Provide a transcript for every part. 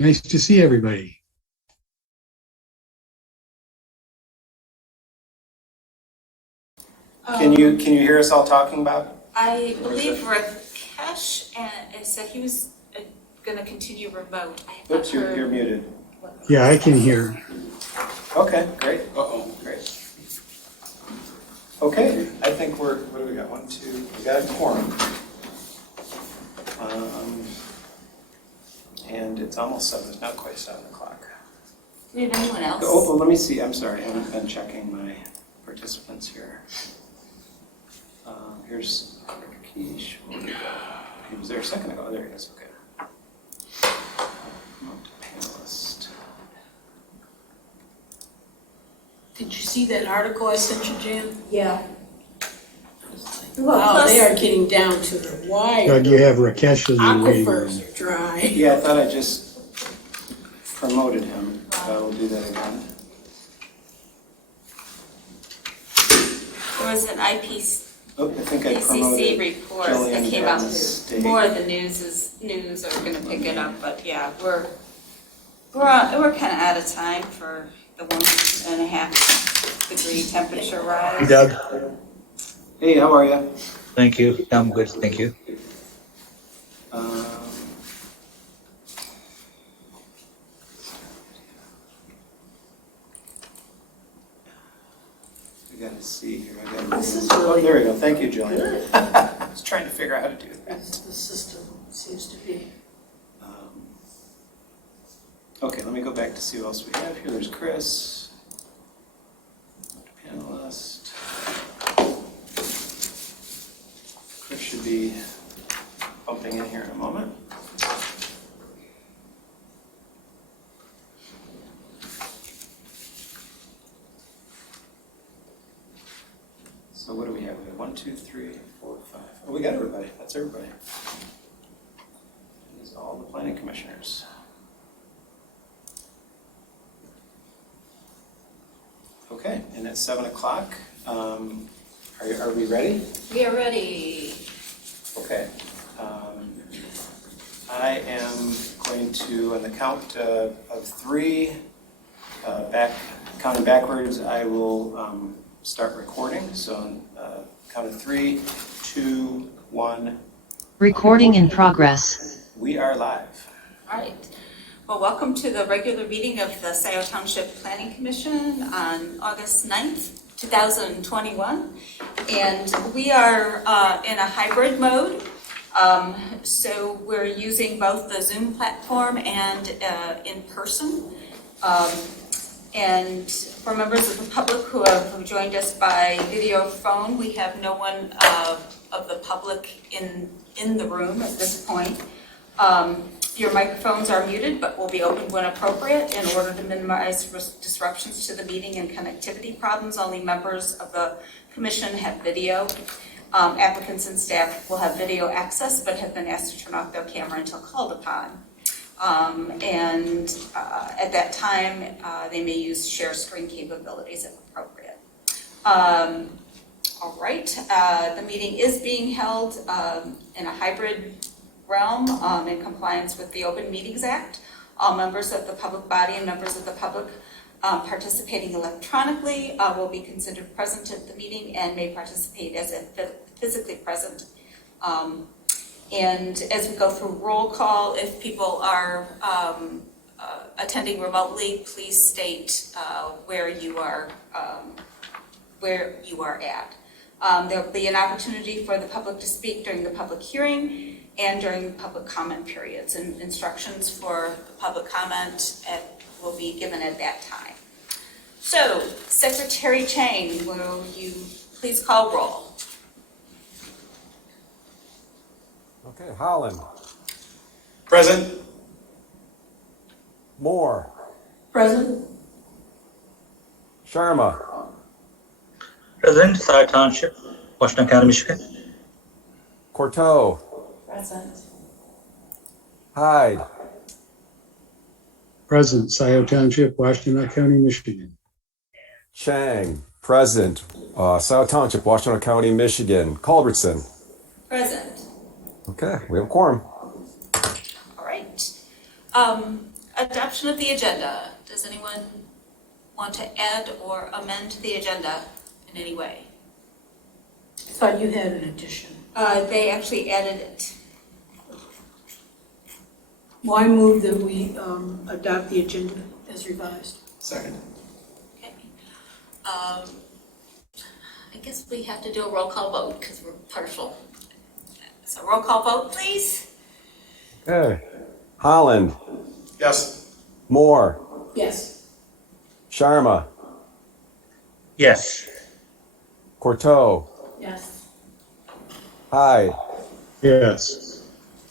Nice to see everybody. Can you hear us all talking about? I believe Rakesh said he was going to continue remote. Oops, you're muted. Yeah, I can hear. Okay, great. Great. Okay, I think what do we got? We got a quorum. And it's almost 7, it's not quite 7 o'clock. Do we have anyone else? Oh, let me see, I'm sorry, I've been checking my participants here. Here's Rakesh. He was there a second ago. There he is. Okay. Promote panelist. Did you see that article I sent you, Jan? Yeah. Wow, they are getting down to the wire. Doug, you have Rakesh in the waiting room. Aquifers are dry. Yeah, I thought I just promoted him. I will do that again. There was an Oh, I think I promoted IPCC report Jillian that came out. State. More of the news are going to pick it up, but yeah, we're kind of out of time for the 1.5 degree temperature rise. Hey, Doug. Hey, how are you? Thank you. I'm good. Thank you. We got to see here. This is really there we go. Thank you, Jillian. good. I was trying to figure out how to do that. The system seems to be. Okay, let me go back to see who else we have here. There's Chris, panelist. Chris should be bumping in here in a moment. So what do we have? We have 1, 2, 3, 4, 5. Oh, we got everybody. That's everybody. These are all the planning commissioners. Okay, and it's 7 o'clock. Are we ready? We are ready. Okay. I am going to, on the count of 3, counting backwards, I will start recording. So on count of 3, 2, 1. Recording in progress. We are live. All right. Well, welcome to the regular meeting of the Scio Township Planning Commission on August 9th, 2021. And we are in a hybrid mode. So we're using both the Zoom platform and in person. And for members of the public who have joined us by video phone, we have no one of the public in the room at this point. Your microphones are muted, but will be opened when appropriate in order to minimize disruptions to the meeting and connectivity problems. Only members of the commission have video. Applicants and staff will have video access, but have been asked to turn off their camera until called upon. At that time, they may use share screen capabilities if appropriate. All right, the meeting is being held in a hybrid realm in compliance with the Open Meetings Act. All members of the public body and members of the public participating electronically will be considered present at the meeting and may participate as if physically present. And as we go through roll call, if people are attending remotely, please state where you are at. There will be an opportunity for the public to speak during the public hearing and during the public comment periods, and instructions for the public comment will be given at that time. So, Secretary Chang, will you please call roll? Okay, Holland. Present. Moore. Present. Sharma. President, Scio Township, Washington County, Michigan. Corteau. Present. Hyde. Present, Scio Township, Washington County, Michigan. Chang. Present. Scio Township, Washington County, Michigan. Culbertson. Present. Okay, we have a quorum. All right. adoption of the agenda. Does anyone want to add or amend the agenda in any way? I thought you had an addition. They actually added it. Well, I move that we adopt the agenda as revised. Second. Okay. I guess we have to do a roll call vote because we're partial. So roll call vote, please. Okay. Holland, Yes. Moore, Yes. Sharma, Yes. Corto, Yes. Hyde, Yes.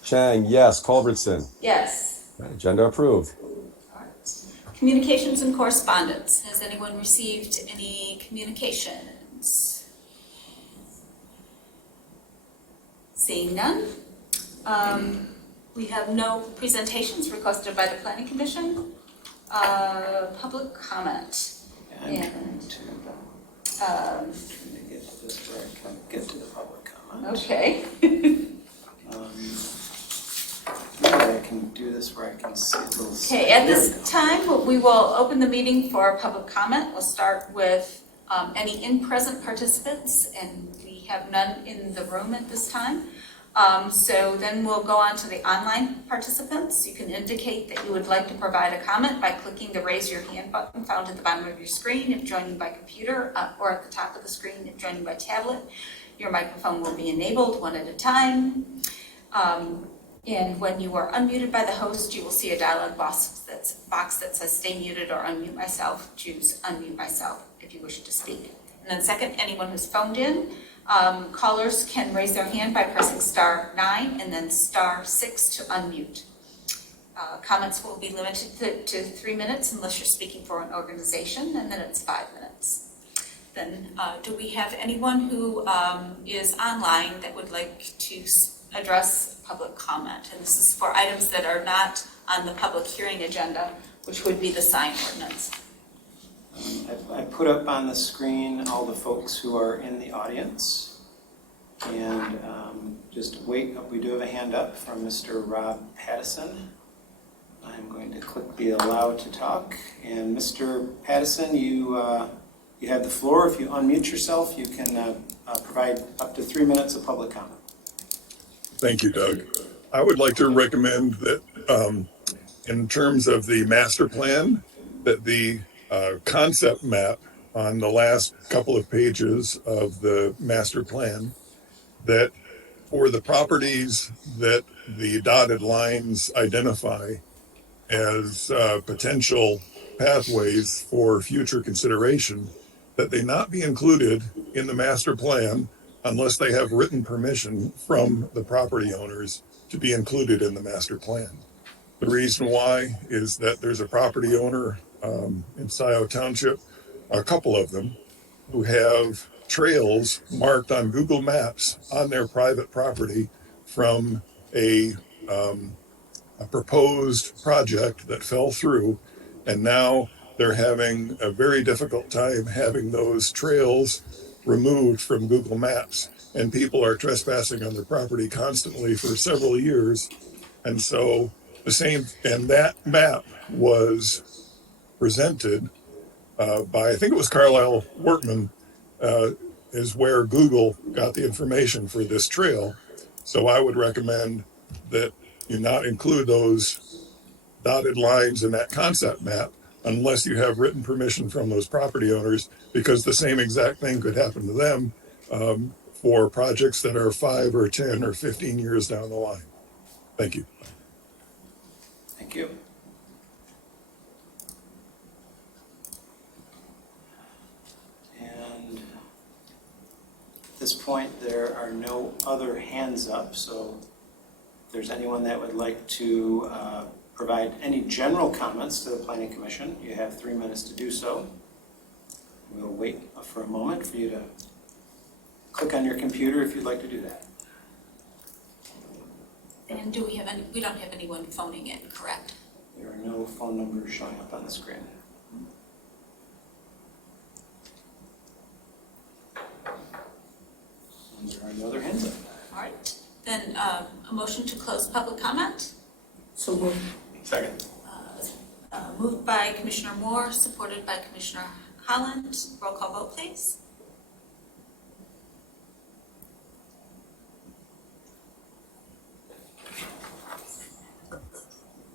Chang, yes, Culbertson. Yes. Agenda approved. All right. Communications and correspondence. Has anyone received any communications? Seeing none. We have no presentations requested by the Planning Commission. Public comment. And Yeah. trying to get to this where I can get to the public comment. Okay. Maybe I can do this where I can see a little. Okay, at this time, we will open the meeting for public comment. We'll start with any in-present participants, and we have none in the room at this time. So then we'll go on to the online participants. You can indicate that you would like to provide a comment by clicking the raise your hand button found at the bottom of your screen if joining by computer, or at the top of the screen if joining by tablet. Your microphone will be enabled one at a time. And when you are unmuted by the host, you will see a dialog box that says stay muted or unmute myself. Choose unmute myself if you wish to speak. And then second, anyone who's phoned in, callers can raise their hand by pressing *9 and then *6 to unmute. Comments will be limited to 3 minutes unless you're speaking for an organization, and then it's 5 minutes. Then do we have anyone who is online that would like to address public comment? And this is for items that are not on the public hearing agenda, which would be the sign ordinance. I put up on the screen all the folks who are in the audience. And just wait, we do have a hand up from Mr. Rob Pattison. I'm going to click the allow to talk. And Mr. Pattison, you have the floor. If you unmute yourself, you can provide up to 3 minutes of public comment. Thank you, Doug. I would like to recommend that in terms of the master plan, that the concept map on the last couple of pages of the master plan, that for the properties that the dotted lines identify as potential pathways for future consideration, that they not be included in the master plan unless they have written permission from the property owners to be included in the master plan. The reason why is that there's a property owner in Scio Township, a couple of them, who have trails marked on Google Maps on their private property from a proposed project that fell through, and now they're having a very difficult time having those trails removed from Google Maps, and people are trespassing on their property constantly for several years. And so that map was presented by, I think it was Carlisle Workman, is where Google got the information for this trail. So I would recommend that you not include those dotted lines in that concept map unless you have written permission from those property owners, because the same exact thing could happen to them for projects that are 5 or 10 or 15 years down the line. Thank you. Thank you. And at this point, there are no other hands up, so if there's anyone that would like to provide any general comments to the Planning Commission, you have 3 minutes to do so. We'll wait for a moment for you to click on your computer if you'd like to do that. And we don't have anyone phoning in, correct? There are no phone numbers showing up on the screen. And there are no other hands up. All right, then a motion to close public comment. So moved. Second. Moved by Commissioner Moore, supported by Commissioner Holland. Roll call vote, please.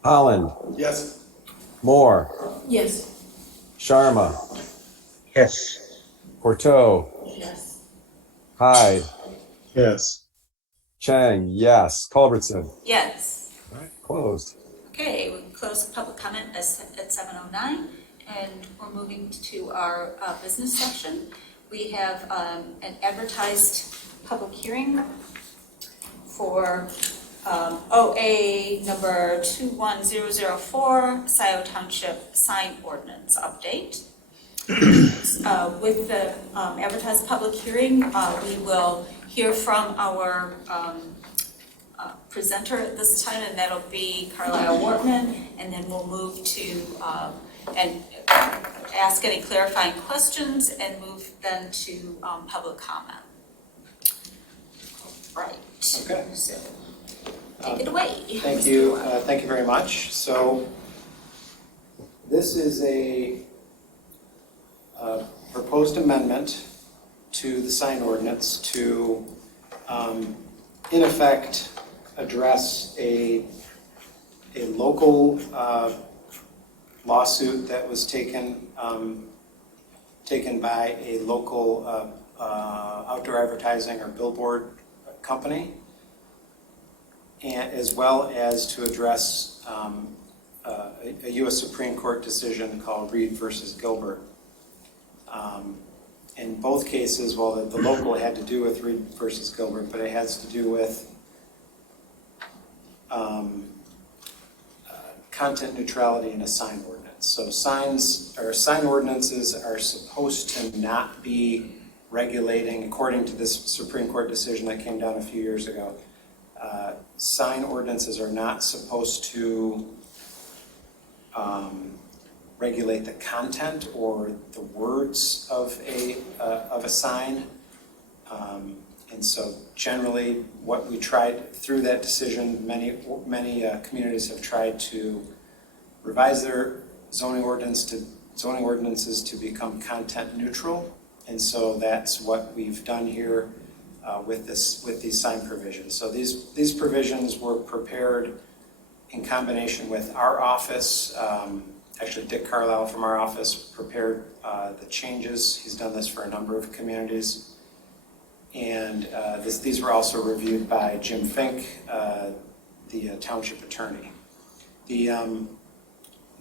Holland, Yes. Moore, Yes. Sharma, Yes. Corto, Yes. Hyde, Yes. Chang, yes. Culbertson. Yes. All right, closed. Okay, we close public comment at 7:09, and we're moving to our business section. We have an advertised public hearing for OA number 21004, Scio Township sign ordinance update. With the advertised public hearing, we will hear from our presenter at this time, and that'll be Carlisle Wortman, and then we'll move to and ask any clarifying questions and move then to public comment. Right. Okay. So take it away. Thank you. Thank you very much. So this is a proposed amendment to the sign ordinance to, in effect, address a local lawsuit that was taken by a local outdoor advertising or billboard company, and as well as to address a U.S. Supreme Court decision called Reed versus Gilbert. In both cases, well, the local had to do with Reed versus Gilbert, but it has to do with content neutrality in a sign ordinance. So sign ordinances are supposed to not be regulating, according to this Supreme Court decision that came down a few years ago. Sign ordinances are not supposed to regulate the content or the words of a sign. And so generally what we tried through that decision, many communities have tried to revise their zoning ordinances to become content neutral. And so that's what we've done here with these sign provisions. So these provisions were prepared in combination with our office. Actually, Dick Carlisle from our office prepared the changes. He's done this for a number of communities. And these were also reviewed by Jim Fink, the township attorney. The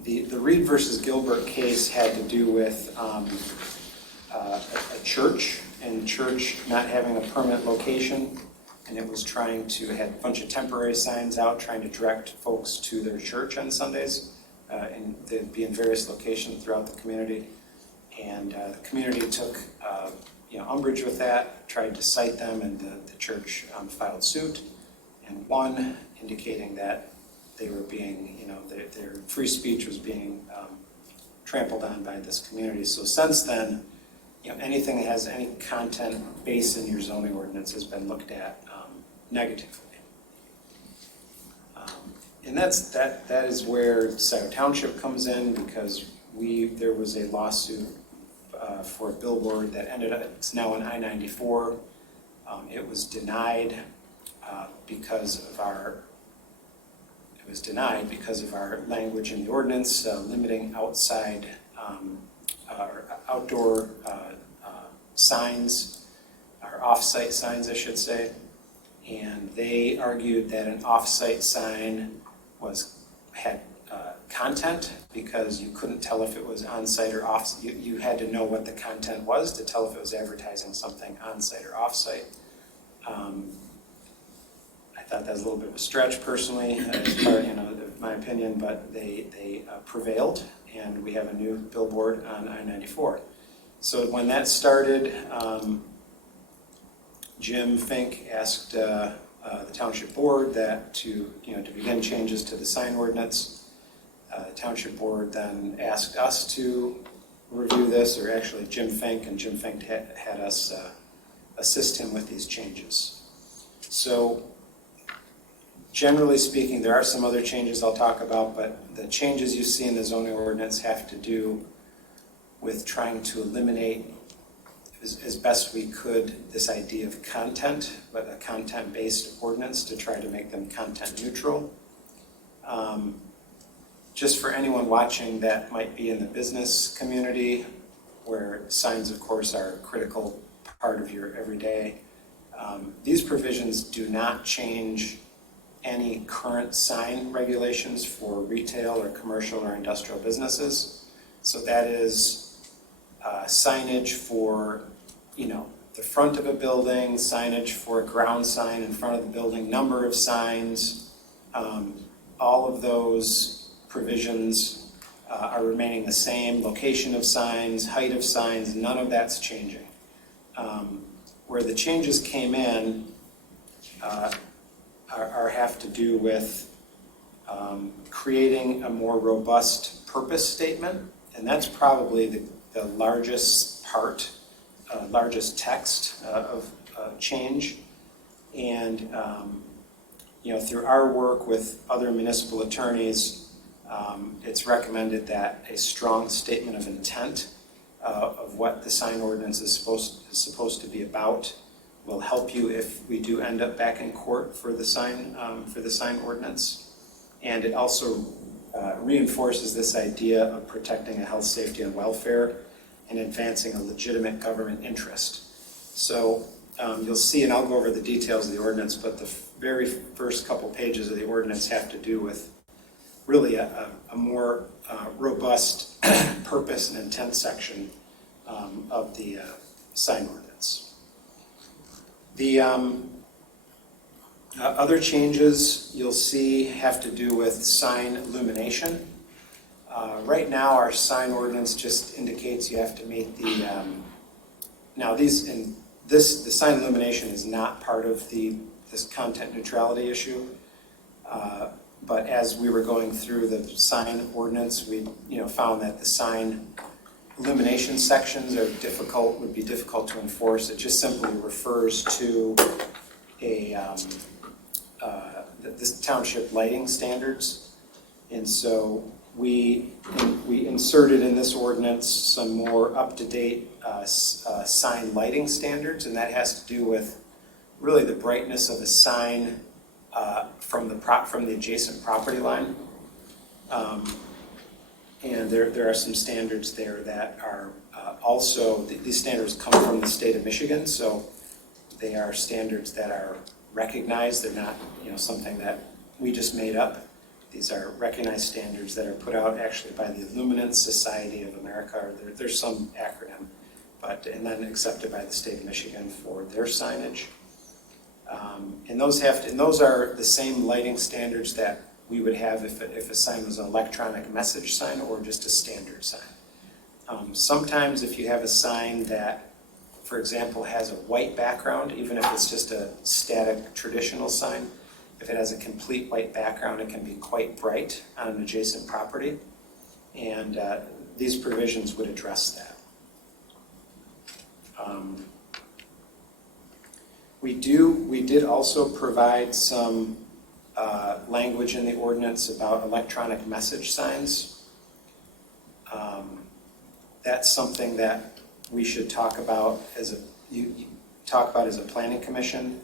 Reed versus Gilbert case had to do with a church, and church not having a permanent location, and it was had a bunch of temporary signs out trying to direct folks to their church on Sundays, and they'd be in various locations throughout the community. And the community took umbrage with that, tried to cite them, and the church filed suit and won, indicating that they were being, their free speech was being trampled on by this community. So since then, anything that has any content base in your zoning ordinance has been looked at negatively. And that is where Scio Township comes in, because there was a lawsuit for a billboard that it's now on I-94. It was denied because of our language in the ordinance limiting outside or outdoor signs, or off-site signs, I should say. And they argued that an off-site sign had content, because you couldn't tell if it was on-site or off. You had to know what the content was to tell if it was advertising something on-site or off-site. I thought that was a little bit of a stretch, personally, as far as my opinion, but they prevailed, and we have a new billboard on I-94. So when that started, Jim Fink asked the township board to begin changes to the sign ordinance. The township board then asked us to review this, or actually Jim Fink had us assist him with these changes. So Generally speaking, there are some other changes I'll talk about, but the changes you see in the zoning ordinance have to do with trying to eliminate as best we could this idea of content, but a content-based ordinance to try to make them content neutral. Just for anyone watching that might be in the business community, where signs, of course, are a critical part of your everyday, these provisions do not change any current sign regulations for retail or commercial or industrial businesses. So that is signage for, the front of a building, signage for a ground sign in front of the building, number of signs, all of those provisions are remaining the same. Location of signs, height of signs, none of that's changing. Where the changes came in have to do with creating a more robust purpose statement, and that's probably the largest part, largest text of change. And through our work with other municipal attorneys, it's recommended that a strong statement of intent of what the sign ordinance is supposed to be about will help you if we do end up back in court for the sign ordinance. And it also reinforces this idea of protecting a health, safety, and welfare and advancing a legitimate government interest. So you'll see, and I'll go over the details of the ordinance, but the very first couple pages of the ordinance have to do with really a more robust purpose and intent section of the sign ordinance. The other changes you'll see have to do with sign illumination. Right now, our sign ordinance just indicates you have to meet the. The sign illumination is not part of this content neutrality issue. But as we were going through the sign ordinance, we found that the sign illumination sections would be difficult to enforce. It just simply refers to this township lighting standards, and so we inserted in this ordinance some more up-to-date sign lighting standards, and that has to do with really the brightness of a sign from the adjacent property line. And there are some standards there that are also, these standards come from the state of Michigan, so they are standards that are recognized. They're not something that we just made up. These are recognized standards that are put out actually by the Illuminance Society of America, or there's some acronym, and then accepted by the state of Michigan for their signage. And those are the same lighting standards that we would have if a sign was an electronic message sign or just a standard sign. Sometimes if you have a sign that, for example, has a white background, even if it's just a static traditional sign, if it has a complete white background, it can be quite bright on an adjacent property, and these provisions would address that. We did also provide some language in the ordinance about electronic message signs. That's something that we should talk about as a planning commission.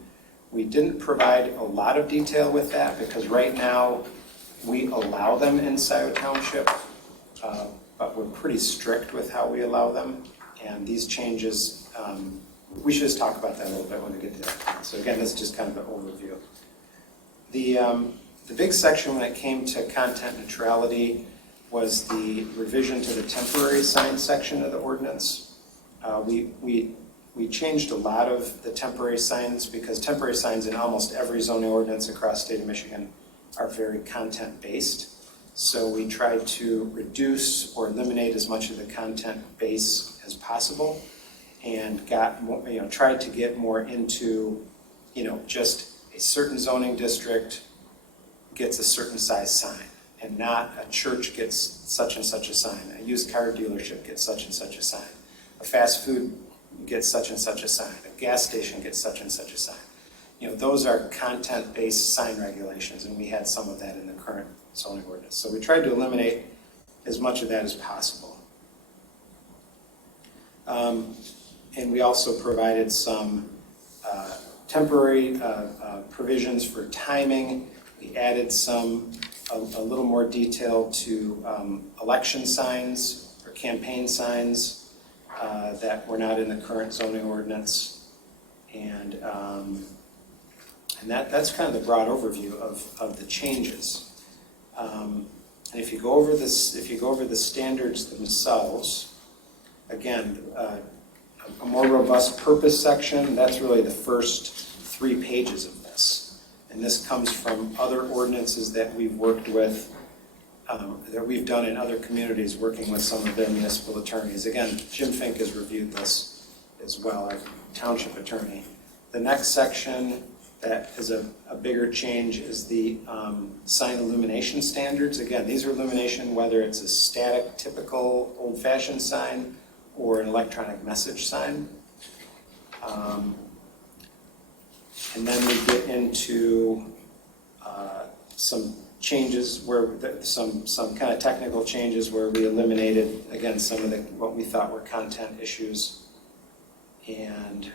We didn't provide a lot of detail with that because right now we allow them in Scio Township, but we're pretty strict with how we allow them. And these changes, we should just talk about that a little bit when we get to that. So again, this is just kind of an overview. The big section when it came to content neutrality was the revision to the temporary sign section of the ordinance. We changed a lot of the temporary signs because temporary signs in almost every zoning ordinance across the state of Michigan are very content-based. So we tried to reduce or eliminate as much of the content base as possible, and tried to get more into, just a certain zoning district gets a certain size sign, and not a church gets such and such a sign, a used car dealership gets such and such a sign, a fast food gets such and such a sign, a gas station gets such and such a sign. those are content-based sign regulations, and we had some of that in the current zoning ordinance. So we tried to eliminate as much of that as possible. And we also provided some temporary provisions for timing. We added a little more detail to election signs or campaign signs that were not in the current zoning ordinance. And that's kind of the broad overview of the changes. And if you go over the standards themselves, again, a more robust purpose section, that's really the first 3 pages of this. And this comes from other ordinances that we've worked with, that we've done in other communities, working with some of their municipal attorneys. Again, Jim Fink has reviewed this as well, our township attorney. The next section that is a bigger change is the sign illumination standards. Again, these are illumination, whether it's a static, typical, old-fashioned sign or an electronic message sign. And then we get into some changes some kind of technical changes where we eliminated, again, some of what we thought were content issues. And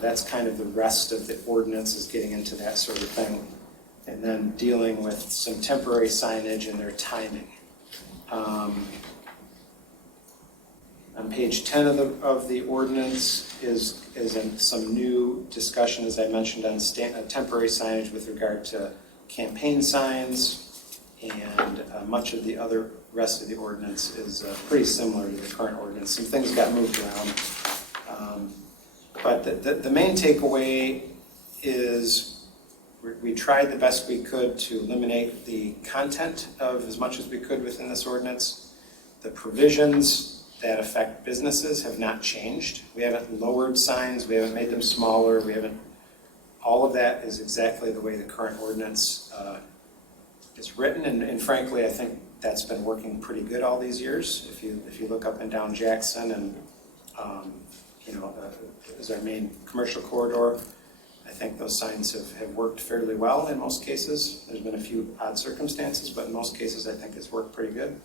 that's kind of the rest of the ordinance, is getting into that sort of thing. And then dealing with some temporary signage and their timing. On page 10 of the ordinance is some new discussion, as I mentioned, on temporary signage with regard to campaign signs, and much of the rest of the ordinance is pretty similar to the current ordinance. Some things got moved around. But the main takeaway is we tried the best we could to eliminate the content of as much as we could within this ordinance. The provisions that affect businesses have not changed. We haven't lowered signs, we haven't made them smaller, all of that is exactly the way the current ordinance is written, and frankly, I think that's been working pretty good all these years. If you look up and down Jackson and is our main commercial corridor, I think those signs have worked fairly well in most cases. There's been a few odd circumstances, but in most cases I think it's worked pretty good.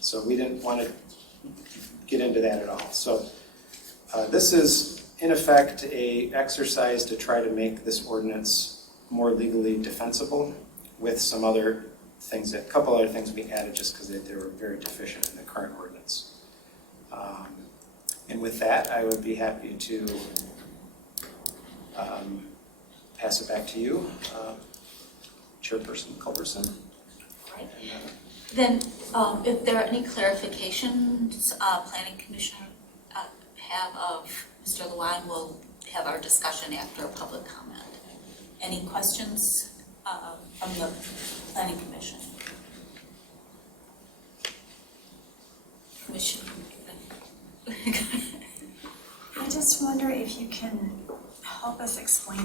So we didn't want to get into that at all. So this is, in effect, an exercise to try to make this ordinance more legally defensible, with some other things, a couple other things we added just because they were very deficient in the current ordinance. And with that, I would be happy to pass it back to you, Chairperson Culberson. Right. Then, if there are any clarifications, Planning Commissioner have of Mr. Lewine, we'll have our discussion after a public comment. Any questions from the Planning Commission? I just wonder if you can help us explain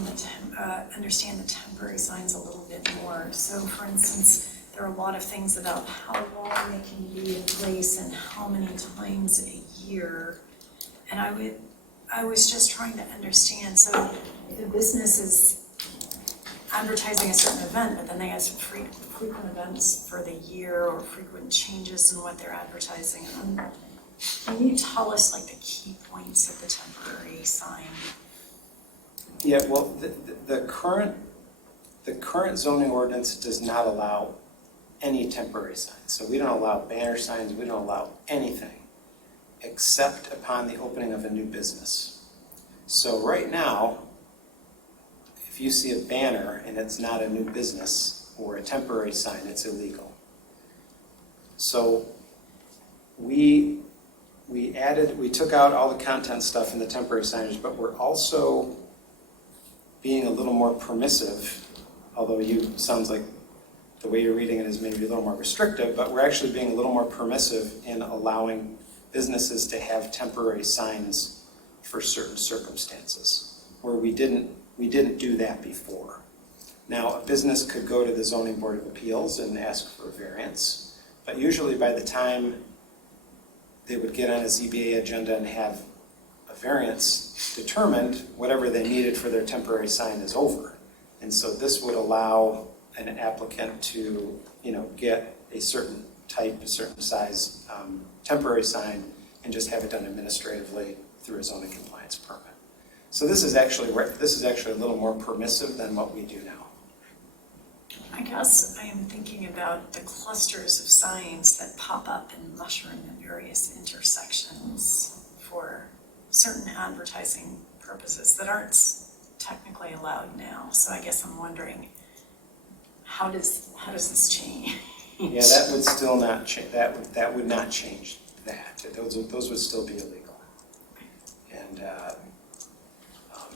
understand the temporary signs a little bit more. So, for instance, there are a lot of things about how long they can be in place and how many times a year. And I was just trying to understand. So, if a business is advertising a certain event, but then they have some frequent events for the year or frequent changes in what they're advertising, can you tell us like the key points of the temporary sign? Yeah, well, the current zoning ordinance does not allow any temporary signs. So we don't allow banner signs, we don't allow anything except upon the opening of a new business. So right now, if you see a banner and it's not a new business or a temporary sign, it's illegal. So we took out all the content stuff in the temporary signage, but we're also being a little more permissive, although sounds like the way you're reading it is maybe a little more restrictive, but we're actually being a little more permissive in allowing businesses to have temporary signs for certain circumstances, where we didn't do that before. Now, a business could go to the Zoning Board of Appeals and ask for a variance, but usually by the time they would get on a ZBA agenda and have a a variance determined, whatever they needed for their temporary sign is over. And so this would allow an applicant to, get a certain type, a certain size temporary sign and just have it done administratively through a zoning compliance permit. So this is actually a little more permissive than what we do now. I guess I am thinking about the clusters of signs that pop up and mushroom in various intersections for certain advertising purposes that aren't technically allowed now. So I guess I'm wondering, how does this change? Yeah, that would still not change, that would not change that. Those would still be illegal. And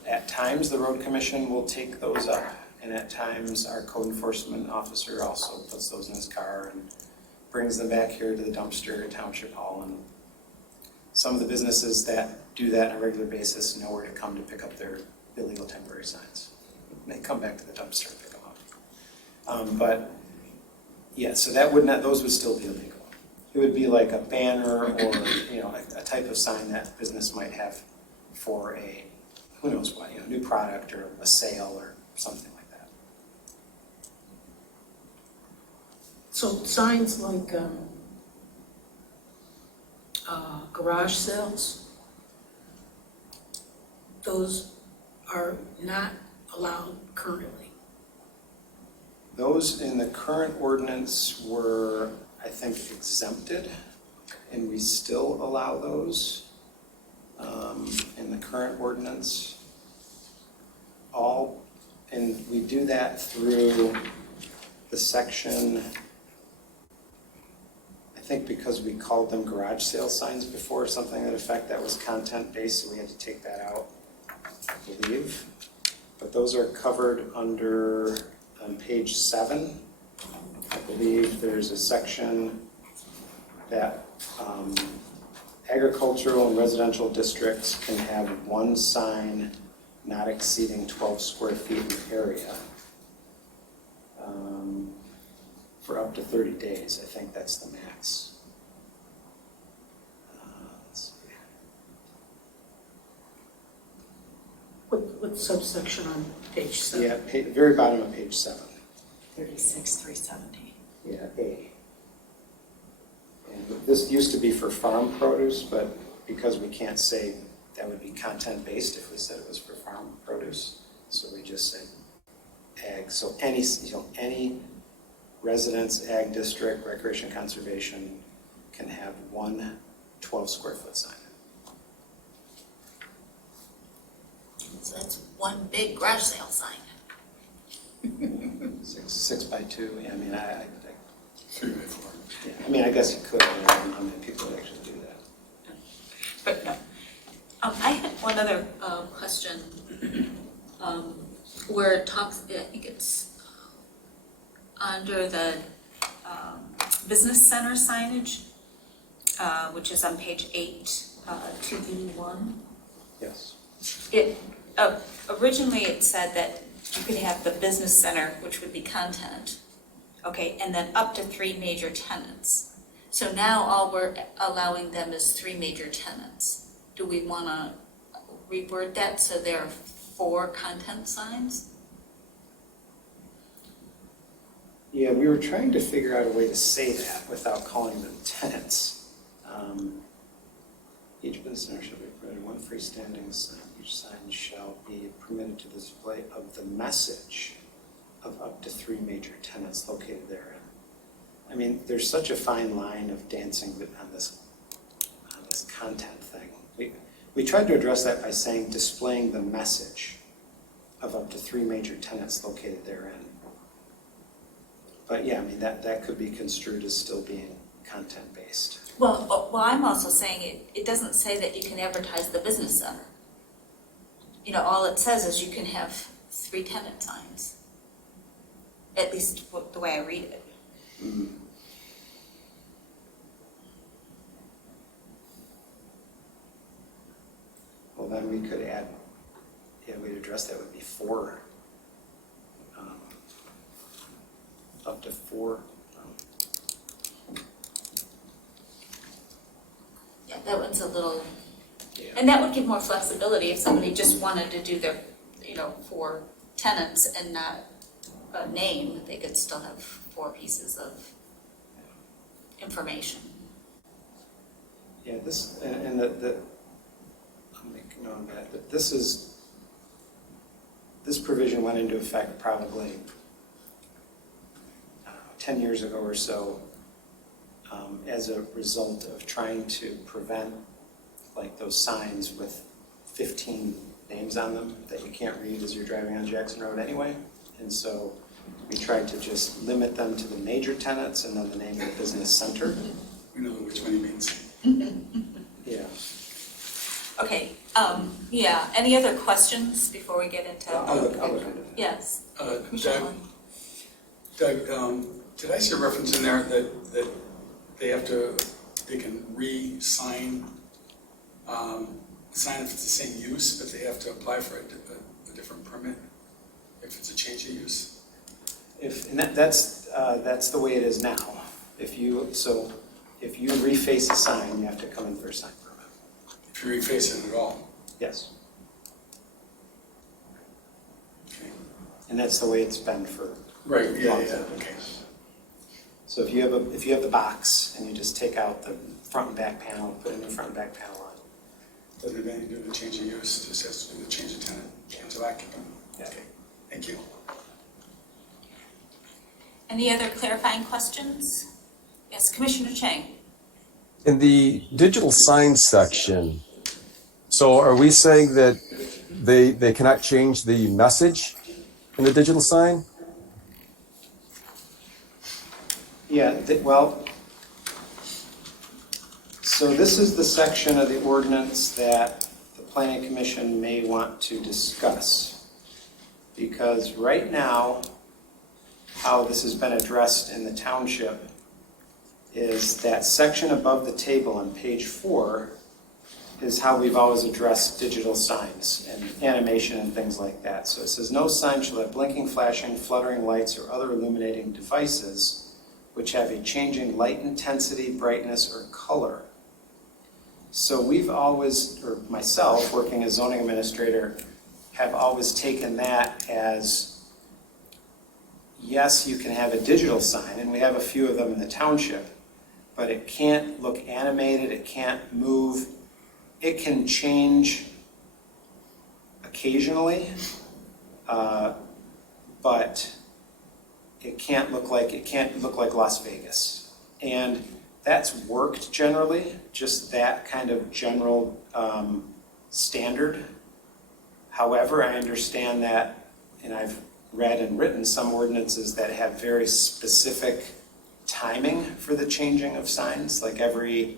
at times, the road commission will take those up, and at times, our code enforcement officer also puts those in his car and brings them back here to the dumpster at Township Hall. And some of the businesses that do that on a regular basis know where to come to pick up their illegal temporary signs. They come back to the dumpster and pick them up. But yeah, so those would still be illegal. It would be like a banner or a type of sign that business might have for a, who knows what, new product or a sale or something like that. So signs like garage sales, those are not allowed currently. Those in the current ordinance were, I think, exempted, and we still allow those in the current ordinance. And we do that through the section, I think because we called them garage sale signs before, something to that effect, that was content-based, so we had to take that out, I believe. But those are covered under, on page 7, I believe there's a section that agricultural and residential districts can have one sign not exceeding 12 square feet in area for up to 30 days. I think that's the max. Let's see. What subsection on page 7? Yeah, very bottom of page 7. 36,370. Yeah, A. And this used to be for farm produce, but because we can't say that would be content-based if we said it was for farm produce, so we just said ag. So any residence, ag district, recreation, conservation can have one 12 square foot sign. So that's one big garage sale sign. 6 by 2. Yeah, I mean, I 3 by 4. Yeah, I mean, I guess you could. I don't know how many people would actually do that. But no. I had one other question where it talks, I think it's under the business center signage, which is on page 8, 2B1. Yes. It originally it said that you could have the business center, which would be content, okay, and then up to 3 major tenants. So now all we're allowing them is 3 major tenants. Do we want to reword that so there are 4 content signs? Yeah, we were trying to figure out a way to say that without calling them tenants. Each business owner shall be permitted one freestanding sign. Each sign shall be permitted to the display of the message of up to 3 major tenants located therein. I mean, there's such a fine line of dancing on this content thing. We tried to address that by saying displaying the message of up to 3 major tenants located therein. But yeah, I mean, that could be construed as still being content-based. Well, I'm also saying it doesn't say that you can advertise the business center. All it says is you can have 3 tenant signs. At least the way I read it. Mm-hmm. Well, then we could add, we'd address that would be 4, up to 4. Yeah, that one's a little And that would give more flexibility if somebody just wanted to do their, for tenants and not a name, they could still have 4 pieces of information. Yeah, this, and I'll make note of that, but this provision went into effect probably 10 years ago or so, as a result of trying to prevent like those signs with 15 names on them that you can't read as you're driving on Jackson Road anyway. And so we tried to just limit them to the major tenants and then the name of the business center. We know which one he means. Yeah. Okay, yeah, any other questions before we get into? I'll look into that. Yes. Doug, did I see a reference in there that they can re-sign, sign if it's the same use, but they have to apply for a different permit if it's a change of use? That's the way it is now. If you reface a sign, you have to come in for a sign permit. If you reface it at all? Yes. Okay. And that's the way it's been for Right, a yeah, long yeah, time. okay. So if you have the box and you just take out the front and back panel, put a new front and back panel on. Doesn't have anything to do with the change of use, just has to do with the change of tenant, change of occupant. Yeah. Okay, thank you. Any other clarifying questions? Yes, Commissioner Chang. In the digital sign section, so are we saying that they cannot change the message in the digital sign? Yeah, well, so this is the section of the ordinance that the Planning Commission may want to discuss. Because right now, how this has been addressed in the township is that section above the table on page 4 is how we've always addressed digital signs and animation and things like that. So it says, no sign shall have blinking, flashing, fluttering lights or other illuminating devices which have a changing light intensity, brightness, or color. So we've always, or myself, working as zoning administrator, have always taken that as, yes, you can have a digital sign, and we have a few of them in the township, but it can't look animated, it can't move. It can change occasionally, but it can't look like Las Vegas. And that's worked generally, just that kind of general standard. However, I understand that, and I've read and written some ordinances that have very specific timing for the changing of signs, like every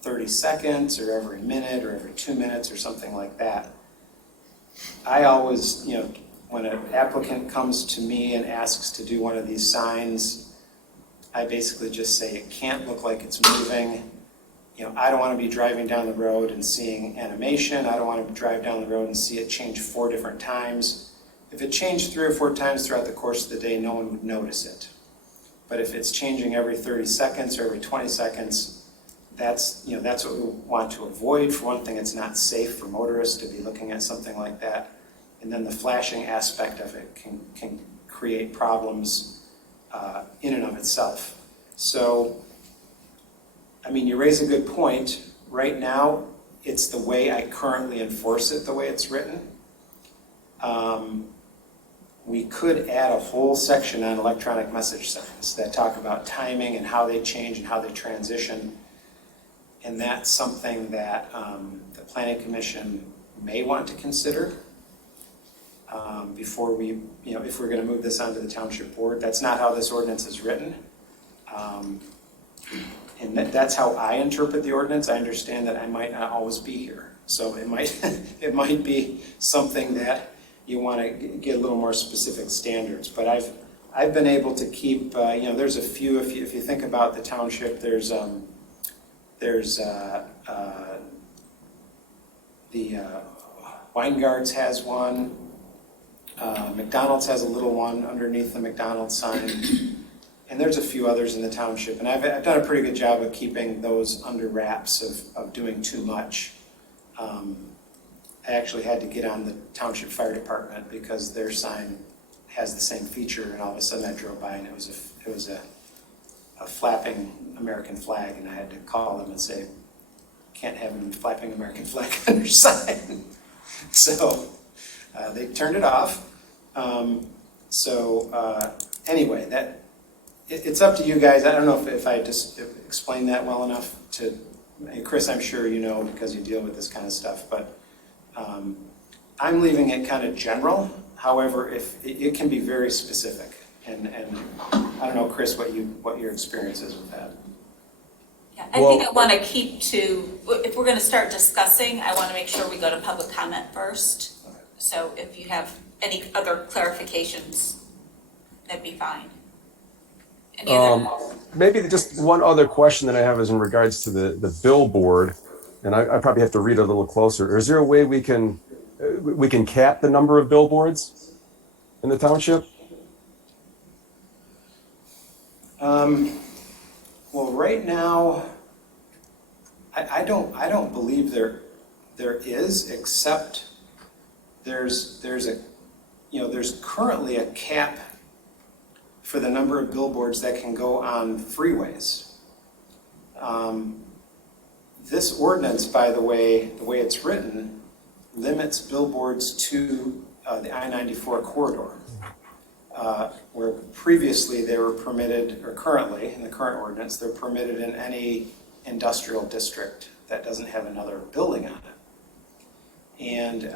30 seconds or every minute or every 2 minutes or something like that. I always, when an applicant comes to me and asks to do one of these signs, I basically just say it can't look like it's moving. I don't want to be driving down the road and seeing animation. I don't want to drive down the road and see it change 4 different times. If it changed 3 or 4 times throughout the course of the day, no one would notice it. But if it's changing every 30 seconds or every 20 seconds, that's what we want to avoid. For one thing, it's not safe for motorists to be looking at something like that. And then the flashing aspect of it can create problems in and of itself. So, you raise a good point. Right now, it's the way I currently enforce it, the way it's written. We could add a whole section on electronic message signs that talk about timing and how they change and how they transition. And that's something that the Planning Commission may want to consider before we, if we're going to move this onto the Township Board. That's not how this ordinance is written. And that's how I interpret the ordinance. I understand that I might not always be here. So it might be something that you want to get a little more specific standards. But I've been able to keep, there's a few, if you think about the township, there's the Weingarts has one, McDonald's has a little one underneath the McDonald's sign, and there's a few others in the township. And I've done a pretty good job of keeping those under wraps of doing too much. I actually had to get on the township fire department because their sign has the same feature, and all of a sudden I drove by and it was a flapping American flag, and I had to call them and say, can't have a flapping American flag on your sign. So they turned it off. Anyway, it's up to you guys. I don't know if I just explained that well enough to, Chris, I'm sure you know because you deal with this kind of stuff, but I'm leaving it kind of general. However, if it can be very specific, and I don't know, Chris, what your experience is with that. Yeah, I think I want to keep to, if we're going to start discussing, I want to make sure we go to public comment first. So if you have any other clarifications, that'd be fine. Any other? Maybe just one other question that I have is in regards to the billboard, and I probably have to read it a little closer. Is there a way we can cap the number of billboards in the township? Well, right now, I don't believe there is, except there's currently a cap for the number of billboards that can go on freeways. This ordinance, by the way it's written, limits billboards to the I-94 corridor. Where previously they were permitted, or currently in the current ordinance, they're permitted in any industrial district that doesn't have another building on it. And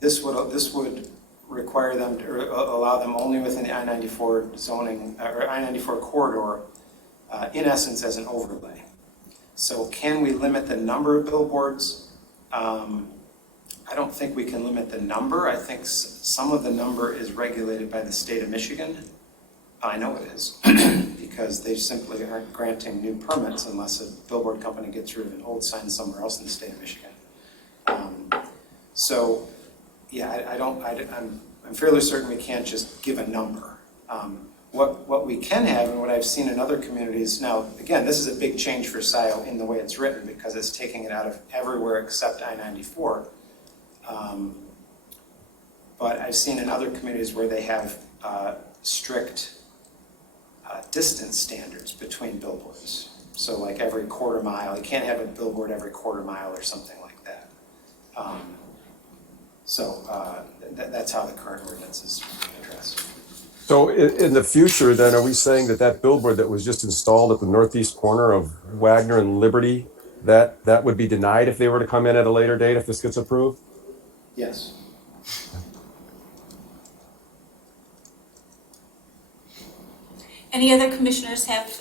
this would require them to, or allow them only within the I-94 zoning, or I-94 corridor, in essence as an overlay. So can we limit the number of billboards? I don't think we can limit the number. I think some of the number is regulated by the state of Michigan. I know it is, because they simply aren't granting new permits unless a billboard company gets rid of an old sign somewhere else in the state of Michigan. So, yeah, I'm fairly certain we can't just give a number. What we can have, and what I've seen in other communities, now, again, this is a big change for Scio in the way it's written, because it's taking it out of everywhere except I-94. But I've seen in other communities where they have strict distance standards between billboards. So like every quarter mile, you can't have a billboard every quarter mile or something like that. That's how the current ordinance is addressed. So in the future, then, are we saying that billboard that was just installed at the northeast corner of Wagner and Liberty, that would be denied if they were to come in at a later date if this gets approved? Yes. Any other commissioners have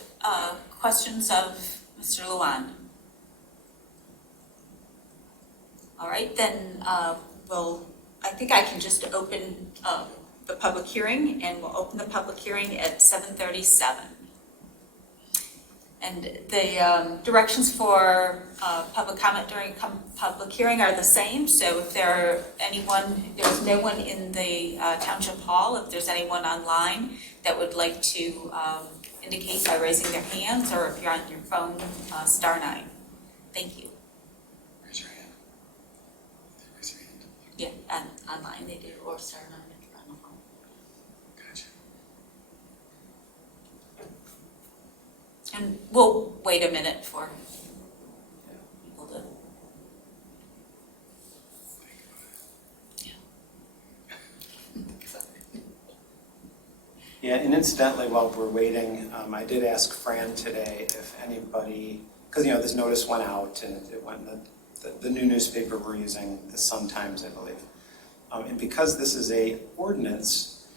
questions of Mr. Luan? All right, then I think I can just open the public hearing, and we'll open the public hearing at 7:37. And the directions for public comment during public hearing are the same. So if there's no one in the Township Hall, if there's anyone online that would like to indicate by raising their hands, or if you're on your phone, *9. Thank you. Raise your hand. Raise your hand. Yeah, and online they do, or *9 if you're on the phone. Gotcha. And we'll wait a minute for people to. Yeah, and incidentally, while we're waiting, I did ask Fran today if anybody, because this notice went out and it went in the new newspaper we're using, the Sun-Times, I believe. And because this is a ordinance,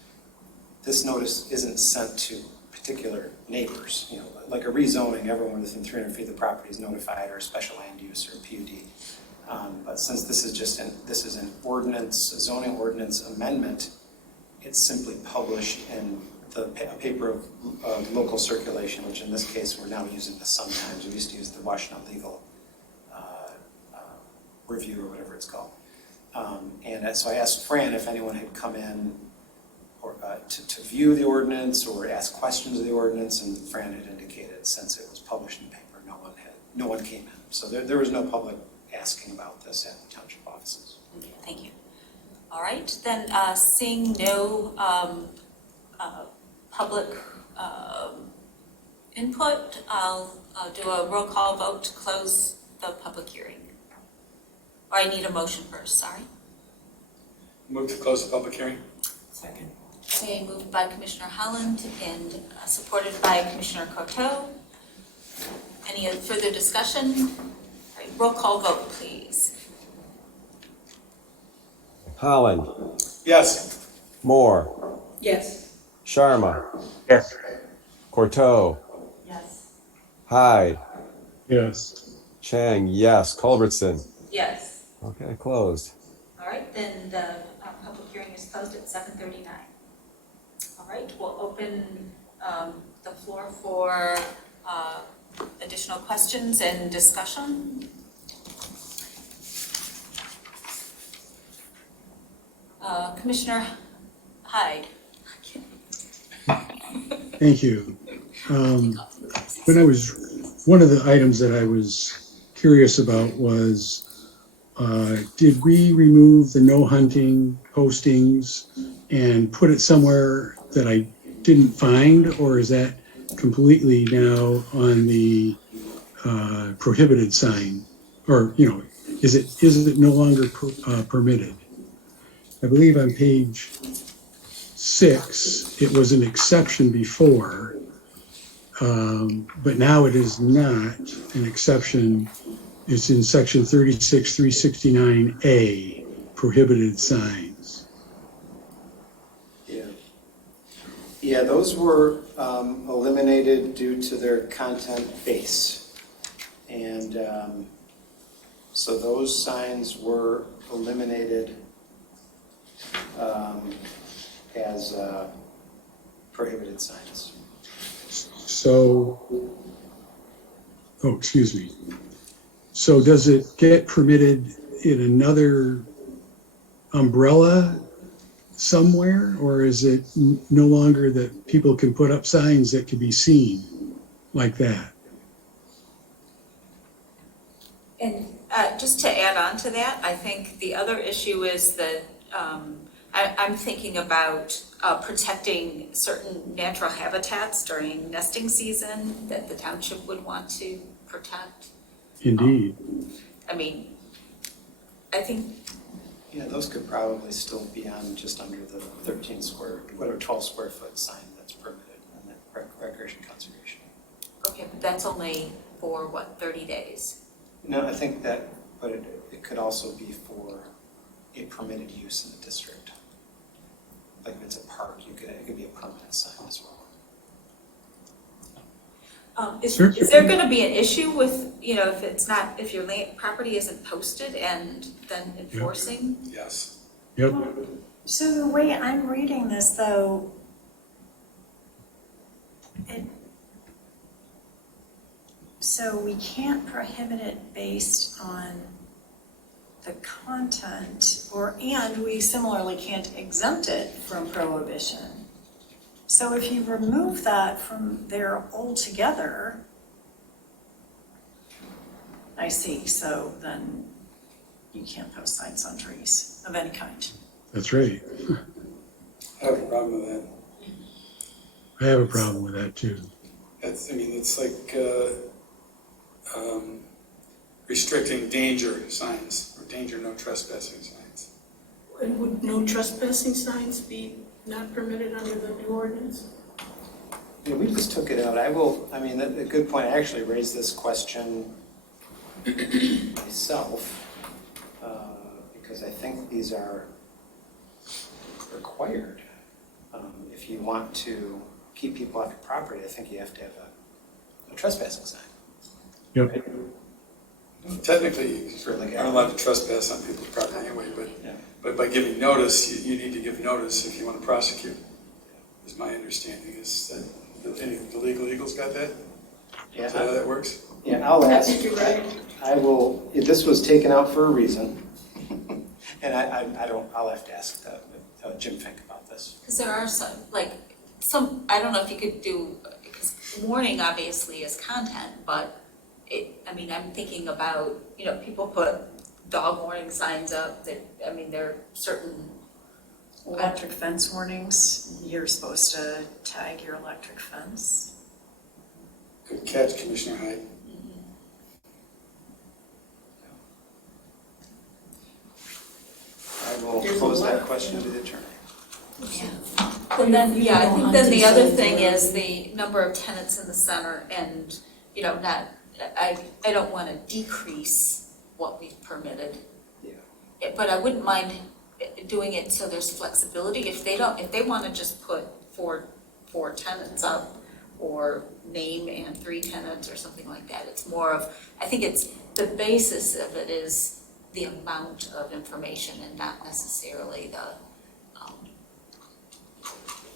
this notice isn't sent to particular neighbors. Like a rezoning, everyone within 300 feet of the property is notified, or a special land use or PUD. But since this is an ordinance, a zoning ordinance amendment, it's simply published in a paper of local circulation, which in this case we're now using the Sun-Times. We used to use the Washington Legal Review or whatever it's called. And so I asked Fran if anyone had come in or to view the ordinance or ask questions of the ordinance, and Fran had indicated since it was published in paper, no one came in. So there was no public asking about this at the township offices. Okay, thank you. All right, then seeing no public input, I'll do a roll call vote to close the public hearing. Or I need a motion first, sorry. Move to close the public hearing. Second. Okay, moved by Commissioner Holland and supported by Commissioner Coteau. Any further discussion? All right, roll call vote, please. Holland, Yes. Moore, Yes. Sharma, Yes. Corto, Yes. Hyde, Yes. Chang, yes. Culbertson. Yes. Okay, closed. All right, then the public hearing is closed at 7:39. All right, we'll open the floor for additional questions and discussion. Commissioner Hyde. Thank you. One of the items that I was curious about was, did we remove the no hunting postings and put it somewhere that I didn't find, or is that completely now on the prohibited sign? Or, is it no longer permitted? I believe on page 6, it was an exception before, but now it is not an exception. It's in section 36369A, prohibited signs. Yeah, those were eliminated due to their content base. And so those signs were eliminated as prohibited signs. So, excuse me. So does it get permitted in another umbrella somewhere, or is it no longer that people can put up signs that can be seen like that? And just to add on to that, I think the other issue is that I'm thinking about protecting certain natural habitats during nesting season that the township would want to protect. Indeed. I mean, I think. Yeah, those could probably still be on just under the 12 square foot sign that's permitted in that recreation conservation. Okay, but that's only for 30 days? No, I think that, but it could also be for a permitted use in the district. Like if it's a park, it could be a permanent sign as well. Is there going to be an issue with, if your property isn't posted and then enforcing? Yes. Yep. So the way I'm reading this, though, so we can't prohibit it based on the content, and we similarly can't exempt it from prohibition. So if you remove that from there altogether, I see, so then you can't post signs on trees of any kind. That's right. I have a problem with that. I have a problem with that too. It's like restricting danger signs, or danger no trespassing signs. And would no trespassing signs be not permitted under the new ordinance? Yeah, we just took it out. A good point. I actually raised this question myself because I think these are required. If you want to keep people off your property, I think you have to have a trespassing sign. Yep. Right? Technically, you aren't allowed to trespass on people's property anyway, but by giving notice, you need to give notice if you want to prosecute, is my understanding. Is that any of the legal eagles got that? Yeah. Is that how that works? Yeah, I'll I ask. think you're right. I will. This was taken out for a reason, and I'll have to ask Jim Fink about this. Because there are some, I don't know if you could do, because warning obviously is content, but I mean, I'm thinking about, people put dog warning signs up that, I mean, there are certain, Electric fence warnings, you're supposed to tag your electric fence. Good catch, Commissioner Hyde. I will There's a pose that lot, question yeah. to the attorney. and then, I think then the other thing is the number of tenants in the center and, I don't want to decrease what we've permitted. Yeah. But I wouldn't mind doing it so there's flexibility. If they want to just put four tenants up or name and 3 tenants or something like that, it's more of, I think it's, the basis of it is the amount of information and not necessarily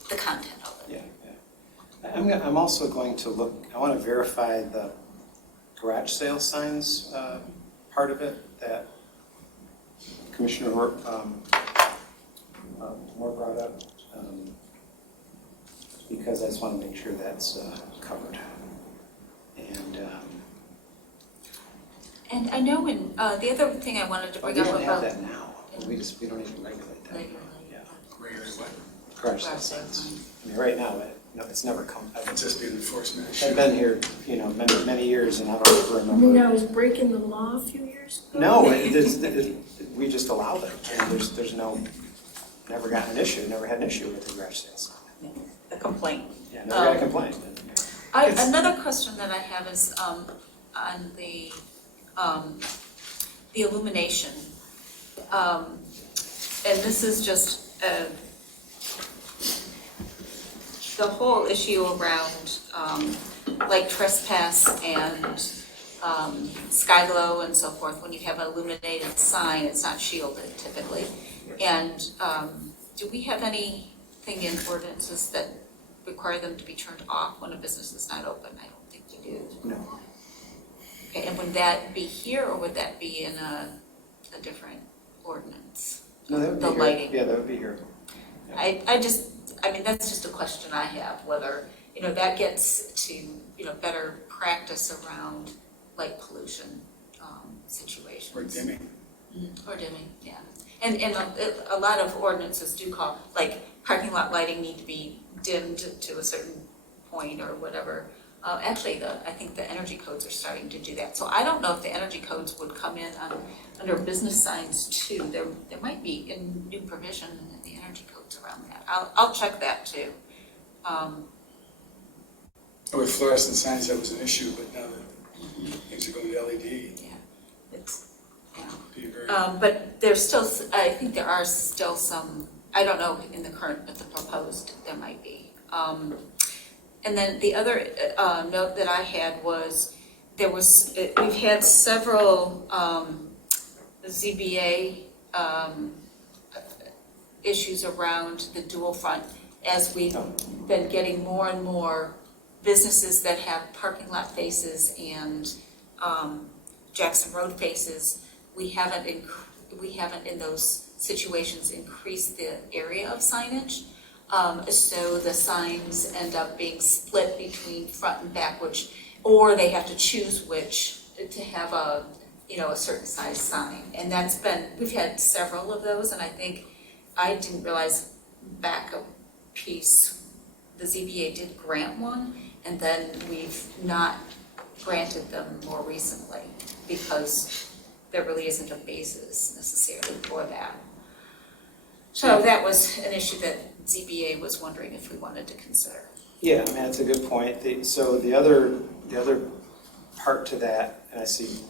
the content of it. Yeah. I'm also going to look, I want to verify the garage sale signs part of it that Commissioner Moore brought up, because I just want to make sure that's covered. And I know in, the other thing I wanted to But bring we up don't have about. that now. We don't even regulate that. Yeah. Garage Garage sale sale signs. signs. I mean, right now, it's never come. It's just an enforcement issue. I've been here, many years, and I don't ever remember. I was breaking the law a few years ago. No, we just allow them, and there's never gotten an issue, never had an issue with the garage sale sign. The complaint. Yeah, never got a complaint. Another question that I have is on the illumination. And this is just the whole issue around like trespass and sky-glow and so forth. When you have an illuminated sign, it's not shielded typically. And do we have anything in ordinances that require them to be turned off when a business is not open? I don't think we do. No. Okay, and would that be here or would that be in a different ordinance? No, that would be The here. lighting. Yeah, that would be here. I mean, that's just a question I have, whether, that gets to, better practice around light pollution situations. Or dimming. Or dimming, yeah. And a lot of ordinances do call, like, parking lot lighting need to be dimmed to a certain point or whatever. Actually, I think the energy codes are starting to do that. So I don't know if the energy codes would come in under business signs too. There might be a new provision in the energy codes around that. I'll check that too. With fluorescent signs, that was an issue, but now that things are going to LED, Yeah, it's, be very. but there's still, I think there are still some, I don't know in the current, but the proposed, there might be. And then the other note that I had was, we've had several ZBA issues around the dual front as we've been getting more and more businesses that have parking lot faces and Jackson Road faces. We haven't in those situations increased the area of signage. So the signs end up being split between front and back, or they have to choose which to have a certain size sign. And we've had several of those, and I think I didn't realize back a piece, the ZBA did grant one, and then we've not granted them more recently because there really isn't a basis necessarily for that. So that was an issue that ZBA was wondering if we wanted to consider. Yeah, I mean, that's a good point. So the other part to that, and I see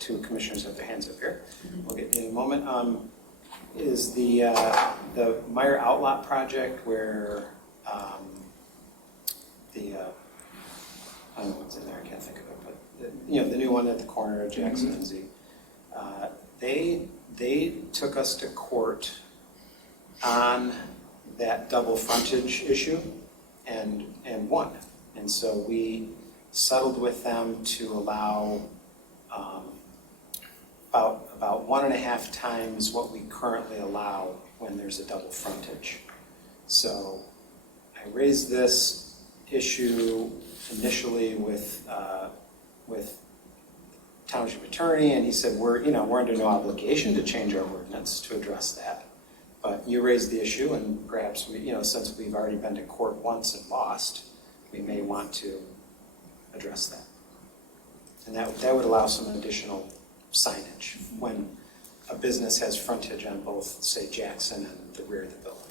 2 commissioners have their hands up here. We'll get to in a moment. Is the Meyer Outlot project where I don't know what's in there. I can't think of it, but the new one at the corner of Jackson and Z. They took us to court on that double frontage issue and won. And so we settled with them to allow about 1.5 times what we currently allow when there's a double frontage. So I raised this issue initially with with township attorney, and he said, we're under no obligation to change our ordinance to address that. But you raised the issue, and perhaps since we've already been to court once and lost, we may want to address that. And that would allow some additional signage when a business has frontage on both, say, Jackson and the rear of the building.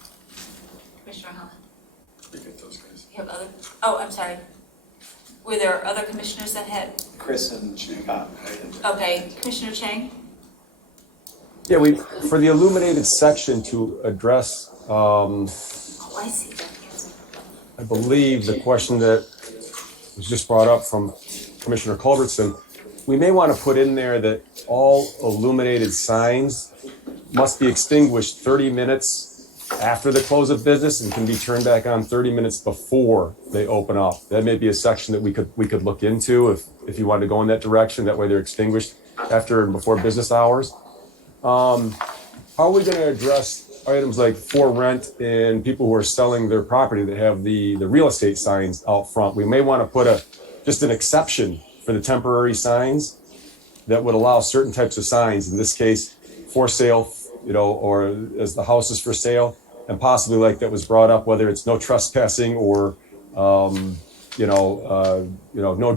Commissioner Holland? Look at those guys. You have other, oh, I'm sorry. Were there other commissioners that had, Chris and Bob. okay, Commissioner Chang? Yeah, for the illuminated section to address, Oh, I see that. Yes. I believe the question that was just brought up from Commissioner Culbertson, we may want to put in there that all illuminated signs must be extinguished 30 minutes after the close of business and can be turned back on 30 minutes before they open up. That may be a section that we could look into if you wanted to go in that direction. That way they're extinguished after and before business hours. How are we going to address items like for rent and people who are selling their property that have the real estate signs out front? We may want to put just an exception for the temporary signs that would allow certain types of signs. In this case, for sale, or as the house is for sale, and possibly like that was brought up, whether it's no trespassing or no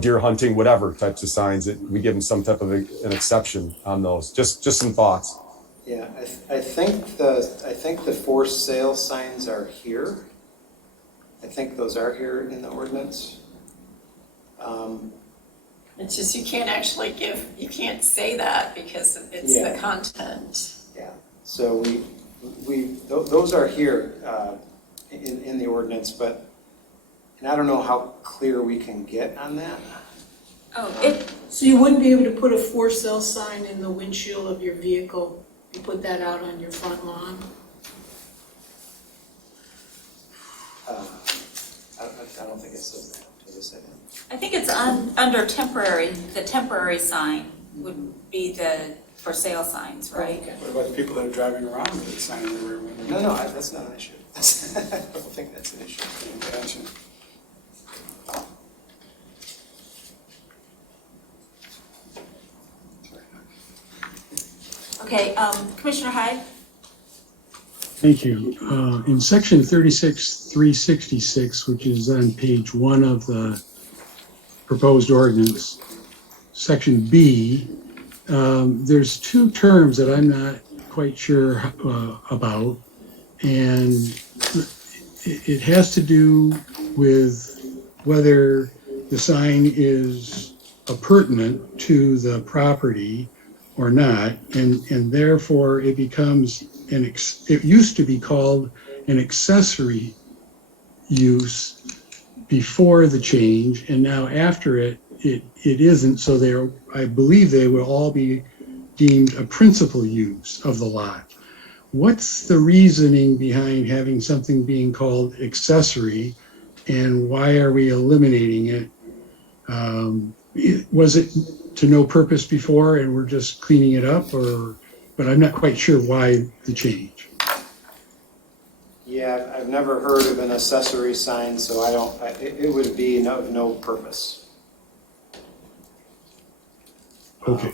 deer hunting, whatever types of signs, that we give them some type of an exception on those. Just some thoughts. Yeah, I think the for sale signs are here. I think those are here in the ordinance. It's just you can't say that because it's the content. Yeah, so those are here in the ordinance, and I don't know how clear we can get on that. Oh, So you wouldn't be able to put a for sale sign in the windshield of your vehicle? You put that out on your front lawn? I don't think it says that. Does it say that? I think it's under temporary, the temporary sign would be the for sale signs, right? Okay. What about the people that are driving around with a sign in the rear window? No, that's not an issue. I don't think that's an issue. Gotcha. Okay, Commissioner Hyde? Thank you. In section 36,366, which is on page 1 of the proposed ordinance, section B, there's two terms that I'm not quite sure about, and it has to do with whether the sign is appurtenant to the property or not, and therefore it becomes it used to be called an accessory use before the change, and now after it isn't. So I believe they will all be deemed a principal use of the lot. What's the reasoning behind having something being called accessory, and why are we eliminating it? Was it to no purpose before and we're just cleaning it up, but I'm not quite sure why the change. Yeah, I've never heard of an accessory sign, so it would be no purpose. Okay.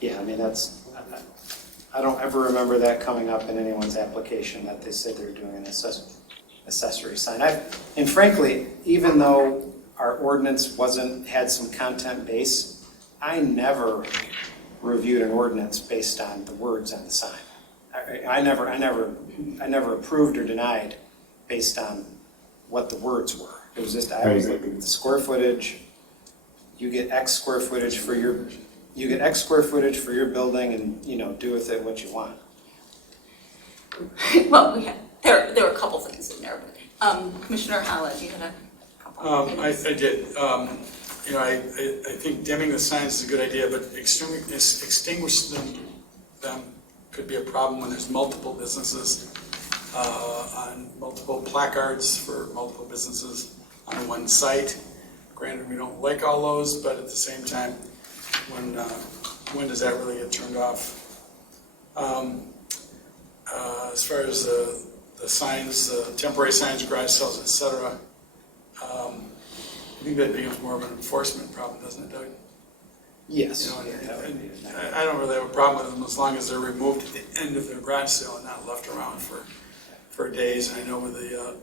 Yeah, I mean, I don't ever remember that coming up in anyone's application that they said they're doing an accessory sign. And frankly, even though our ordinance had some content base, I never reviewed an ordinance based on the words on the sign. I never approved or denied based on what the words were. It was just, I was looking at the square footage. You get X square footage for your building, and do with it what you want. Well, there were a couple things in there, but Commissioner Holland, you had a couple. I did. I think dimming the signs is a good idea, but extinguishing them could be a problem when there's multiple businesses on multiple placards for multiple businesses on one site. Granted, we don't like all those, but at the same time, when does that really get turned off? As far as the signs, temporary signs, garage sales, etc., I think that becomes more of an enforcement problem, doesn't it, Doug? Yes. You know, Yeah, and I don't really have a problem with them as long as they're removed at the end of their garage sale and not left around for days. I know with the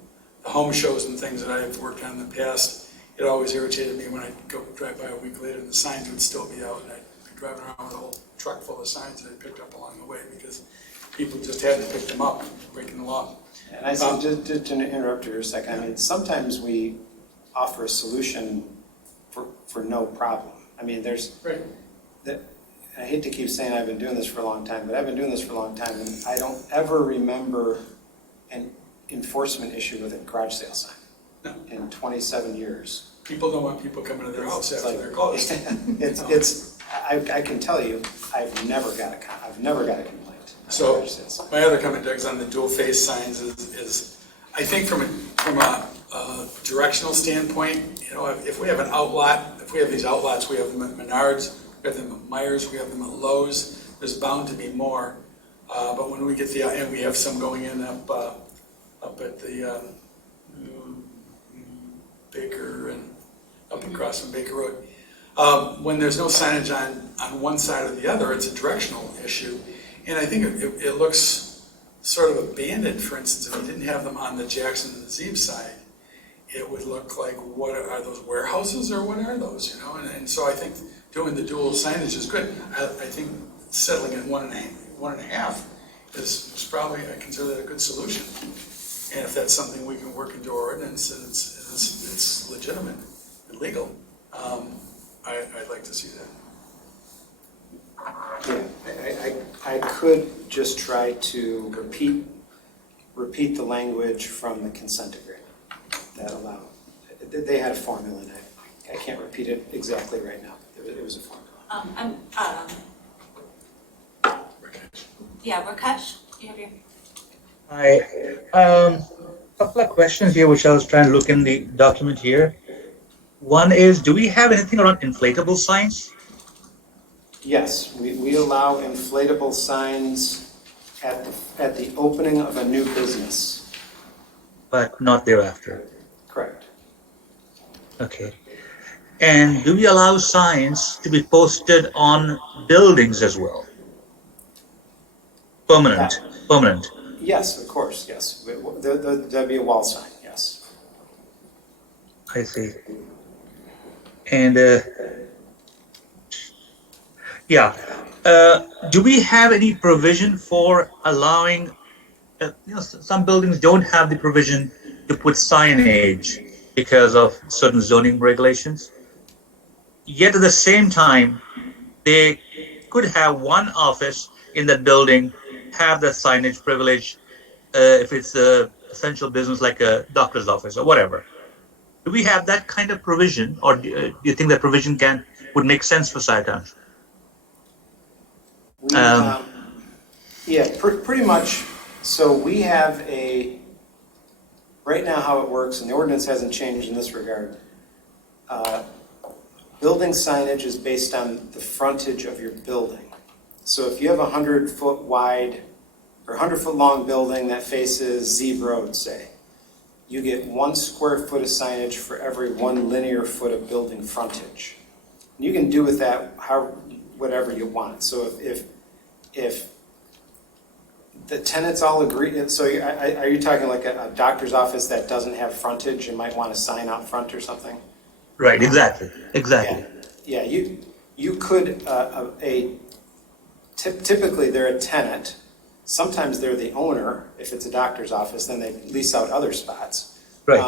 home shows and things that I've worked on in the past, it always irritated me when I'd go drive by a week later and the signs would still be out, and I'd be driving around with a whole truck full of signs that I picked up along the way because people just hadn't picked them up, breaking the law. And I said, just to interrupt you for a second, I mean, sometimes we offer a solution for no problem. I mean, I hate to keep saying I've been doing this for a long time, but I've been doing this for a long time, and I don't ever remember an enforcement issue with a garage sale sign in 27 years. People don't want people coming to their house after they're closed. I can tell you, I've never got a complaint. So my other comment, Doug, is on the dual face signs is I think from a directional standpoint, you know, if we have an outlot, if we have these outlots, we have them at Menards, we have them at Myers, we have them at Lowe's, there's bound to be more. But when we get and we have some going in up at the Baker and up across from Baker Road. When there's no signage on one side or the other, it's a directional issue. And I think it looks sort of abandoned. For instance, if you didn't have them on the Jackson and the Zeeb side, it would look like, what are those warehouses or what are those, you know? And so I think doing the dual signage is good. I think settling at 1.5 is probably, I consider that a good solution. And if that's something we can work into our ordinance and it's legitimate and legal, I'd like to see that. Yeah, I could just try to repeat the language from the consent agreement that allowed. They had a formula, and I can't repeat it exactly right now. It was a formula. Rakesh, you have your... Hi. Couple of questions here, which I was trying to look in the document here. One is, do we have anything around inflatable signs? Yes, we allow inflatable signs at the opening of a new business. But not thereafter. Correct. Okay. And do we allow signs to be posted on buildings as well? Permanent. Yes, of course, yes. There'd be a wall sign, yes. I see. And do we have any provision for allowing, some buildings don't have the provision to put signage because of certain zoning regulations. Yet at the same time, they could have one office in that building, have the signage privilege if it's a essential business like a doctor's office or whatever. Do we have that kind of provision, or do you think that provision would make sense for Scio Township? Pretty much. So we have right now how it works, and the ordinance hasn't changed in this regard. Building signage is based on the frontage of your building. So if you have a 100-foot wide or 100-foot long building that faces Zeeb Road, say, you get 1 square foot of signage for every 1 linear foot of building frontage. And you can do with that whatever you want. So if the tenants all agree, so are you talking like a doctor's office that doesn't have frontage and might want a sign out front or something? Right, exactly. Yeah, you could, typically they're a tenant. Sometimes they're the owner. If it's a doctor's office, then they lease out other spots. Right.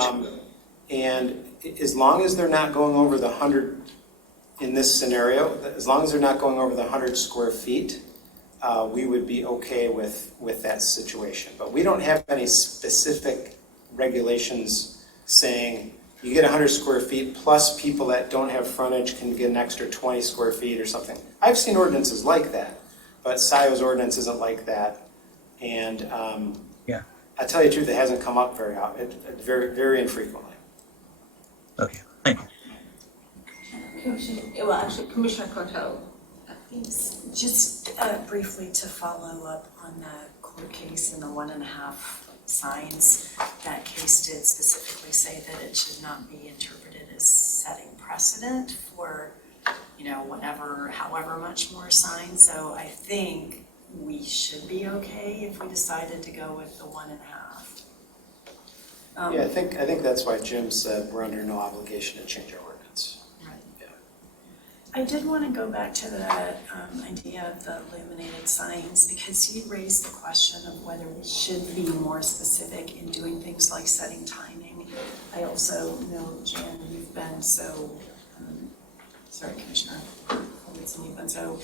And as long as they're not going over the 100, in this scenario, as long as they're not going over the 100 square feet, we would be okay with that situation. But we don't have any specific regulations saying you get 100 square feet plus people that don't have frontage can get an extra 20 square feet or something. I've seen ordinances like that, but Scio's ordinance isn't like that. And I tell you the truth, it hasn't come up very often, very, very infrequently. Okay, thank you. Well, actually, Commissioner Coto. Thanks. Just briefly to follow up on the court case and the 1.5 signs, that case did specifically say that it should not be interpreted as setting precedent for whatever, however much more signs. So I think we should be okay if we decided to go with the 1.5. Yeah, I think that's why Jim said we're under no obligation to change our ordinance. Right. Yeah. I did want to go back to that idea of the illuminated signs, because you raised the question of whether we should be more specific in doing things like setting timing. I also know, Jan, you've been so, Commissioner Collinson, you've been so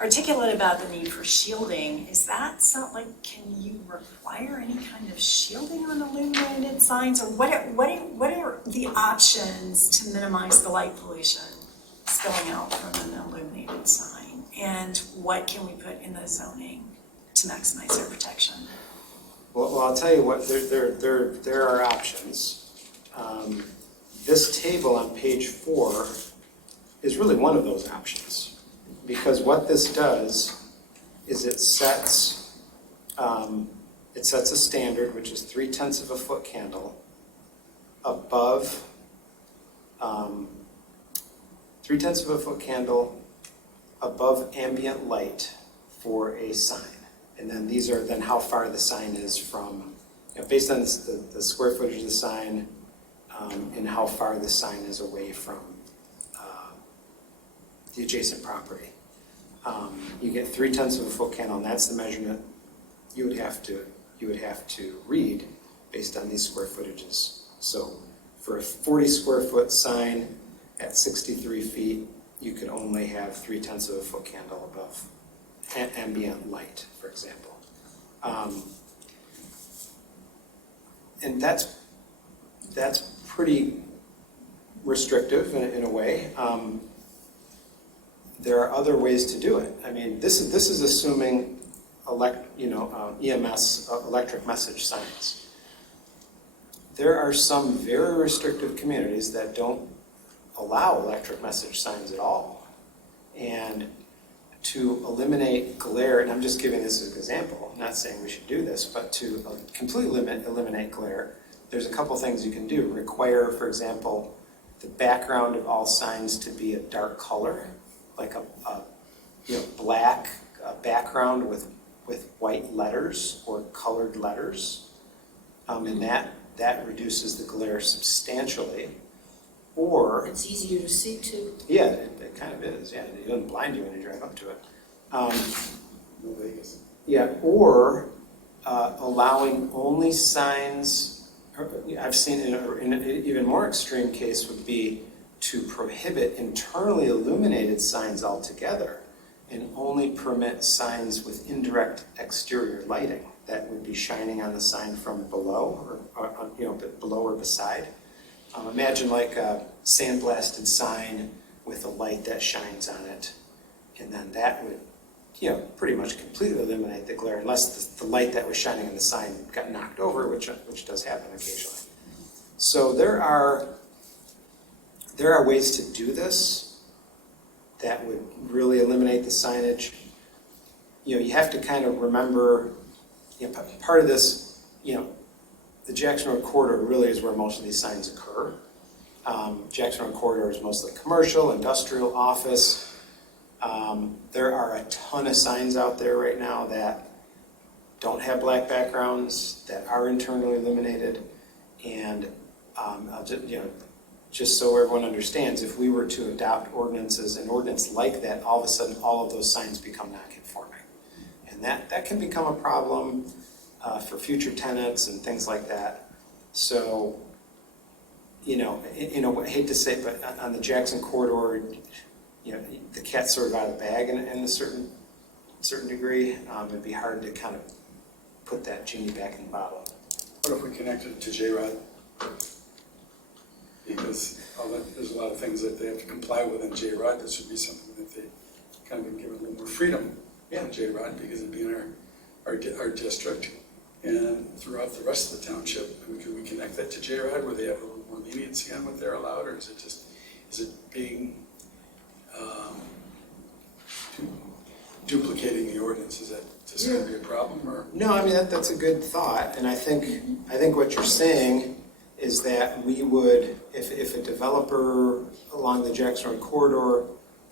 articulate about the need for shielding. Is that something, can you require any kind of shielding on illuminated signs? Or what are the options to minimize the light pollution spilling out from an illuminated sign? And what can we put in the zoning to maximize their protection? Well, I'll tell you what, there are options. This table on page 4 is really one of those options. Because what this does is it sets a standard, which is 0.3 of a foot candle above 0.3 of a foot candle above ambient light for a sign. And then these are then how far the sign is from, based on the square footage of the sign and how far the sign is away from the adjacent property. You get 0.3 of a foot candle, and that's the measurement you would have to read based on these square footages. So for a 40 square foot sign at 63 feet, you could only have 0.3 of a foot candle above ambient light, for example. And that's pretty restrictive in a way. There are other ways to do it. I mean, this is assuming EMS, electric message signs. There are some very restrictive communities that don't allow electric message signs at all. And to eliminate glare, and I'm just giving this as an example, I'm not saying we should do this, but to completely eliminate glare, there's a couple things you can do. Require, for example, the background of all signs to be a dark color, like a black background with white letters or colored letters, and that reduces the glare substantially. Or It's easier to see too. yeah, it kind of is. Yeah, it doesn't blind you when you drive up to it. Yeah, or allowing only signs. I've seen in an even more extreme case would be to prohibit internally illuminated signs altogether and only permit signs with indirect exterior lighting that would be shining on the sign from below or below or beside. Imagine like a sandblasted sign with a light that shines on it, and then that would pretty much completely eliminate the glare unless the light that was shining on the sign got knocked over, which does happen occasionally. So there are ways to do this that would really eliminate the signage. You have to kind of remember, part of this, the Jackson Road corridor really is where most of these signs occur. Jackson Road corridor is mostly commercial, industrial, office. There are a ton of signs out there right now that don't have black backgrounds, that are internally illuminated, and just so everyone understands, if we were to adopt an ordinance like that, all of a sudden all of those signs become non-conforming. And that can become a problem for future tenants and things like that. So, I hate to say it, but on the Jackson corridor, the cat's sort of out of the bag in a certain degree. It'd be hard to kind of put that genie back in the bottle. What if we connected it to J-Rod? Because there's a lot of things that they have to comply with in J-Rod. This should be something that they kind of give a little more freedom in J-Rod, because it'd be in our district and throughout the rest of the township. I mean, could we connect that to J-Rod where they have a little more leniency on what they're allowed, or is it being duplicating the ordinance? Is that just going to be a problem, or? No, I mean that's a good thought, and I think what you're saying is that we would, if a developer along the Jackson Road corridor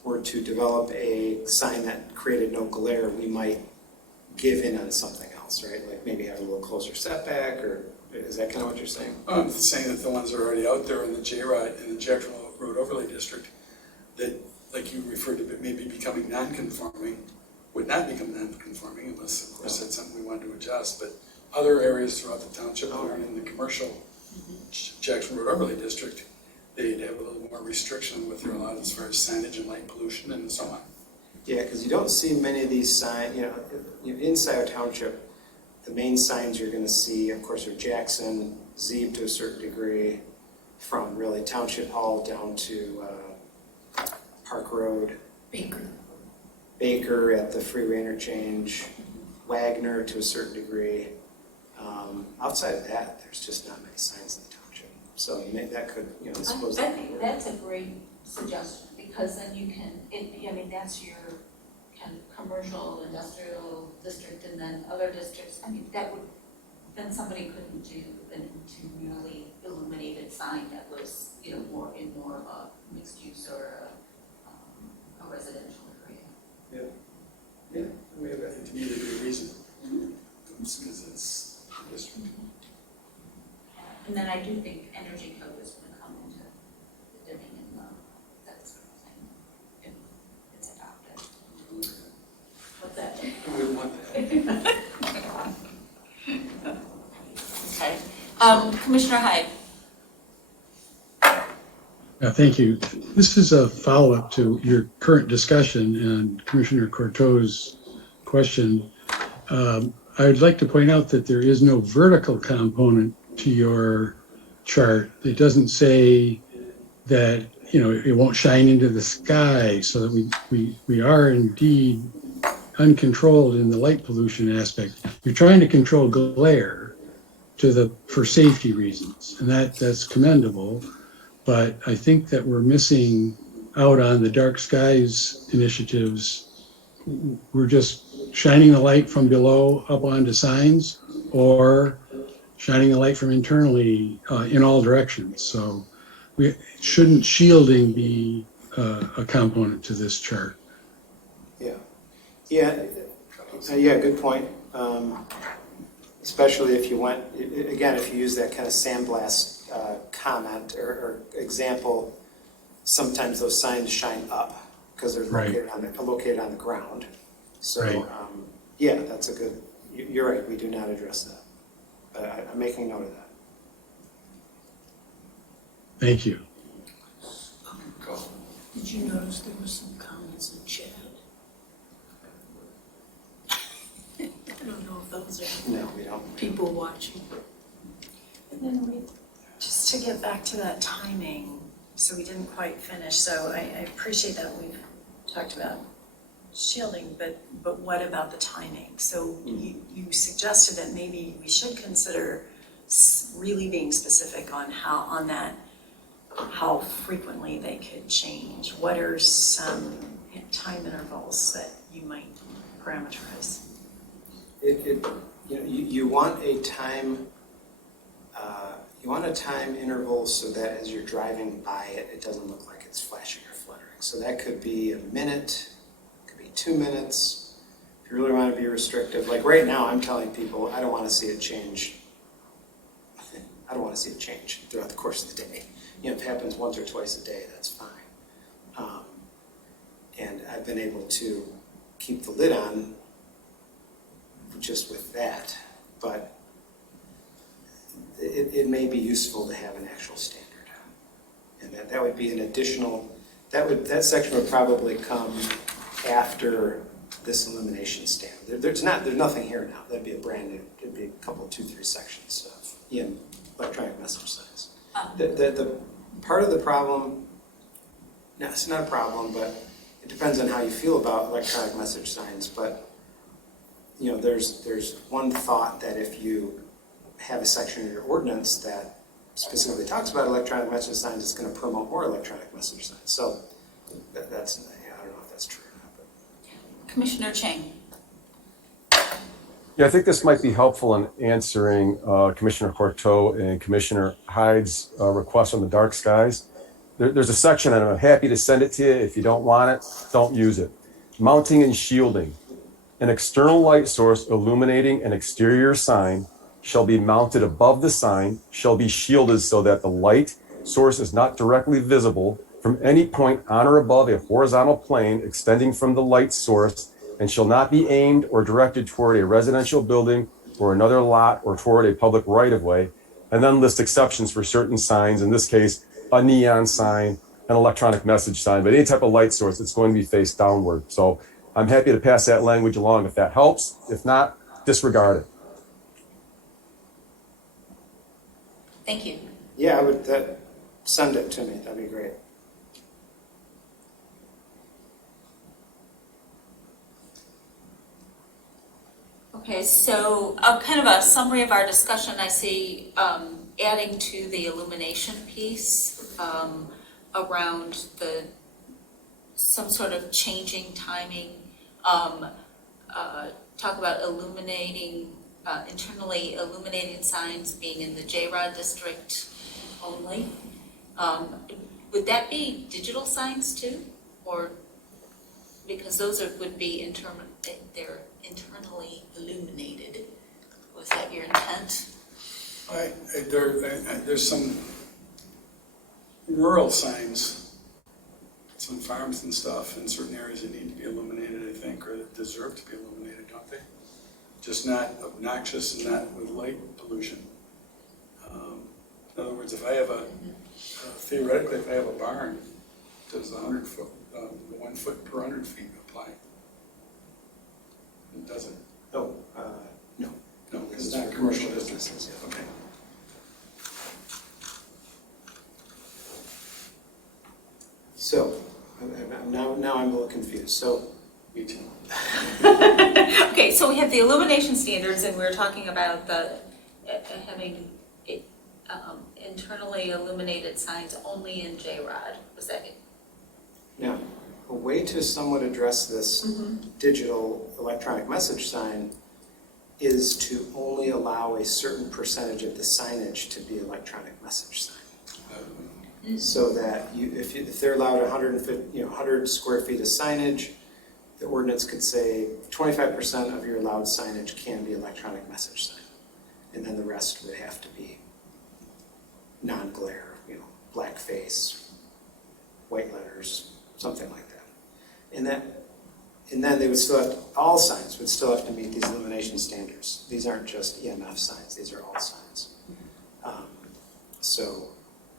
were to develop a sign that created no glare, we might give in on something else, right? Like maybe have a little closer setback, or is that kind of what you're saying? I'm saying that the ones that are already out there in the J-Ride, in the Jackson Road Overlay District, that, like you referred to, maybe becoming non-conforming, would not become non-conforming unless, of course, that's something we wanted to adjust. But other areas throughout the township that are in the commercial Jackson Road Overlay District, they'd have a little more restriction on what they're allowed as far as signage and light pollution and so on. Yeah, because you don't see many of these signs, in Scio Township, the main signs you're going to see, of course, are Jackson, Zeeb to a certain degree, from really Township Hall down to Park Road. Baker at the freeway interchange, Wagner to a certain degree. Outside of that, there's just not many signs in the township. So that could, I suppose. I think that's a great suggestion, because then you can, that's your kind of commercial, industrial district, and then other districts. Then somebody couldn't do an interiorly illuminated sign that was, more of a mixed use or a residential area. Yeah, I think to me there'd be a reason. Because it's a district. And then I do think energy code is going to come into the dimming and that sort of thing, if it's adopted. What's that? We wouldn't want that. Okay. Commissioner Hyde. Thank you. This is a follow-up to your current discussion and Commissioner Courteau's question. I would like to point out that there is no vertical component to your chart. It doesn't say that, it won't shine into the sky, so that we are indeed uncontrolled in the light pollution aspect. You're trying to control glare for safety reasons, and that's commendable. But I think that we're missing out on the dark skies initiatives. We're just shining the light from below up onto signs, or shining the light from internally in all directions. So shouldn't shielding be a component to this chart? Yeah, good point. Especially if you went, again, if you use that kind of sandblast comment or example, sometimes those signs shine up because they're located on the ground. So, that's a good, you're right, we do not address that. I'm making note of that. Thank you. Did you notice there were some comments in chat? I don't know if those are No, we don't. people watching. And then just to get back to that timing, so we didn't quite finish, so I appreciate that we've talked about shielding, but what about the timing? So you suggested that maybe we should consider really being specific on how frequently they could change. What are some time intervals that you might parameterize? You want a time. You want a time interval so that as you're driving by it, it doesn't look like it's flashing or fluttering. So that could be a minute, it could be 2 minutes. If you really want to be restrictive, like right now, I'm telling people I don't want to see it change. I don't want to see it change throughout the course of the day. If it happens once or twice a day, that's fine. And I've been able to keep the lid on just with that, but it may be useful to have an actual standard. And that would be an additional, that section would probably come after this illumination standard. There's nothing here now. That'd be a brand new, it'd be a couple, 2-3 sections of electronic message signs. The part of the problem, no, it's not a problem, but it depends on how you feel about electronic message signs. But there's one thought that if you have a section in your ordinance that specifically talks about electronic message signs, it's going to promote more electronic message signs. So that's I don't know if that's true or not. But. Commissioner Chang. Yeah, I think this might be helpful in answering Commissioner Courteau and Commissioner Hyde's request on the dark skies. there's a section, and I'm happy to send it to you. If you don't want it, don't use it. Mounting and shielding. An external light source illuminating an exterior sign shall be mounted above the sign, shall be shielded so that the light source is not directly visible from any point on or above a horizontal plane extending from the light source, and shall not be aimed or directed toward a residential building or another lot or toward a public right-of-way. And then list exceptions for certain signs, in this case, a neon sign, an electronic message sign, but any type of light source that's going to be faced downward. So I'm happy to pass that language along if that helps. If not, disregard it. Thank you. Yeah, I would, send it to me, that'd be great. Okay, so kind of a summary of our discussion, I see adding to the illumination piece around some sort of changing timing, talk about internally illuminating signs being in the JROD district only. Would that be digital signs too? Or, because those would be they're internally illuminated. Was that your intent? There's some rural signs, some farms and stuff in certain areas that need to be illuminated, I think, or that deserve to be illuminated, don't they? Just not obnoxious and not with light pollution. In other words, if I have theoretically, if I have a barn, does the 100 foot, 1 foot per 100 feet apply? It doesn't. No, no. No, because it's not commercial businesses. Okay. So, now I'm a little confused. So, Me too. Okay, so we have the illumination standards, and we're talking about having internally illuminated signs only in JROD. Was that it? now, a way to somewhat address this digital electronic message sign is to only allow a certain percentage of the signage to be electronic message sign. So that if they're allowed 100 square feet of signage, the ordinance could say 25% of your allowed signage can be electronic message sign. And then the rest would have to be non-glare, black face, white letters, something like that. And then they would still have all signs would still have to meet these illumination standards. These aren't just EMF signs, these are all signs. So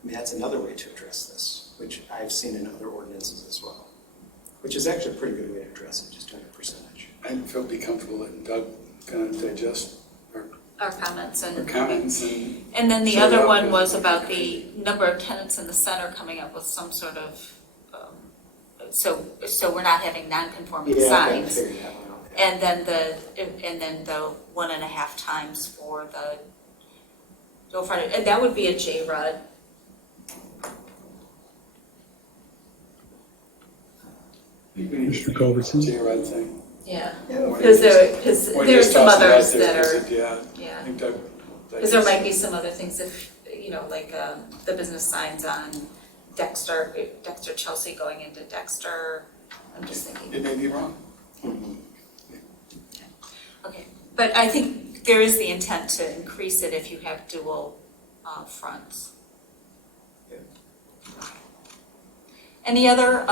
that's another way to address this, which I've seen in other ordinances as well, which is actually a pretty good way to address it, just doing a percentage. I feel be comfortable letting Doug kind of digest Our comments our comments and then the Sort other out one the- was about the number of tenants in the center coming up with some sort of, so we're not having non-conforming Yeah, I signs. figured that one out. And then the 1.5 times for the door front, and that would be a JROD. Mr. Culbertson? JROD thing. Yeah, Yeah, because there Or are just some toss it out others there, that are, because I yeah. think Doug. Because there might be some other things if, like the business signs on Dexter Chelsea going into Dexter. I'm just thinking. It may be wrong. Okay, but I think there is the intent to increase it if you have dual fronts. Yeah. Any other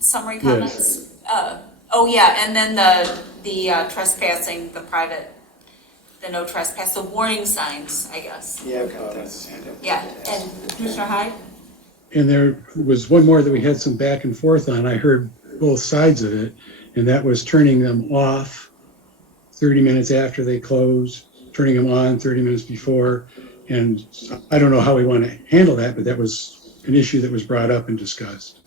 summary comments? Oh yeah, and then the trespassing, the no trespass, the warning signs, I guess. Yeah, I've got that. That's- Yeah, and Commissioner Hyde? And there was one more that we had some back and forth on. I heard both sides of it, and that was turning them off 30 minutes after they close, turning them on 30 minutes before. And I don't know how we want to handle that, but that was an issue that was brought up and discussed.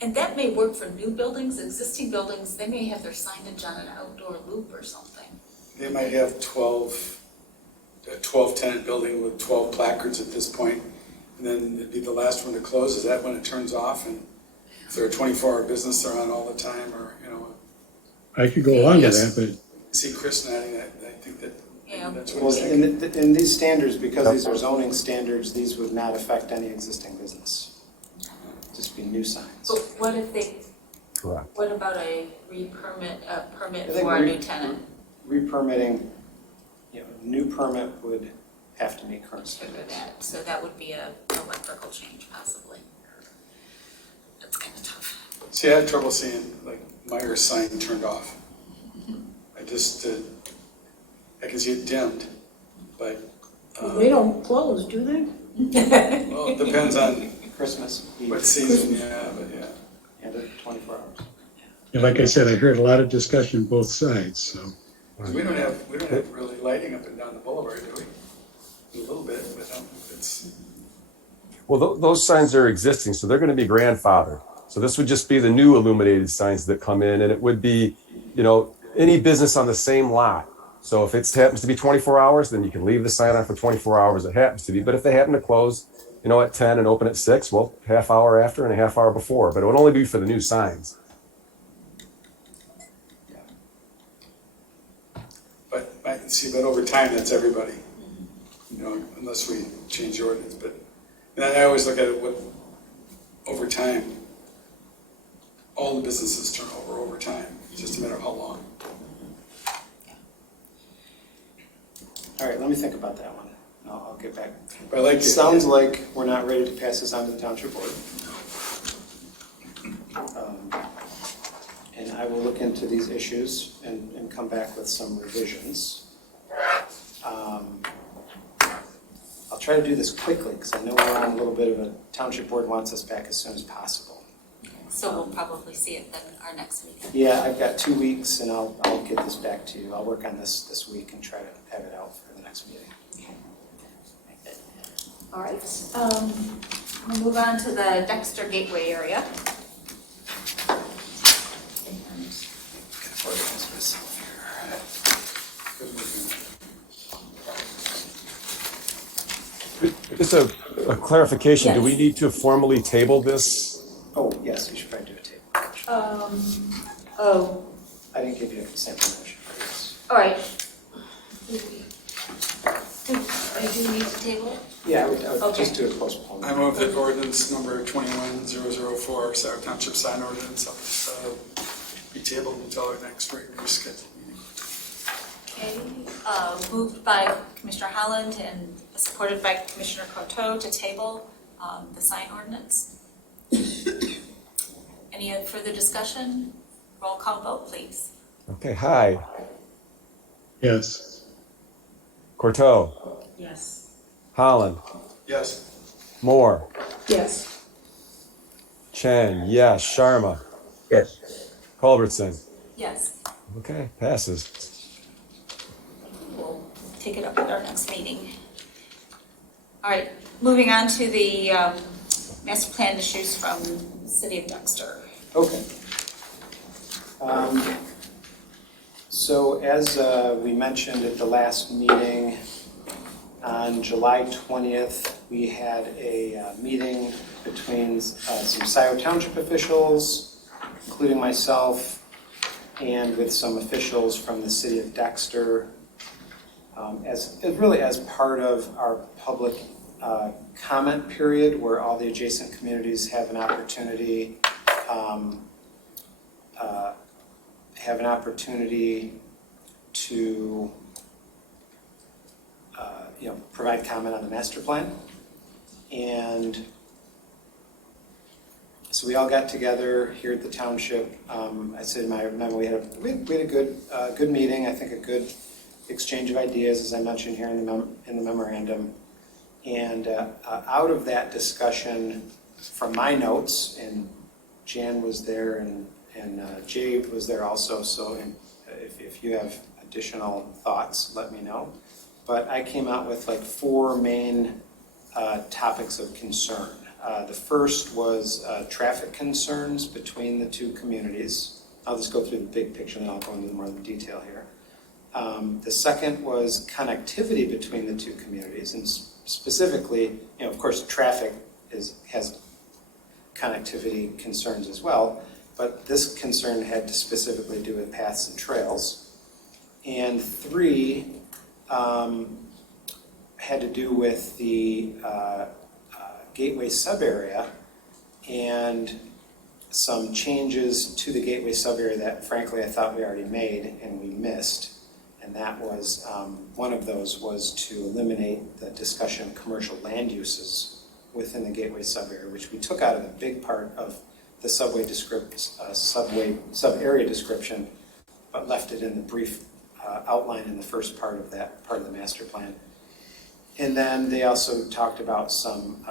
And that may work for new buildings, existing buildings, they may have their signage on an outdoor loop or something. They might have a 12 tenant building with 12 placards at this point, and then it'd be the last one to close. Is that when it turns off? And if they're a 24-hour business, they're on all the time, or, I could go along with Yes. that, but I see Chris nodding. I think that Yeah. That's what Well, he's thinking. in these standards, because these are zoning standards, these would not affect any existing business. Just be new signs. But what if they, Correct. what about a permit I think for a new tenant? Re-permitting, new permit would have to meet current So standards. so that would be a electrical change possibly. That's kind of tough. See, I had trouble seeing like Meyer's sign turned off. I just, I can see it dimmed, but, They don't close, do they? well, it depends on Christmas Eve, what season, yeah, but yeah. yeah, they're 24 hours. And like I said, I heard a lot of discussion both sides, so. We don't have really lighting up and down the boulevard, do we? A little bit, but it's, Well, those signs are existing, so they're going to be grandfathered. So this would just be the new illuminated signs that come in, and it would be, any business on the same lot. So if it happens to be 24 hours, then you can leave the sign on for 24 hours. It happens to be. But if they happen to close, at 10 and open at 6, well, half hour after and a half hour before. But it would only be for the new signs. but over time, that's everybody. Unless we change the ordinance, but, and I always look at it, over time, all the businesses turn over time. It's just a matter of how long. All right, let me think about that one. I'll get back. But I like It sounds like we're not ready to pass this on to the township board. And I will look into these issues and come back with some revisions. I'll try to do this quickly because I know we're on a little bit of a township board wants us back as soon as possible. So we'll probably see it then our next meeting. Yeah, I've got 2 weeks and I'll get this back to you. I'll work on this week and try to have it out for the next meeting. All right, we'll move on to the Dexter Gateway area. Organize myself here. Just a clarification. Do we need to formally table this? Oh, yes, we should probably do a table. I didn't give you a sample motion for this. All right. Do we need to table it? Yeah, I would Okay. just do a postponement. I move that ordinance number 21004, Scio Township sign ordinance, be tabled until our next regular scheduled meeting. Okay, moved by Commissioner Holland and supported by Commissioner Coteau to table the sign ordinance. Any further discussion? Roll call vote, please. Okay, hi. Yes. Corto, Yes. Holland, Yes. Moore, Yes. Chen, yes, Sharma, Yes. Culbertson. Yes, Okay, passes. we'll take it up at our next meeting. All right, moving on to the master plan issues from the city of Dexter. Okay. So as we mentioned at the last meeting, on July 20th, we had a meeting between some Scio Township officials, including myself, and with some officials from the city of Dexter, as part of our public comment period where all the adjacent communities have an opportunity to provide comment on the master plan. And so we all got together here at the township. I said in my memo we had a good meeting. I think a good exchange of ideas, as I mentioned here in the memorandum. And out of that discussion, from my notes, and Jan was there and Jay was there also, so if you have additional thoughts, let me know. But I came out with like 4 main topics of concern. The first was traffic concerns between the 2 communities. I'll just go through the big picture and then I'll go into more of the detail here. The second was connectivity between the 2 communities, and specifically, of course, traffic has connectivity concerns as well, but this concern had to specifically do with paths and trails. And 3 had to do with the Gateway sub-area and some changes to the Gateway sub-area that frankly I thought we already made and we missed. And that was, one of those was to eliminate the discussion of commercial land uses within the Gateway sub-area, which we took out of the big part of the sub-area description, but left it in the brief outline in the first part of that part of the master plan. And then they also talked about some,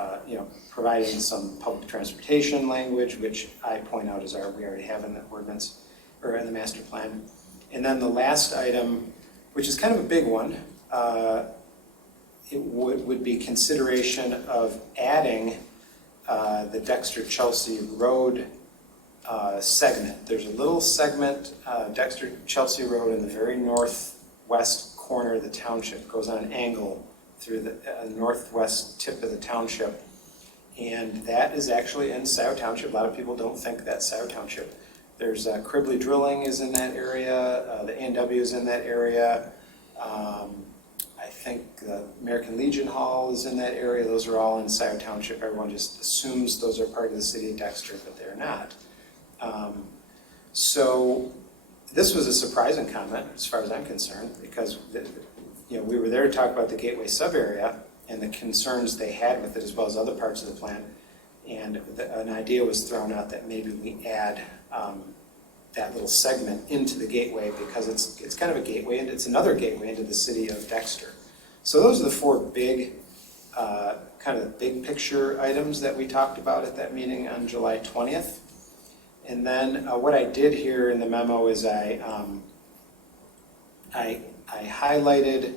providing some public transportation language, which I point out is we already have in the ordinance or in the master plan. And then the last item, which is kind of a big one, it would be consideration of adding the Dexter-Chelsea Road segment. There's a little segment, Dexter-Chelsea Road in the very northwest corner of the township. It goes on an angle through the northwest tip of the township. And that is actually in Scio Township. A lot of people don't think that's Scio Township. There's Cribley Drilling is in that area. The A&W is in that area. I think the American Legion Hall is in that area. Those are all in Scio Township. Everyone just assumes those are part of the city of Dexter, but they're not. So this was a surprising comment as far as I'm concerned, because we were there to talk about the Gateway sub-area and the concerns they had with it, as well as other parts of the plan. And an idea was thrown out that maybe we add that little segment into the gateway, because it's kind of a gateway, and it's another gateway into the city of Dexter. So those are the four big, kind of big picture items that we talked about at that meeting on July 20th. And then what I did here in the memo is I highlighted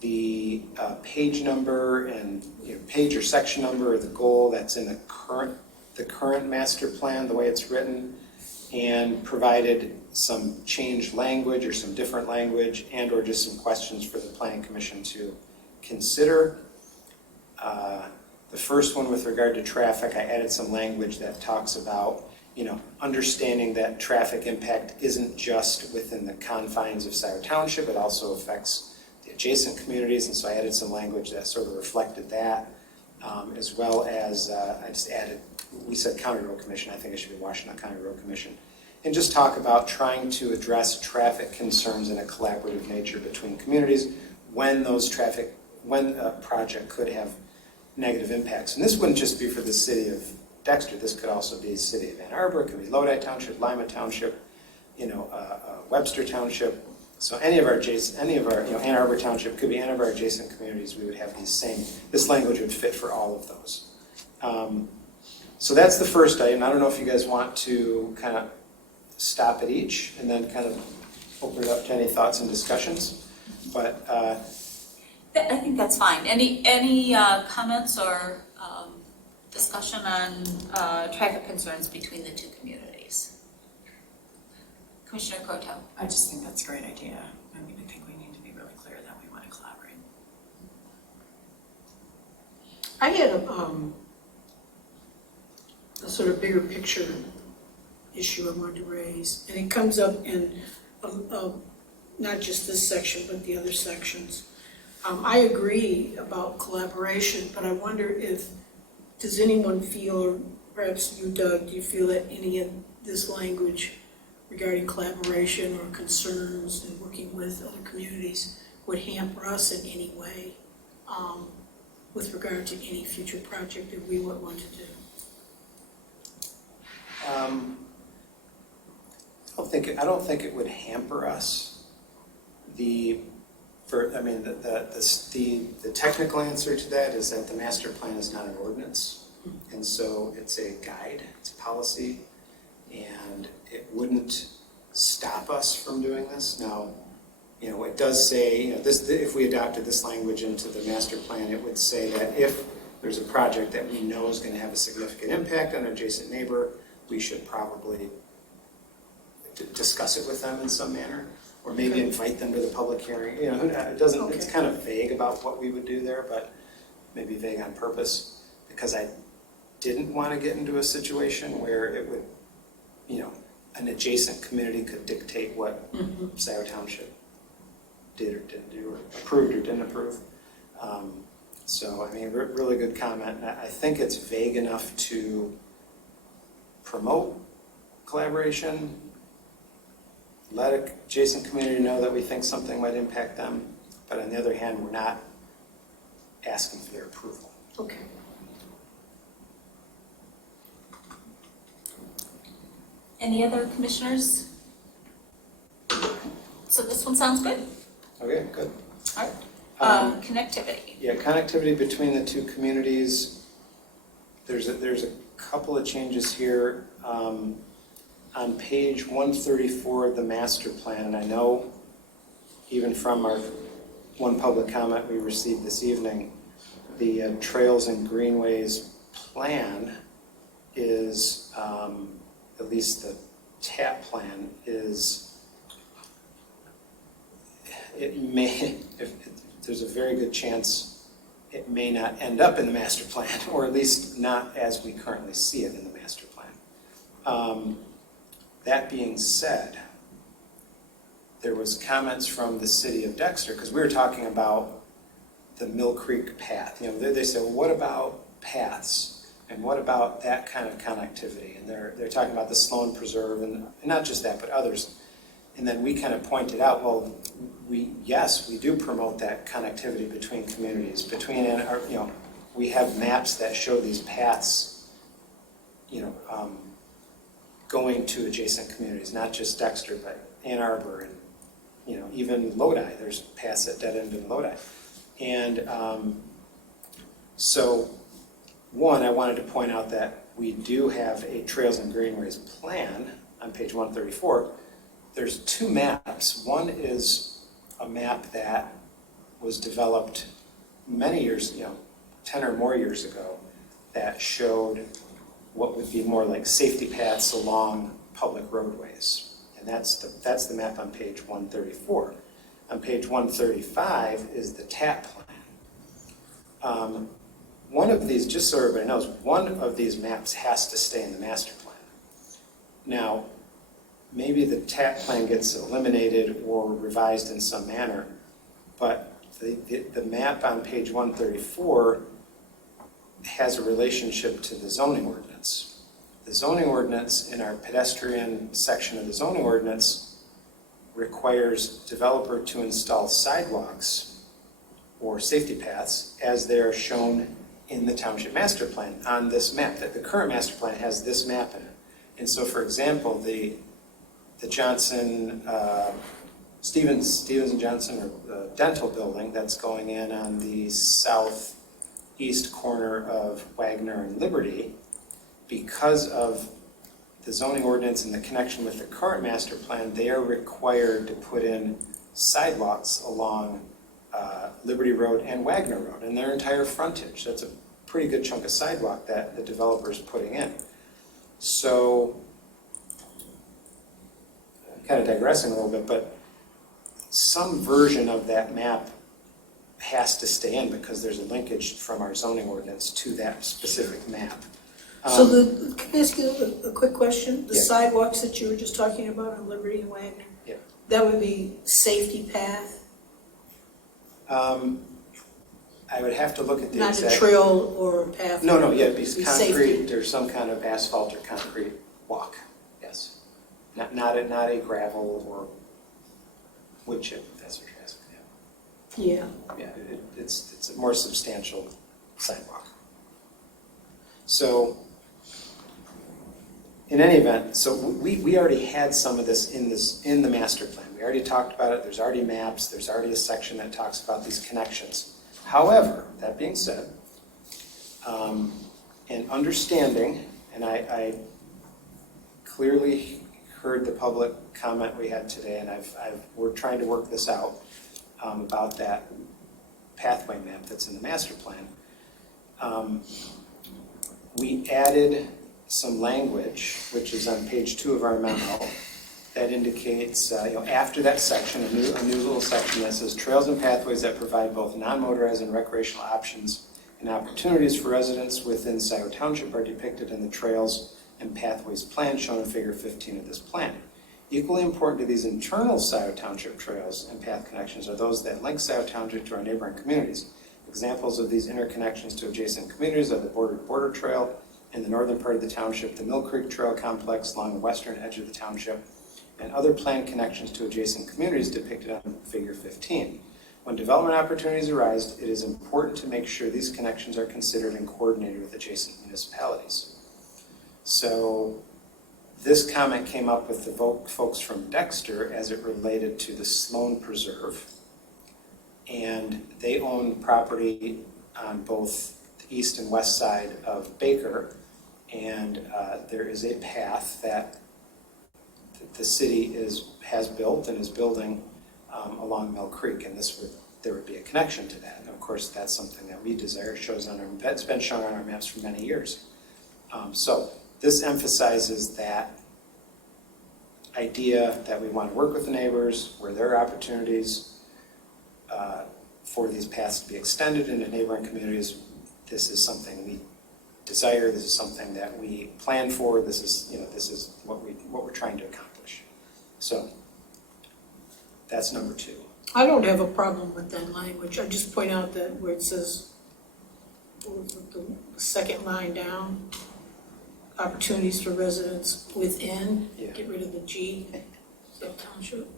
the page number and page or section number of the goal that's in the current master plan, the way it's written, and provided some changed language or some different language and or just some questions for the Planning Commission to consider. The first one with regard to traffic, I added some language that talks about understanding that traffic impact isn't just within the confines of Scio Township, it also affects the adjacent communities, and so I added some language that sort of reflected that, as well as I just added, we said County Road Commission, I think it should be Washington County Road Commission, and just talk about trying to address traffic concerns in a collaborative nature between communities when a project could have negative impacts. And this wouldn't just be for the city of Dexter, this could also be the city of Ann Arbor, it could be Lodi Township, Lima Township, Webster Township. So any of our Ann Arbor Township, could be any of our adjacent communities, we would have this language would fit for all of those. So that's the first item. I don't know if you guys want to kind of stop at each and then kind of open it up to any thoughts and discussions. But I think that's fine. Any comments or discussion on traffic concerns between the two communities? Commissioner Coto. I just think that's a great idea. I think we need to be really clear that we want to collaborate. I had a sort of bigger picture issue I wanted to raise, and it comes up in not just this section, but the other sections. I agree about collaboration, but I wonder does anyone feel, or perhaps you, Doug, do you feel that any of this language regarding collaboration or concerns and working with other communities would hamper us in any way with regard to any future project that we would want to do? I don't think it would hamper us. The technical answer to that is that the master plan is not an ordinance, and so it's a guide, it's a policy, and it wouldn't stop us from doing this. Now, it does say, if we adopted this language into the master plan, it would say that if there's a project that we know is going to have a significant impact on an adjacent neighbor, we should probably discuss it with them in some manner, or maybe invite them to the public hearing. It doesn't. Okay. It's kind of vague about what we would do there, but maybe vague on purpose, because I didn't want to get into a situation where it would, an adjacent community could dictate what Scio Township did or didn't do, or approved or didn't approve. So, I mean, really good comment. And I think it's vague enough to promote collaboration, let an adjacent community know that we think something might impact them, but on the other hand, we're not asking for their approval. Okay. Any other commissioners? So this one sounds good. Okay, good. All right. Connectivity. Yeah, connectivity between the two communities. There's a couple of changes here. On page 134 of the master plan, and I know even from our one public comment we received this evening, the Trails and Greenways plan is, at least the TAP plan is, it may, there's a very good chance it may not end up in the master plan, or at least not as we currently see it in the master plan. That being said, there was comments from the city of Dexter, because we were talking about the Mill Creek path. You know, they said, well, what about paths? And what about that kind of connectivity? And they're talking about the Sloan Preserve, and not just that, but others. And then we kind of pointed out, well, yes, we do promote that connectivity between communities, between, you know, we have maps that show these paths, you know, going to adjacent communities, not just Dexter, but Ann Arbor and, you know, even Lodi. There's paths that dead end in Lodi. And so, one, I wanted to point out that we do have a Trails and Greenways plan on page 134. There's two maps. One is a map that was developed many years, you know, 10 or more years ago, that showed what would be more like safety paths along public roadways. And that's the map on page 134. On page 135 is the TAP plan. One of these, just so everybody knows, one of these maps has to stay in the master plan. Now, maybe the TAP plan gets eliminated or revised in some manner, but the map on page 134 has a relationship to the zoning ordinance. The zoning ordinance in our pedestrian section of the zoning ordinance requires developer to install sidewalks or safety paths as they're shown in the township master plan on this map. That the current master plan has this map in it. And so, for example, the Johnson, Stevens and Johnson dental building that's going in on the southeast corner of Wagner and Liberty, because of the zoning ordinance and the connection with the current master plan, they are required to put in sidewalks along Liberty Road and Wagner Road and their entire frontage. That's a pretty good chunk of sidewalk that the developer is putting in. So, I'm kind of digressing a little bit, but some version of that map has to stay in because there's a linkage from our zoning ordinance to that specific map. So can I ask you a quick question? The Yeah. sidewalks that you were just talking about on Liberty and Wagner? Yeah. That would be safety path, I would have to look at the not exact... a trail or a path? No, yeah, it'd be Be concrete safety. or some kind of asphalt or concrete walk, yes. Not a gravel or wood chip, if that's what you're asking. Yeah. Yeah, it's a more substantial sidewalk. So, in any event, so we already had some of this in the master plan. We already talked about it. There's already maps. There's already a section that talks about these connections. However, that being said, and understanding, and I clearly heard the public comment we had today, and we're trying to work this out about that pathway map that's in the master plan. We added some language, which is on page 2 of our memo, that indicates, after that section, a new little section that says trails and pathways that provide both non-motorized and recreational options and opportunities for residents within Scio Township are depicted in the trails and pathways plan shown in figure 15 of this plan. Equally important to these internal Scio Township trails and path connections are those that link Scio Township to our neighboring communities. Examples of these interconnections to adjacent communities are the Border Trail in the northern part of the township, the Mill Creek Trail complex along the western edge of the township, and other planned connections to adjacent communities depicted on Figure 15. When development opportunities arise, it is important to make sure these connections are considered and coordinated with adjacent municipalities. So this comment came up with the folks from Dexter as it related to the Sloan Preserve. And they own property on both the east and west side of Baker. And there is a path that the city has built and is building along Mill Creek. And there would be a connection to that. And of course, that's something that we desire. It's been shown on our maps for many years. So this emphasizes that idea that we want to work with the neighbors, where there are opportunities for these paths to be extended into neighboring communities. This is something we desire. This is something that we plan for. This is what we're trying to accomplish. So that's number 2. I don't have a problem with that language. I just point out that where it says, the second line down, opportunities for residents within, get rid of the G, so township.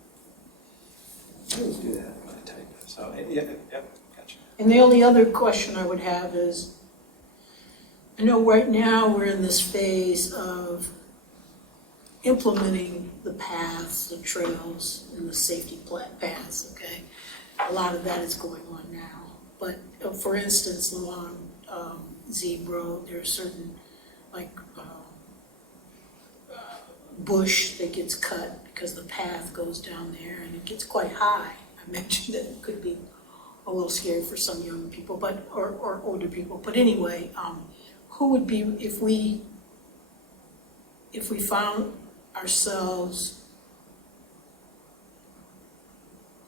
I always do that when I type. So, yeah, gotcha. And the only other question I would have is, I know right now we're in this phase of implementing the paths, the trails, and the safety paths, okay? A lot of that is going on now. But for instance, along Zeb Road, there are certain, like, bush that gets cut because the path goes down there and it gets quite high. I mentioned that it could be a little scary for some young people, but or older people. But anyway, who would be, if we found ourselves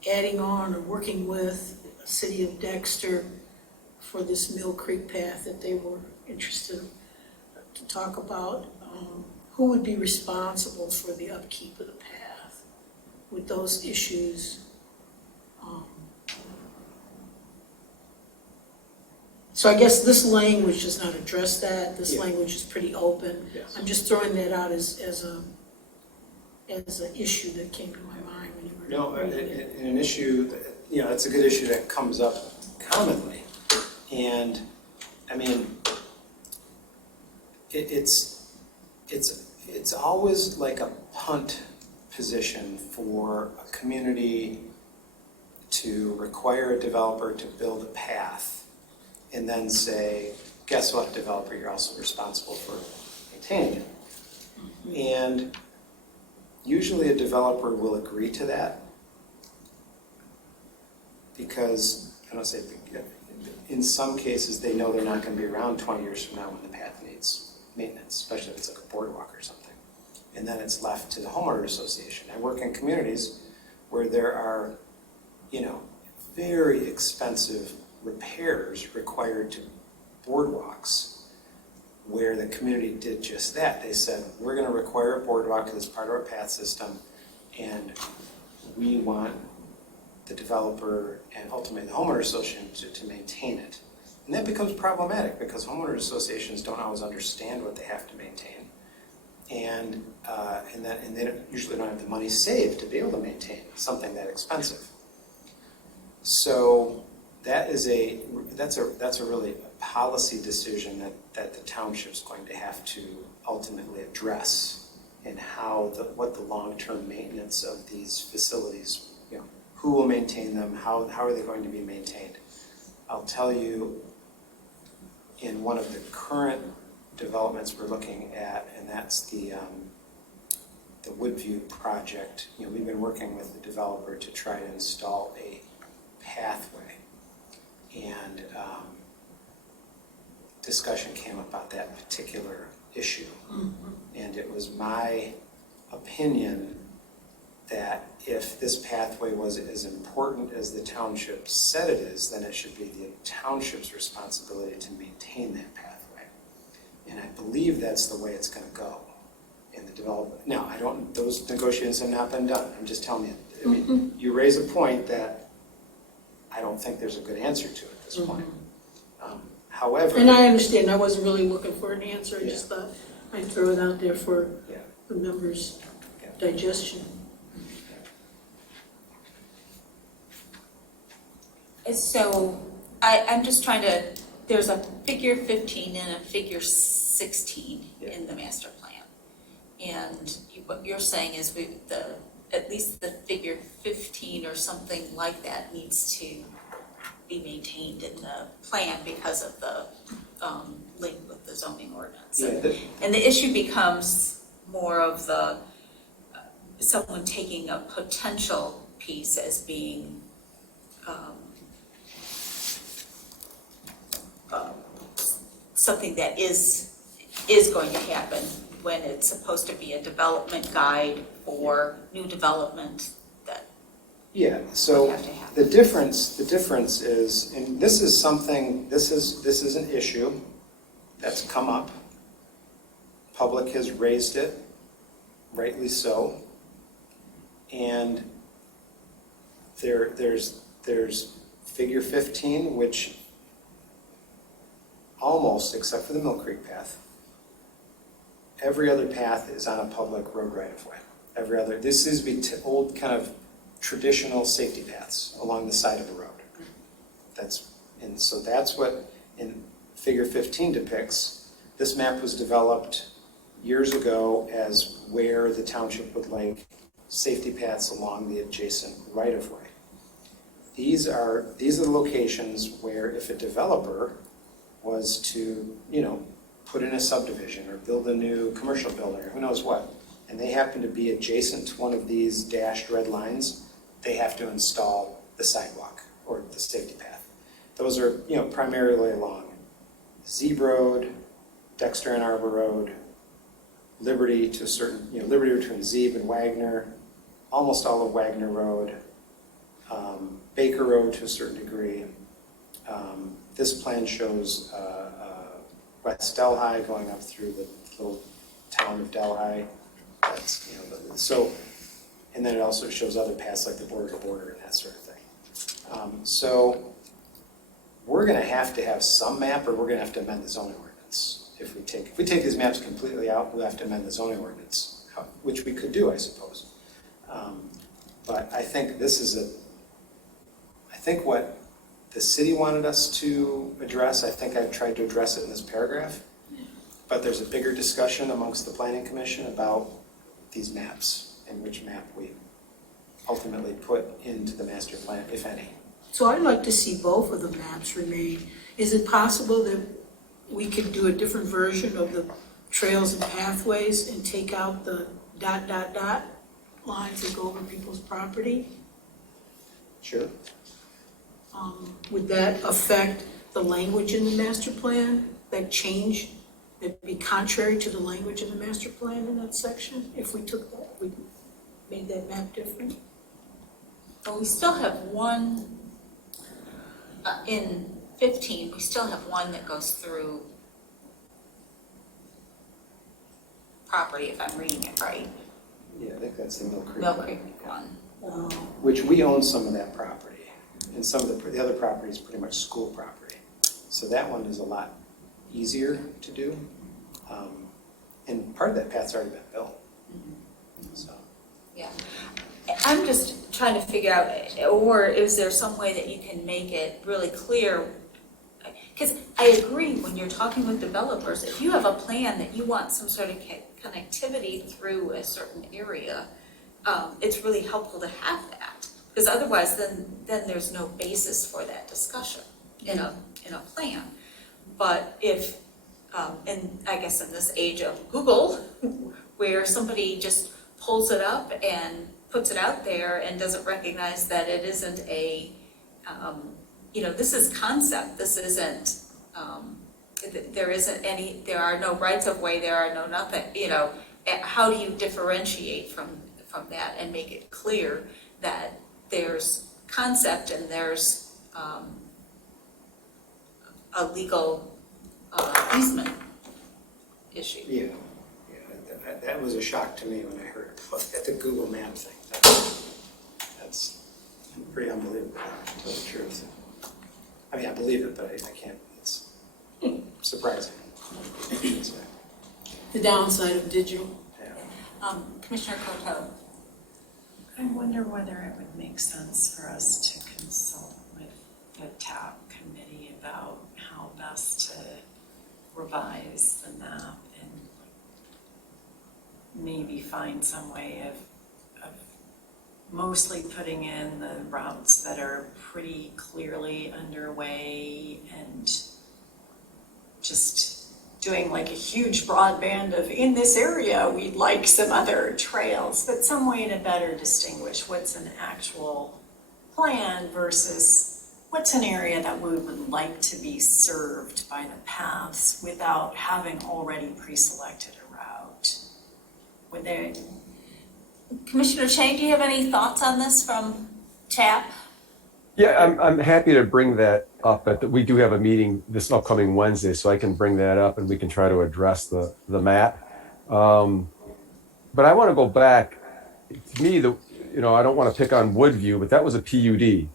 adding on or working with the city of Dexter for this Mill Creek path that they were interested to talk about, who would be responsible for the upkeep of the path with those issues? So I guess this language does not address that. This language is pretty open. Yes. I'm just throwing that out as an issue that came to my mind when you were An issue, it's a good issue that comes up commonly. And I mean, it's always like a punt position for a community to require a developer to build a path and then say, guess what, developer, you're also responsible for maintaining it. Mm-hmm. And usually a developer will agree to that because, I don't say, in some cases they know they're not going to be around 20 years from now when the path needs maintenance, especially if it's like a boardwalk or something. And then it's left to the homeowner association. I work in communities where there are, very expensive repairs required to boardwalks where the community did just that. They said, we're going to require a boardwalk because it's part of our path system, and we want the developer and ultimately the homeowner association to maintain it. And that becomes problematic because homeowner associations don't always understand what they have to maintain. And they usually don't have the money saved to be able to maintain something that expensive. So that's a really policy decision that the township's going to have to ultimately address, and what the long-term maintenance of these facilities, who will maintain them, how are they going to be maintained. I'll tell you, in one of the current developments we're looking at, and that's the Woodview project. We've been working with the developer to try to install a pathway, and discussion came about that particular issue. Mm-hmm. And it was my opinion that if this pathway was as important as the township said it is, then it should be the township's responsibility to maintain that pathway. And I believe that's the way it's going to go. in the development. Now, those negotiations have not been done. I'm just telling you. I mean, you raise a point that I don't think there's a good answer to at this point. However. And I understand, I wasn't really looking for an answer, I just thought I'd throw it out there for Yeah. the members' digestion. So I'm just trying to, there's a figure 15 and a figure 16 in the master plan. And what you're saying is at least the figure 15 or something like that needs to be maintained in the plan because of the link with the zoning ordinance. And the issue becomes more of the someone taking a potential piece as being something that is going to happen when it's supposed to be a development guide for new development that So have to happen. the difference is, and this is an issue that's come up. Public has raised it, rightly so. And there's figure 15, which almost, except for the Mill Creek path, every other path is on a public road right of way. This is old kind of traditional safety paths along the side of the road. So that's what in figure 15 depicts. This map was developed years ago as where the township would like safety paths along the adjacent right of way. These are the locations where if a developer was to, put in a subdivision or build a new commercial building or who knows what, and they happen to be adjacent to one of these dashed red lines, they have to install the sidewalk or the safety path. Those are, primarily along Zeeb Road, Dexter and Arbor Road, Liberty to a certain, Liberty between Zeeb and Wagner, almost all of Wagner Road, Baker Road to a certain degree. This plan shows West Delhi going up through the little town of Delhi. That's, and then it also shows other paths like the border to border and that sort of thing. So we're going to have some map, or we're going to have to amend the zoning ordinance. If we take these maps completely out, we'll have to amend the zoning ordinance, which we could do, I suppose. But I think I think what the city wanted us to address, I think I've tried to address it in this paragraph. But there's a bigger discussion amongst the Planning Commission about these maps and which map we ultimately put into the master plan, if any. So I'd like to see both of the maps remain. Is it possible that we could do a different version of the trails and pathways and take out the ... lines that go over people's property? Sure. Would that affect the language in the master plan? That change, that'd be contrary to the language in the master plan in that section? If we took that, we made that map different? But we still have one, in 15, we still have one that goes through property, if I'm reading it right. Yeah, I think that's the Mill Creek. Mill Creek one. Which we own some of that property. And some of the other property is pretty much school property. So that one is a lot easier to do. And part of that path's already been built. So. Yeah. I'm just trying to figure out, or is there some way that you can make it really clear? Because I agree, when you're talking with developers, if you have a plan that you want some sort of connectivity through a certain area, it's really helpful to have that. Because otherwise, then there's no basis for that discussion in a plan. But if, and I guess in this age of Google, where somebody just pulls it up and puts it out there and doesn't recognize that it isn't a, this is concept. This isn't, there are no rights of way. There are no nothing. How do you differentiate from that and make it clear that there's concept and there's a legal easement issue? Yeah. that was a shock to me when I heard at the Google Map thing. That's pretty unbelievable, to tell the truth. I mean, I believe it, but I can't, it's surprising. The downside of digital. Commissioner Coto. I wonder whether it would make sense for us to consult with the TAP committee about how best to revise the map and maybe find some way of mostly putting in the routes that are pretty clearly underway and just doing like a huge broadband of, in this area, we'd like some other trails, but some way to better distinguish what's an actual plan versus what's an area that we would like to be served by the paths without having already pre-selected a route. Would there? Commissioner Chang, do you have any thoughts on this from TAP? Yeah, I'm happy to bring that up. We do have a meeting this upcoming Wednesday, so I can bring that up and we can try to address the map. But I want to go back. To me, I don't want to pick on Woodview, but that was a PUD.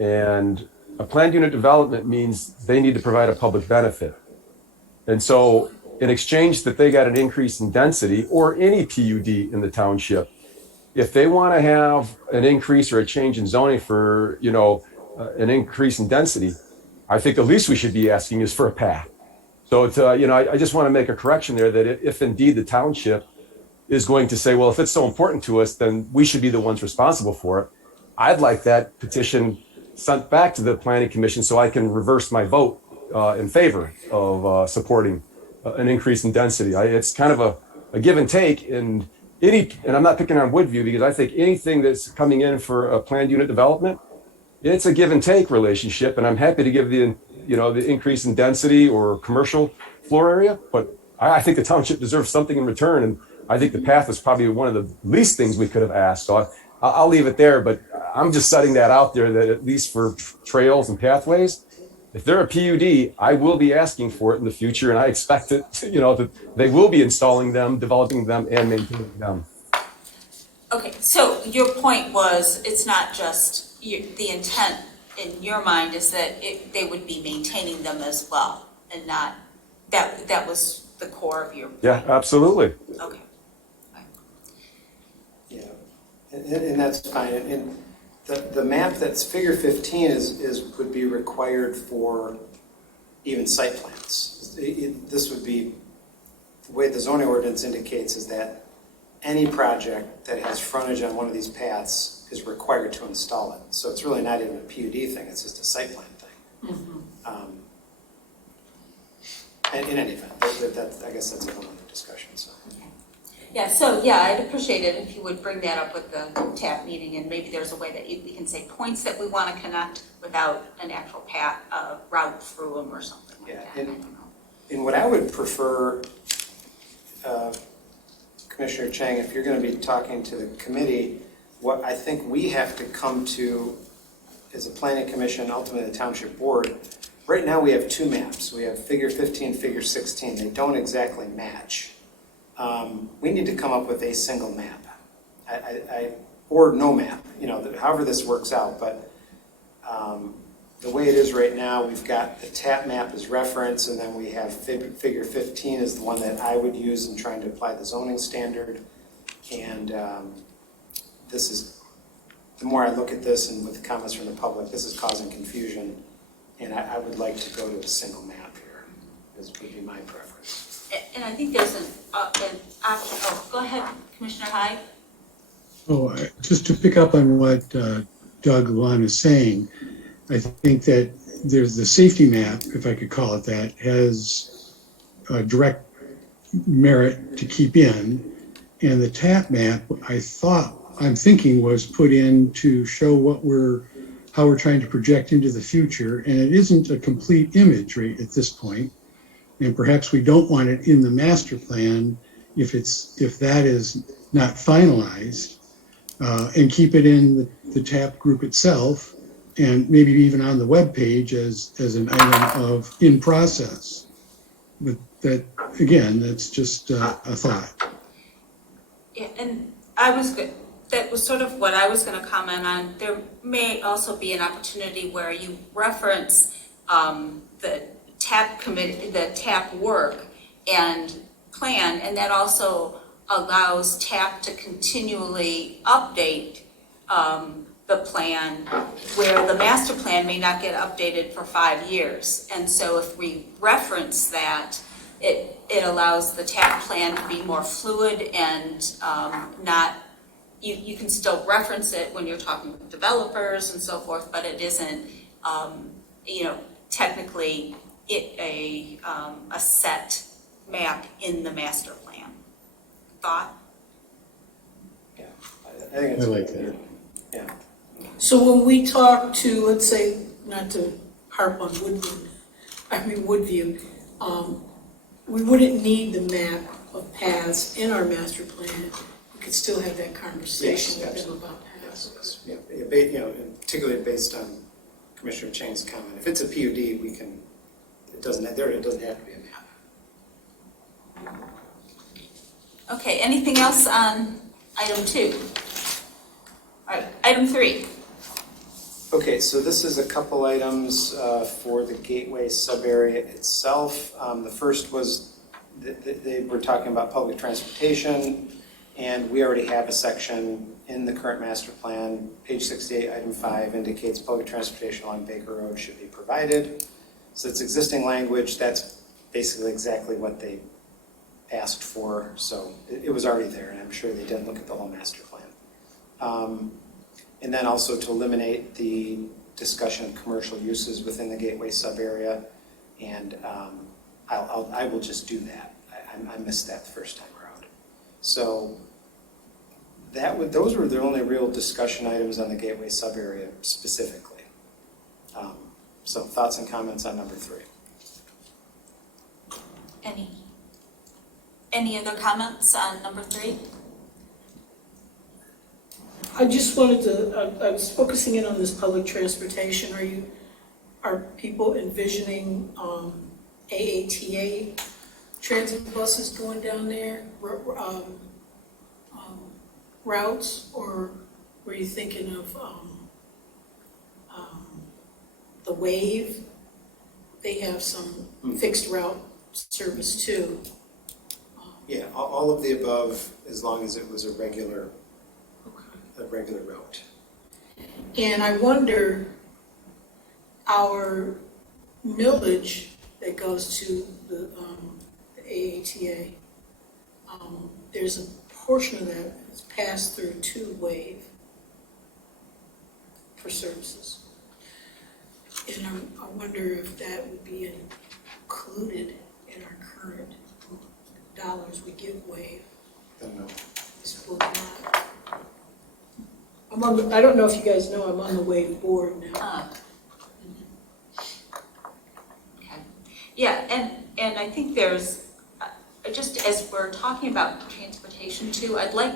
And a planned unit development means they need to provide a public benefit. And so in exchange that they got an increase in density, or any PUD in the township, if they want to have an increase or a change in zoning for, an increase in density, I think the least we should be asking is for a path. So it's, I just want to make a correction there that if indeed the township is going to say, well, if it's so important to us, then we should be the ones responsible for it. I'd like that petition sent back to the Planning Commission so I can reverse my vote in favor of supporting an increase in density. It's kind of a give and take, and I'm not picking on Woodview because I think anything that's coming in for a planned unit development, it's a give and take relationship, and I'm happy to give the increase in density or commercial floor area, but I think the township deserves something in return, and I think the path is probably one of the least things we could have asked. So I'll leave it there, but I'm just setting that out there that at least for trails and pathways, if they're a PUD, I will be asking for it in the future, and I expect it, that they will be installing them, developing them, and maintaining them. Okay, so your point was, it's not just the intent in your mind is that they would be maintaining them as well, and not that was the core of your point. Yeah, absolutely. Okay. Yeah, and that's fine. And the map that's figure 15 would be required for even site plans. This would be, the way the zoning ordinance indicates is that any project that has frontage on one of these paths is required to install it. So it's really not even a PUD thing, it's just a site plan thing. Mm-hmm. And in any event, I guess that's a whole other discussion. So. Yeah, I'd appreciate it if you would bring that up with the TAP meeting, and maybe there's a way that we can say points that we want to connect without an actual route through them or something like that. I don't know. And what I would prefer, Commissioner Chang, if you're going to be talking to the committee, what I think we have to come to as a planning commission, ultimately the township board, right now we have two maps. We have figure 15, figure 16. They don't exactly match. We need to come up with a single map, or no map, however this works out. But the way it is right now, we've got the TAP map as reference, and then we have figure 15 is the one that I would use in trying to apply the zoning standard. And this is, the more I look at this and with the comments from the public, this is causing confusion. And I would like to go to a single map here, this would be my preference. And I think there's an option. Oh, go ahead, Commissioner Hyde. Just to pick up on what Doug Luan is saying, I think that there's the safety map, if I could call it that, has a direct merit to keep in, and the TAP map, I'm thinking was put in to show how we're trying to project into the future, and it isn't a complete image right at this point. And perhaps we don't want it in the master plan if that is not finalized, and keep it in the TAP group itself, and maybe even on the web page as an item of in process. But that, again, that's just a thought. Yeah, and I was good, that was sort of what I was gonna comment on. There may also be an opportunity where you reference the TAP committee, the TAP work and plan, and that also allows TAP to continually update the plan, where the master plan may not get updated for 5 years. And so if we reference that, it allows the TAP plan to be more fluid and not, you can still reference it when you're talking with developers and so forth, but it isn't, technically a set map in the master plan. Thought? Yeah, I think it's. I like that. Yeah. So when we talk to, let's say, not to harp on Woodview, we wouldn't need the map of paths in our master plan. We could still have that conversation with them about paths. Yeah, particularly based on Commissioner Chang's comment. If it's a PUD, we can, it doesn't have to be a map. Okay, anything else on item 2? All right, item 3. Okay, so this is a couple items for the Gateway sub-area itself. The first was, they were talking about public transportation, and we already have a section in the current master plan. Page 68, item 5 indicates public transportation along Baker Road should be provided. So it's existing language. That's basically exactly what they asked for. So it was already there, and I'm sure they didn't look at the whole master plan. And then also to eliminate the discussion of commercial uses within the Gateway sub-area. And I will just do that. I missed that the first time around. So those were the only real discussion items on the Gateway sub-area specifically. So thoughts and comments on number 3. Any other comments on number 3? I just wanted to, I was focusing in on this public transportation. Are people envisioning AATA transit buses going down there, routes, or were you thinking of the Wave? They have some fixed route service too. Yeah, all of the above, as long as it was a regular route. And I wonder, our millage that goes to the AATA, there's a portion of that that's passed through to Wave for services. And I wonder if that would be included in our current dollars we give Wave. I don't know. This will not. I don't know if you guys know, I'm on the Wave board now. Okay. Yeah, and I think there's, just as we're talking about transportation too, I'd like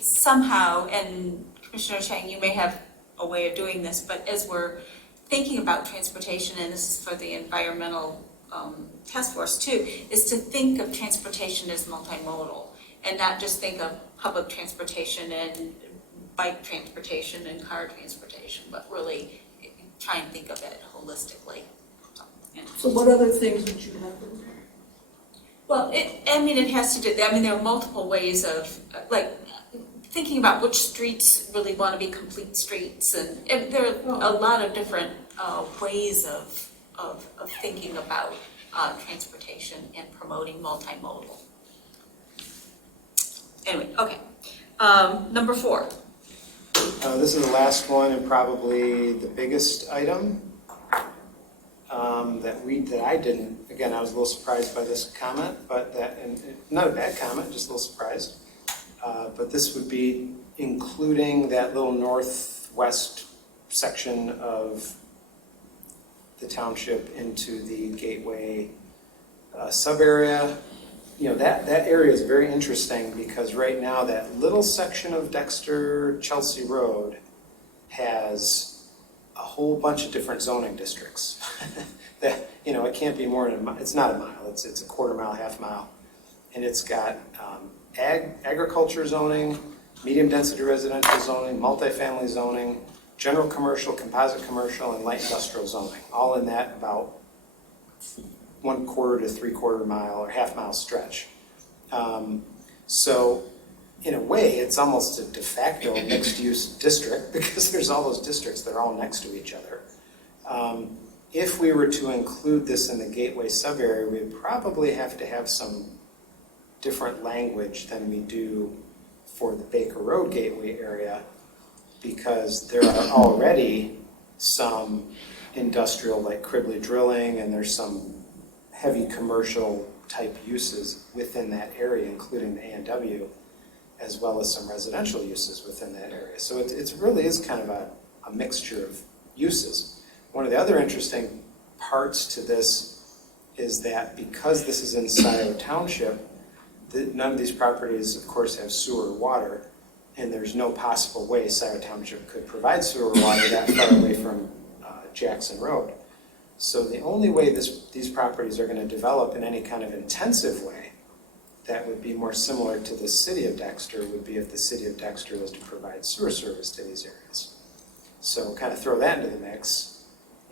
somehow, and Commissioner Chang, you may have a way of doing this, but as we're thinking about transportation, and this is for the environmental task force too, is to think of transportation as multimodal and not just think of public transportation and bike transportation and car transportation, but really try and think of it holistically. So what other things would you have in there? Well, it has to do, there are multiple ways of, thinking about which streets really want to be complete streets, and there are a lot of different ways of thinking about transportation and promoting multimodal. Anyway, okay. Number 4. This is the last one and probably the biggest item that I didn't. Again, I was a little surprised by this comment, but and not a bad comment, just a little surprised. But this would be including that little northwest section of the township into the Gateway sub-area. That area is very interesting because right now that little section of Dexter Chelsea Road has a whole bunch of different zoning districts. That, you know, it can't be more than a mile. It's not a mile, it's a quarter mile, half mile. And it's got agriculture zoning, medium density residential zoning, multifamily zoning, general commercial, composite commercial, and light industrial zoning, all in that about 1/4 to 3/4 mile or half mile stretch. So in a way, it's almost a de facto mixed use district because there's all those districts that are all next to each other. If we were to include this in the gateway sub-area, we'd probably have to have some different language than we do for the Baker Road gateway area, because there are already some industrial like Cribley drilling, and there's some heavy commercial type uses within that area, including the A&W, as well as some residential uses within that area. So it really is kind of a mixture of uses. One of the other interesting parts to this is that because this is in Scio Township, none of these properties, of course, have sewer or water, and there's no possible way Scio Township could provide sewer or water that far away from Jackson Road. So the only way these properties are going to develop in any kind of intensive way that would be more similar to the city of Dexter would be if the city of Dexter was to provide sewer service to these areas. So kind of throw that into the mix.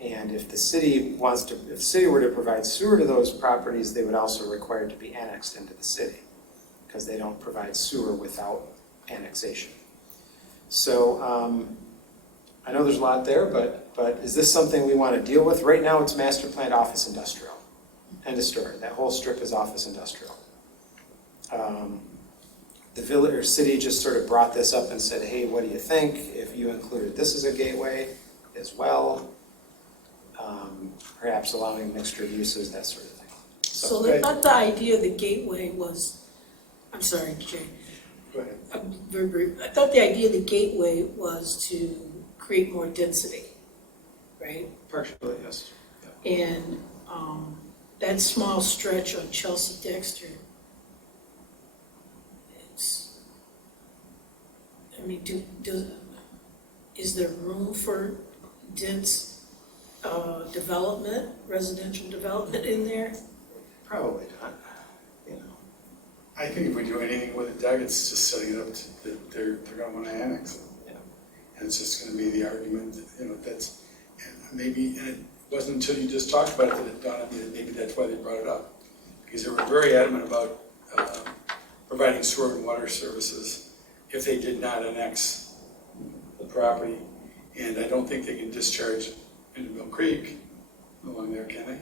And if the city were to provide sewer to those properties, they would also require it to be annexed into the city, because they don't provide sewer without annexation. So I know there's a lot there, but is this something we want to deal with? Right now it's master planned office industrial. End of story. That whole strip is office industrial. The village or city just sort of brought this up and said, hey, what do you think if you included this as a gateway as well? Perhaps allowing mixture of uses, that sort of thing. So I thought the idea of the gateway was, I'm sorry, Jay. Go ahead. Very brief. I thought the idea of the gateway was to create more density, right? Partially, yes. And that small stretch on Chelsea Dexter, is there room for dense development, residential development in there? Probably not. You know. I think if we do anything with it, Doug, it's just setting it up that they're going to want to annex it. Yeah. And it's just going to be the argument that, you know, that's, and maybe, and it wasn't until you just talked about it that it dawned on me that maybe that's why they brought it up. Because they were very adamant about providing sewer and water services if they did not annex the property. And I don't think they can discharge into Mill Creek along there, can they?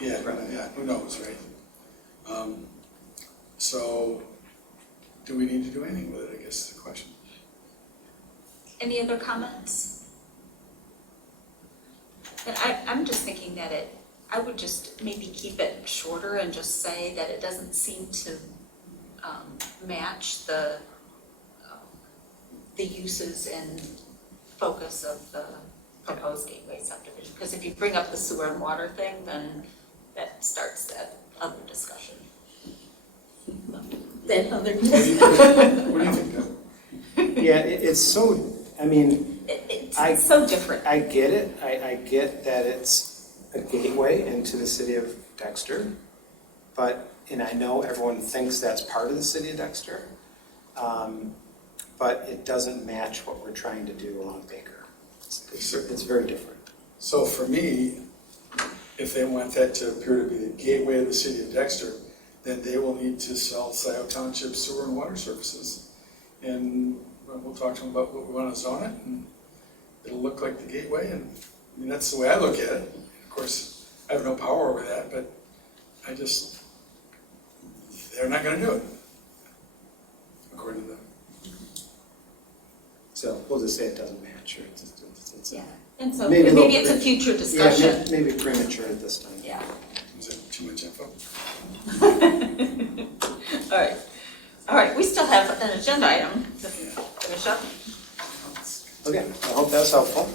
Yeah, who knows, right? So, do we need to do anything with it, I guess is the question. Any other comments? And I'm just thinking that I would just maybe keep it shorter and just say that it doesn't seem to match the uses and focus of the proposed gateway subdivision. Because if you bring up the sewer and water thing, then that starts that other discussion. That other. What do you think, Doug? Yeah, it's so, I mean, It's so different. I get it. I get that it's a gateway into the city of Dexter, and I know everyone thinks that's part of the city of Dexter, but it doesn't match what we're trying to do along Baker. It's very different. So for me, if they want that to appear to be the gateway of the city of Dexter, then they will need to sell Scio Township sewer and water services. And we'll talk to them about what we want to zone it, and it'll look like the gateway. And I mean, that's the way I look at it. Of course, I have no power over that, but they're not going to do it, according to them. So we'll just say it doesn't match. Or it's Yeah. And so maybe maybe it's a future discussion. Yeah, maybe premature at this time. Yeah. Is that too much info? All right, we still have an agenda item to finish up. Okay, I hope that was helpful.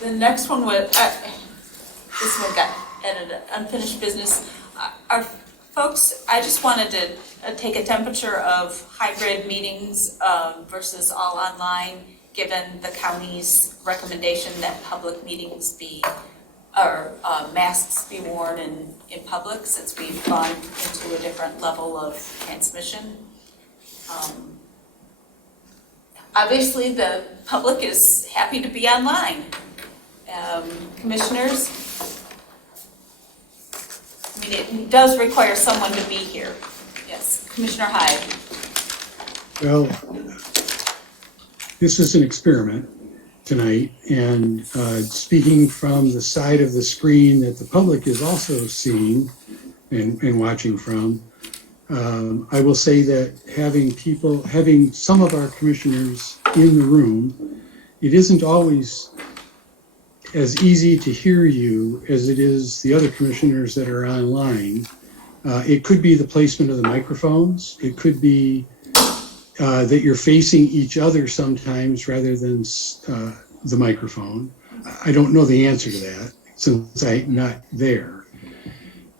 The next one was, this one got edited, unfinished business. Our Folks, I just wanted to take a temperature of hybrid meetings versus all online, given the county's recommendation that public meetings be, or masks be worn in public, since we've gone into a different level of transmission. Obviously, the public is happy to be online. Commissioners, I mean, it does require someone to be here. Yes, Commissioner Hyde. Well, this is an experiment tonight, and speaking from the side of the screen that the public is also seeing and watching from, I will say that having some of our commissioners in the room, it isn't always as easy to hear you as it is the other commissioners that are online. It could be the placement of the microphones. It could be that you're facing each other sometimes rather than the microphone. I don't know the answer to that since I'm not there.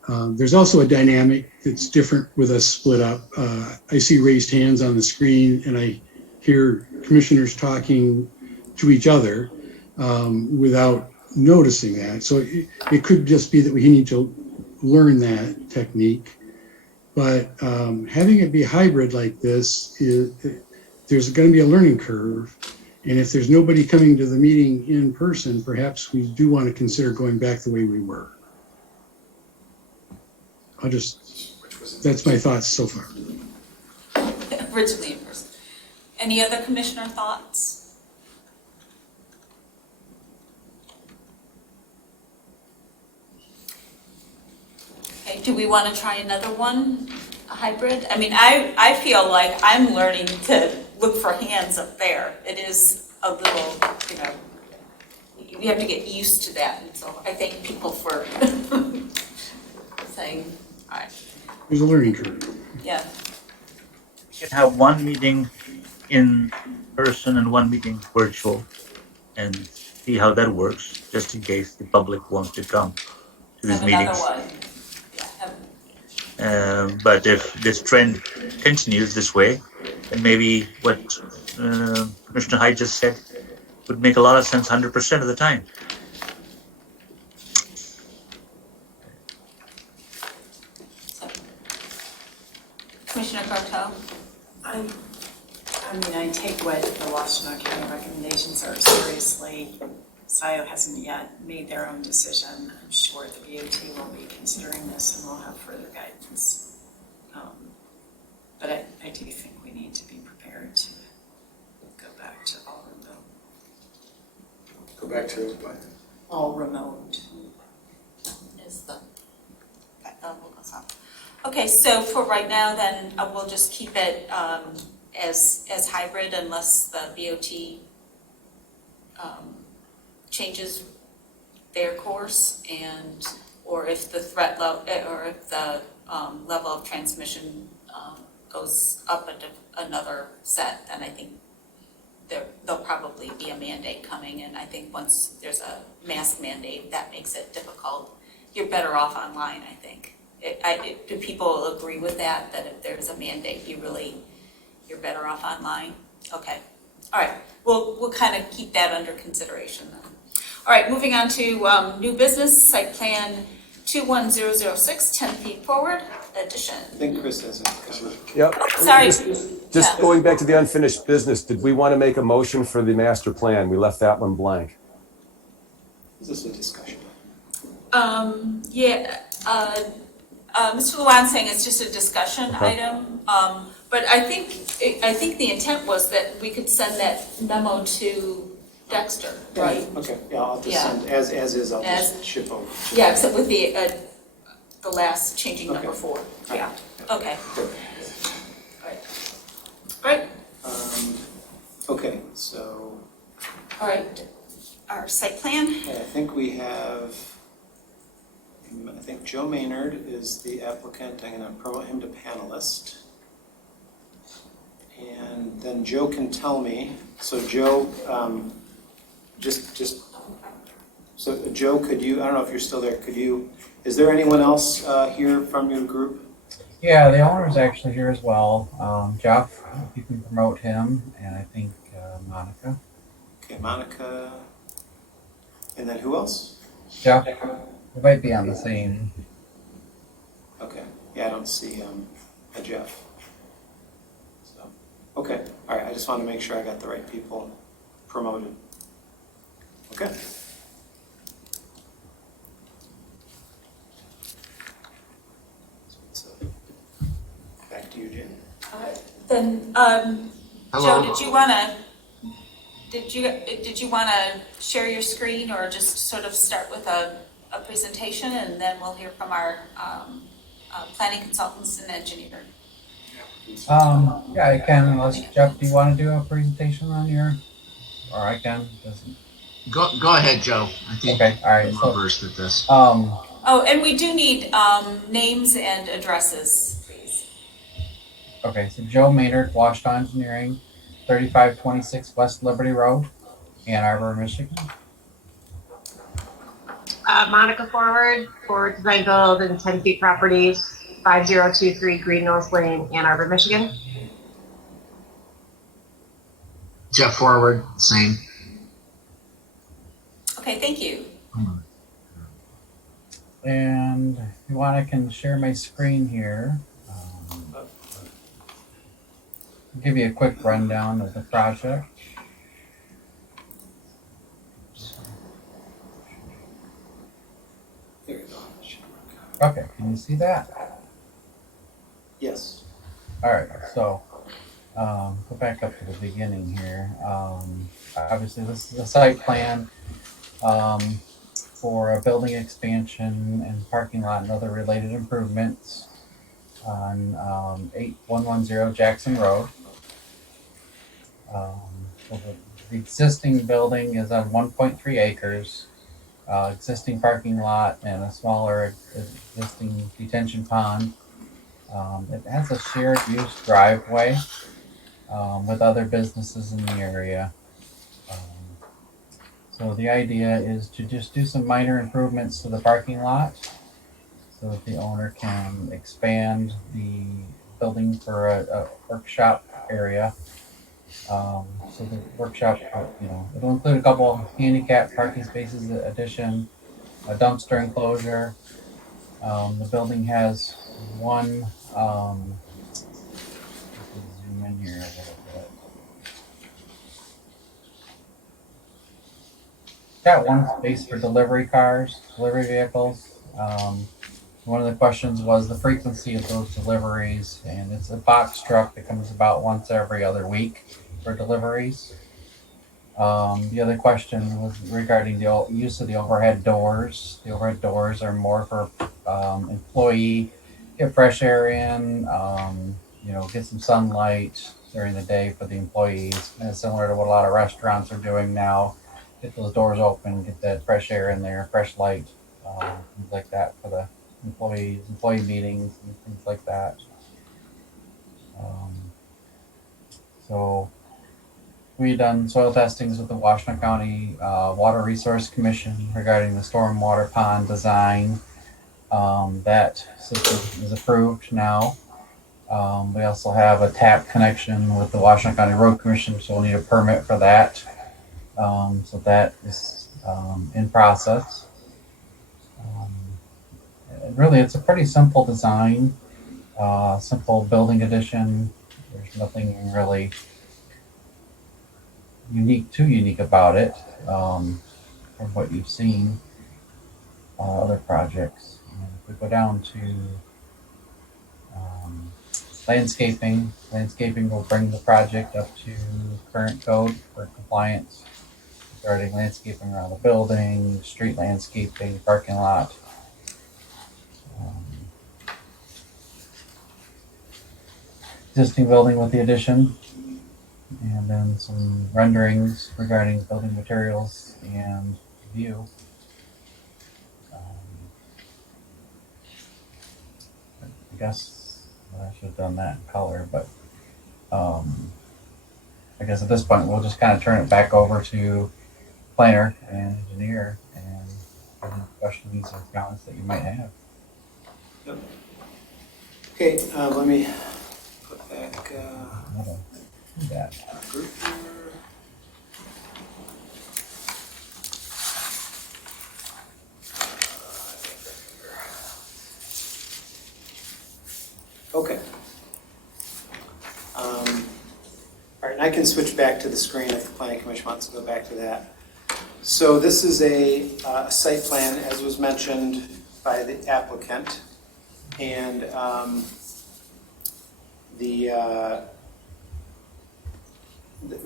There's also a dynamic that's different with us split up. I see raised hands on the screen and I hear commissioners talking to each other without noticing that. So it could just be that we need to learn that technique. But having it be hybrid like this, there's going to be a learning curve. And if there's nobody coming to the meeting in person, perhaps we do want to consider going back the way we were. That's my thoughts so far. Originally in person. Any other commissioner thoughts? Okay, do we want to try another one, a hybrid? I mean, I feel like I'm learning to look for hands up there. It is a little, you have to get used to that. And so I thank people for saying, all right. There's a learning curve. Yeah. You can have one meeting in person and one meeting virtual and see how that works, just in case the public wants to come to these meetings. Another one. Yeah. But if this trend continues this way, then maybe what Commissioner Hyde just said would make a lot of sense 100% of the time. Commissioner Cartel? I mean, I take what the Washtenaw County recommendations are seriously. Scio hasn't yet made their own decision. I'm sure the BOT will be considering this and will have further guidance. But I do think we need to be prepared to go back to all remote. Go back to what? All remote. Is the, okay, so for right now then, we'll just keep it as hybrid unless the BOT changes their course, and or if the threat level or if the level of transmission goes up another set, then I think there'll probably be a mandate coming. And I think once there's a mask mandate, that makes it difficult. You're better off online, I think. Do people agree with that? That if there's a mandate, you're better off online? Okay. All right. We'll kind of keep that under consideration then. All right. Moving on to new business site plan 21006, 10 feet forward addition. I think Chris has a comment. Yep. Sorry. Just going back to the unfinished business, did we want to make a motion for the master plan? We left that one blank. Is this a discussion? Mr. Luan saying it's just a discussion item, but I think the intent was that we could send that memo to Dexter, right? Okay, yeah, I'll just send, as is, I'll just ship over. Yeah, except with the last changing Okay. number 4. Right. Yeah, okay. Good. All right, Okay, so all right. Our site plan, I think we have, I think Joe Maynard is the applicant. I'm going to promote him to panelist. And then Joe can tell me. So Joe, so Joe, could you, I don't know if you're still there, is there anyone else here from your group? Yeah, the owner's actually here as well. Jeff, if you can promote him, and I think Monica. Okay, Monica. And then who else? Jeff, it might be on the same. Okay. Yeah, I don't see a Jeff. So, okay. All right. I just want to make sure I got the right people promoted. Okay. So, back to you, Jen. Then, Joe, did you want to share your screen or just sort of start with a presentation, and then we'll hear from our planning consultants and engineer? Yeah, I can. Unless Jeff, do you want to do a presentation on your, or I can? Doesn't. Go ahead, Joe. I think Okay. All right. I'm So, versed at this. Oh, and we do need names and addresses, please. Okay. So Joe Maynard, Washington Engineering, 3526 West Liberty Road, Ann Arbor, Michigan. Monica Forward Design Build and 10 Feet Properties, 5023 Green Nose Lane, Ann Arbor, Michigan. Jeff Forward, same. Okay, thank you. And if you want, I can share my screen here. Give you a quick rundown of the project. There you go. Okay, can you see that? Yes. All right, so go back up to the beginning here. Obviously, this is a site plan for a building expansion and parking lot and other related improvements on 8110 Jackson Road. So the existing building is on 1.3 acres, existing parking lot and a smaller existing detention pond. It has a shared use driveway with other businesses in the area. So the idea is to just do some minor improvements to the parking lot so that the owner can expand the building for a workshop area. So the workshop, it'll include a couple handicap parking spaces addition, a dumpster enclosure. The building has one, zoom in here a little bit. Got one space for delivery cars, delivery vehicles. One of the questions was the frequency of those deliveries, and it's a box truck that comes about once every other week for deliveries. The other question was regarding the use of the overhead doors. The overhead doors are more for employee, get fresh air in, get some sunlight during the day for the employees. And it's similar to what a lot of restaurants are doing now. Get those doors open, get that fresh air in there, fresh light, things like that for the employees, employee meetings and things like that. So we've done soil testings with the Washington County Water Resource Commission regarding the stormwater pond design. That system is approved now. We also have a tap connection with the Washington County Road Commission, so we'll need a permit for that. So that is in process. Really, it's a pretty simple design, simple building addition. There's nothing really too unique about it from what you've seen other projects. And if we go down to landscaping will bring the project up to current code for compliance regarding landscaping around the building, street landscaping, parking lot. Existing building with the addition, and then some renderings regarding building materials and view. I guess I should have done that in color, but I guess at this point we'll just kind of turn it back over to planner and engineer and any questions or comments that you might have. Yep. Okay, let me put back That. group here. Okay. All right, and I can switch back to the screen if the Planning Commission wants to go back to that. So this is a site plan, as was mentioned by the applicant, and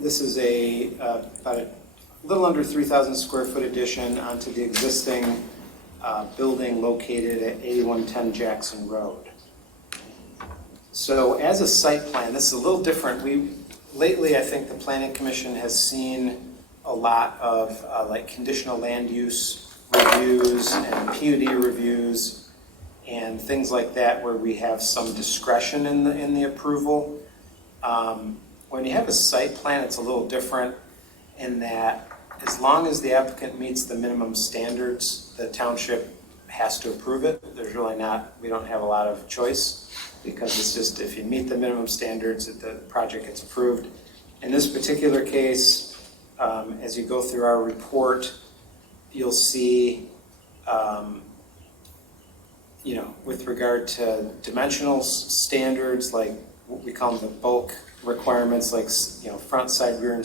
this is about a little under 3,000 square foot addition onto the existing building located at 8110 Jackson Road. So as a site plan, this is a little different. Lately, I think the Planning Commission has seen a lot of like conditional land use reviews and PUD reviews and things like that where we have some discretion in the approval. When you have a site plan, it's a little different in that as long as the applicant meets the minimum standards, the township has to approve it. There's really we don't have a lot of choice because it's just if you meet the minimum standards, the project gets approved. In this particular case, as you go through our report, you'll see, with regard to dimensional standards, like what we call them the bulk requirements, like front side rear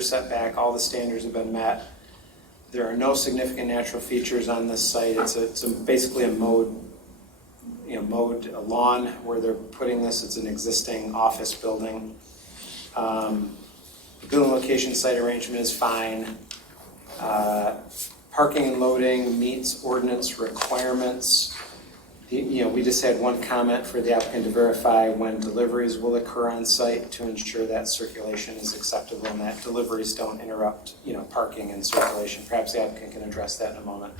setback, all the standards have been met. There are no significant natural features on this site. It's basically a mowed lawn where they're putting this. It's an existing office building. The building location site arrangement is fine. Parking and loading meets ordinance requirements. We just had one comment for the applicant to verify when deliveries will occur on site to ensure that circulation is acceptable and that deliveries don't interrupt, parking and circulation. Perhaps the applicant can address that in a moment.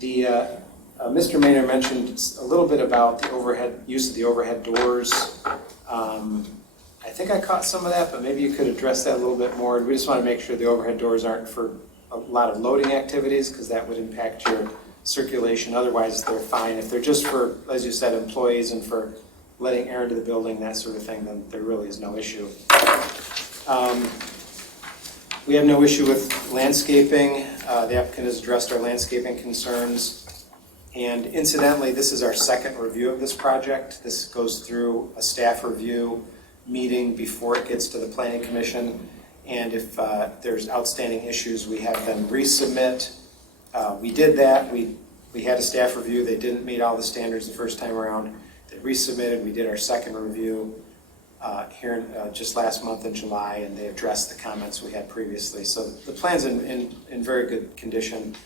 Mr. Maynard mentioned a little bit about the use of the overhead doors. I think I caught some of that, but maybe you could address that a little bit more. We just want to make sure the overhead doors aren't for a lot of loading activities because that would impact your circulation. Otherwise, they're fine. If they're just for, as you said, employees and for letting air into the building, that sort of thing, then there really is no issue. We have no issue with landscaping. The applicant has addressed our landscaping concerns. And incidentally, this is our second review of this project. This goes through a staff review meeting before it gets to the Planning Commission. And if there's outstanding issues, we have them resubmit. We did that. We had a staff review. They didn't meet all the standards the first time around. They resubmitted. We did our second review here just last month in July, and they addressed the comments we had previously. So the plan's in very good condition.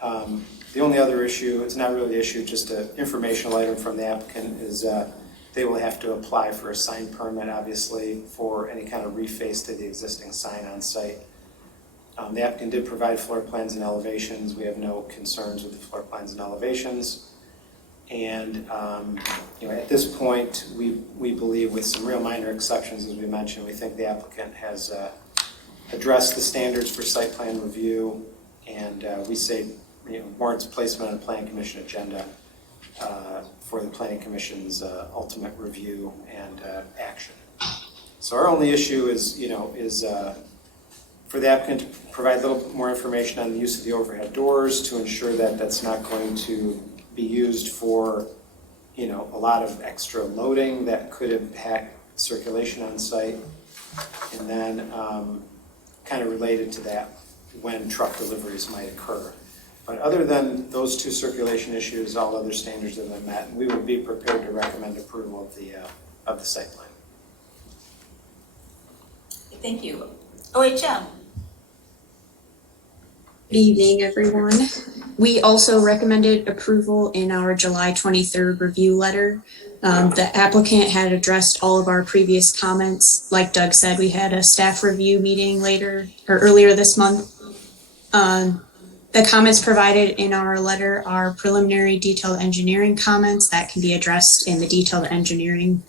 The only other issue, it's not really an issue, just an informational item from the applicant is they will have to apply for a sign permit, obviously, for any kind of reface to the existing sign on site. The applicant did provide floor plans and elevations. We have no concerns with the floor plans and elevations. And at this point, we believe with some real minor exceptions, as we mentioned, we think the applicant has addressed the standards for site plan review, and we say warrants placement on the Planning Commission agenda for the Planning Commission's ultimate review and action. So our only issue is for the applicant to provide a little more information on the use of the overhead doors to ensure that that's not going to be used for, a lot of extra loading that could impact circulation on site. And then kind of related to that, when truck deliveries might occur. But other than those two circulation issues, all other standards have been met, and we would be prepared to recommend approval of the site plan. Thank you. OHM. Good evening, everyone. We also recommended approval in our July 23rd review letter. The applicant had addressed all of our previous comments. Like Doug said, we had a staff review meeting earlier this month. The comments provided in our letter are preliminary detailed engineering comments that can be addressed in the detailed engineering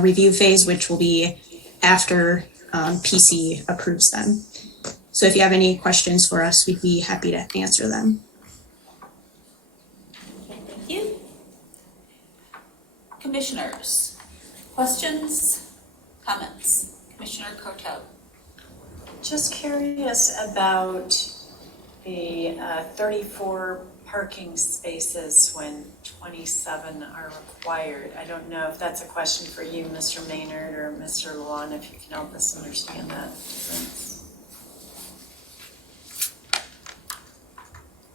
review phase, which will be after PC approves them. So if you have any questions for us, we'd be happy to answer them. Thank you. Commissioners, questions, comments? Commissioner Coteau. Just curious about the 34 parking spaces when 27 are required. I don't know if that's a question for you, Mr. Maynard, or Mr. Luan, if you can help us understand that difference.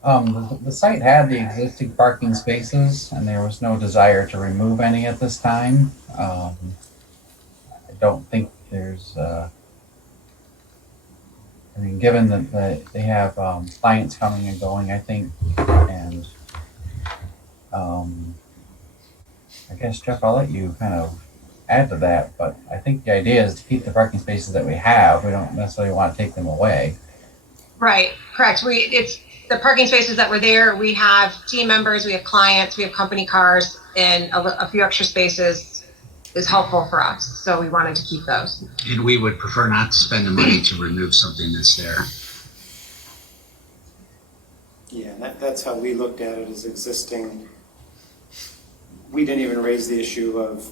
The site had the existing parking spaces, and there was no desire to remove any at this time. I don't think there's, I mean, given that they have clients coming and going, I think, and I guess, Jeff, I'll let you kind of add to that, but I think the idea is to keep the parking spaces that we have. We don't necessarily want to take them away. Right, correct. It's the parking spaces that were there. We have team members, we have clients, we have company cars, and a few extra spaces is helpful for us. So we wanted to keep those. And we would prefer not to spend the money to remove something that's there. Yeah, and that's how we looked at it as existing. We didn't even raise the issue of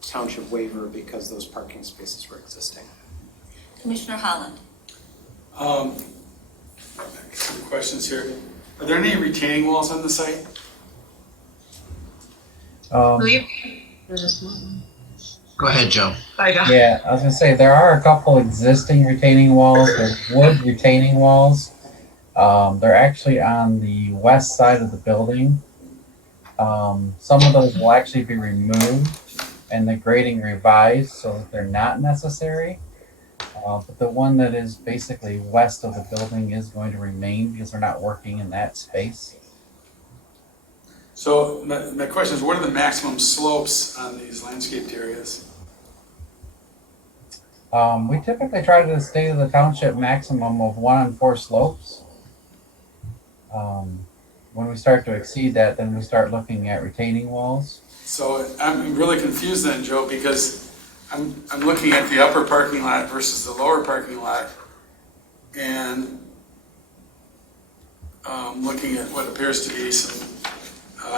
township waiver because those parking spaces were existing. Commissioner Holland. Some questions here. Are there any retaining walls on the site? I believe there's a small one. Go ahead, Joe. Yeah, I was gonna say there are a couple existing retaining walls. There's wood retaining walls. They're actually on the west side of the building. Some of those will actually be removed and the grading revised so that they're not necessary. But the one that is basically west of the building is going to remain because we're not working in that space. So my question is, what are the maximum slopes on these landscaped areas? We typically try to stay to the township maximum of 1 in 4 slopes. When we start to exceed that, then we start looking at retaining walls. So I'm really confused then, Joe, because I'm looking at the upper parking lot versus the lower parking lot, and looking at what appears to be some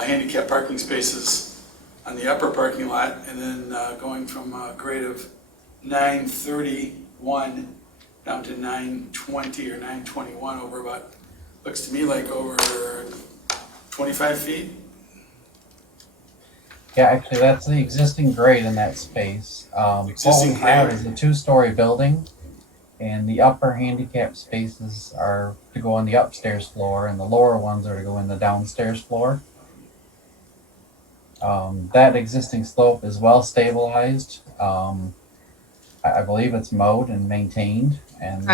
handicap parking spaces on the upper parking lot, and then going from a grade of 931 down to 920 or 921 over about, looks to me like over 25 feet. Yeah, actually, that's the existing grade in that space. What we have is a 2-story building, and the upper handicap spaces are to go on the upstairs floor, and the lower ones are to go in the downstairs floor. That existing slope is well stabilized. I believe it's mowed and maintained, and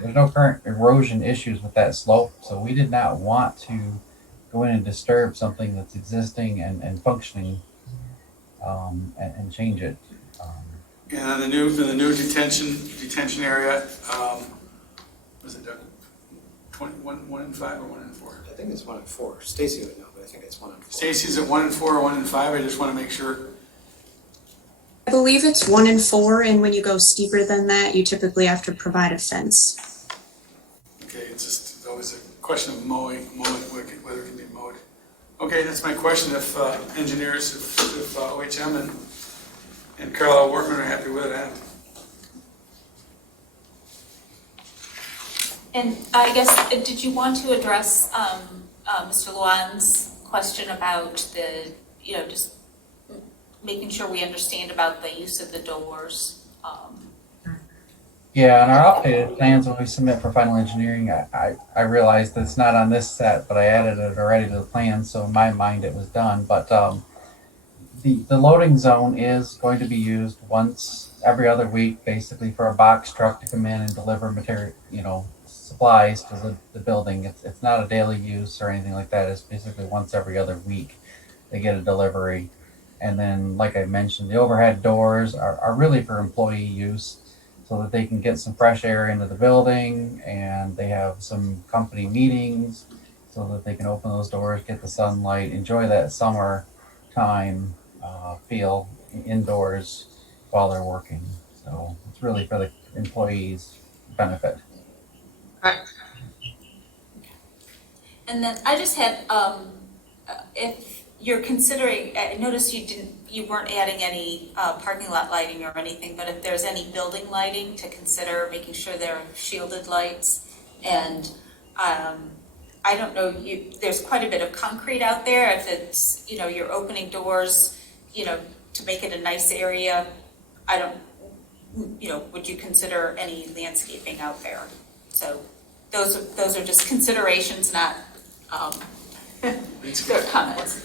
there's no current erosion issues with that slope, so we did not want to go in and disturb something that's existing and functioning, and change it. And the new detention area, was it 1 in 5 or 1 in 4? I think it's 1 in 4. Stacy would know, but I think it's 1 in 4. Stacy's at 1 in 4 or 1 in 5. I just want to make sure. I believe it's 1 in 4, and when you go steeper than that, you typically have to provide a fence. Okay, it's just always a question of mowing, whether it can be mowed. Okay, that's my question. If engineers, if OHM and Carlisle Workman are happy with it, And I guess, did you want to address Mr. Luan's question about the, just making sure we understand about the use of the doors? Yeah, on our updated plans, when we submit for final engineering, I realized that it's not on this set, but I added it already to the plan, so in my mind it was done. But the loading zone is going to be used once every other week, basically for a box truck to come in and deliver material, supplies to the building. It's not a daily use or anything like that. It's basically once every other week they get a delivery. And then, like I mentioned, the overhead doors are really for employee use so that they can get some fresh air into the building, and they have some company meetings so that they can open those doors, get the sunlight, enjoy that summer time feel indoors while they're working. So it's really for the employees' benefit. Right. And then I just had, if you're considering, I noticed you weren't adding any parking lot lighting or anything, but if there's any building lighting to consider, making sure they're shielded lights. And I don't know, there's quite a bit of concrete out there. If it's, you're opening doors, to make it a nice area, would you consider any landscaping out there? So those are just considerations, not their comments.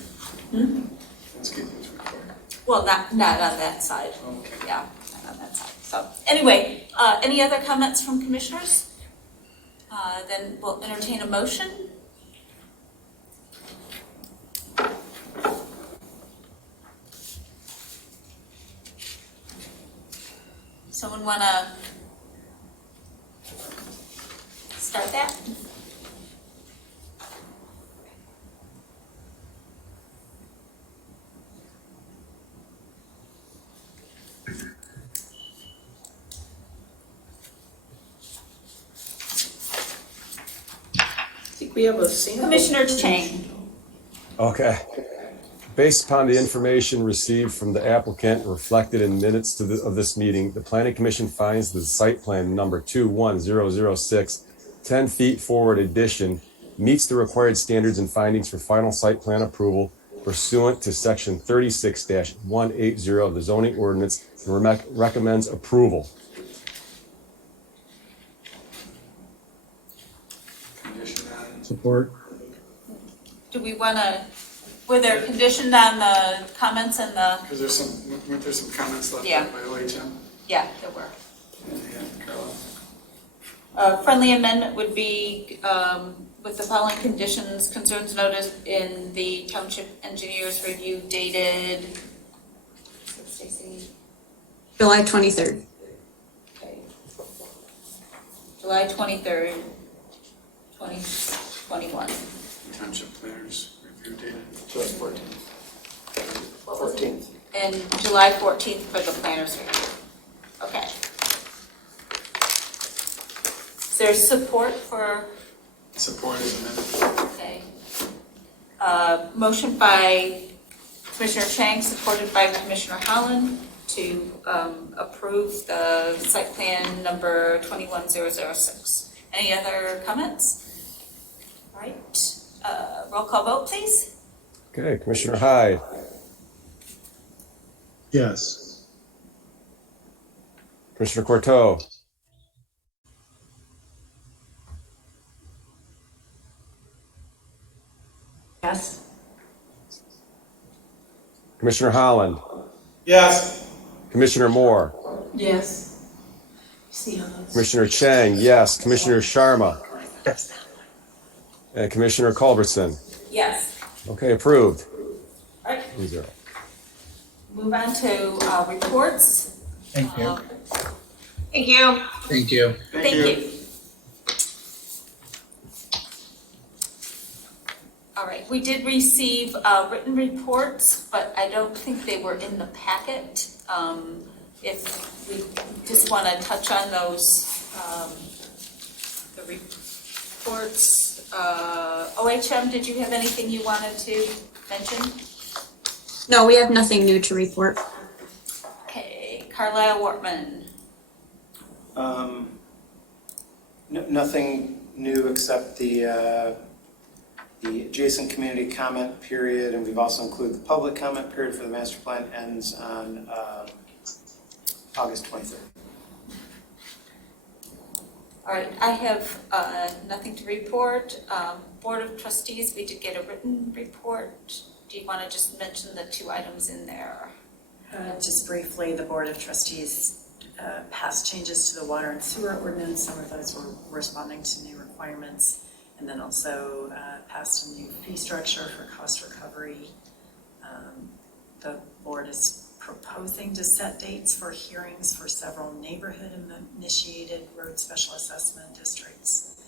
Landscaping is required. Well, not on that side. Okay. Yeah, not on that side. So anyway, any other comments from commissioners? Then we'll entertain a motion. Someone want to start that? I think we have a sample. Commissioner Chang. Okay. Based upon the information received from the applicant and reflected in minutes of this meeting, the Planning Commission finds the site plan number 21006, 10 feet forward addition, meets the required standards and findings for final site plan approval pursuant to section 36-180 of the zoning ordinance and recommends approval. Condition on. Support. Do we want to, were there conditioned on the comments and the, Because weren't there some comments left Yeah. by OHM? yeah, there were. And Carla? Friendly amendment would be with the following conditions, concerns noticed in the township engineer's review dated, Stacy? July 23rd. Okay. July 23rd, 2021. Township planners review data. July 14th. 14th. And July 14th for the planner's review. Okay. Is there support for? Support is amended. Okay. Motion by Commissioner Chang, supported by Commissioner Holland to approve the site plan number 21006. Any other comments? All right. Roll call vote, please. Okay, Commissioner Hyde, Yes. Commissioner Courteau, Yes. Commissioner Holland, Yes. Commissioner Moore, Yes. See how that's. Commissioner Chang, yes, Commissioner Sharma, Yes. and Commissioner Culbertson. Yes. Okay, approved. All right. 3-0. Move on to reports. Thank you. Thank you. Thank you. Thank you. All right, we did receive written reports, but I don't think they were in the packet. If we just want to touch on those, the reports. OHM, did you have anything you wanted to mention? No, we have nothing new to report. Okay, Carlisle Wortman. Nothing new except the adjacent community comment period, and we've also included the public comment period for the master plan ends on August 23rd. All right, I have nothing to report. Board of Trustees, we did get a written report. Do you want to just mention the two items in there? Just briefly, the Board of Trustees passed changes to the water and sewer ordinance. Some of those were responding to new requirements, and then also passed a new fee structure for cost recovery. The board is proposing to set dates for hearings for several neighborhood-initiated road special assessment districts.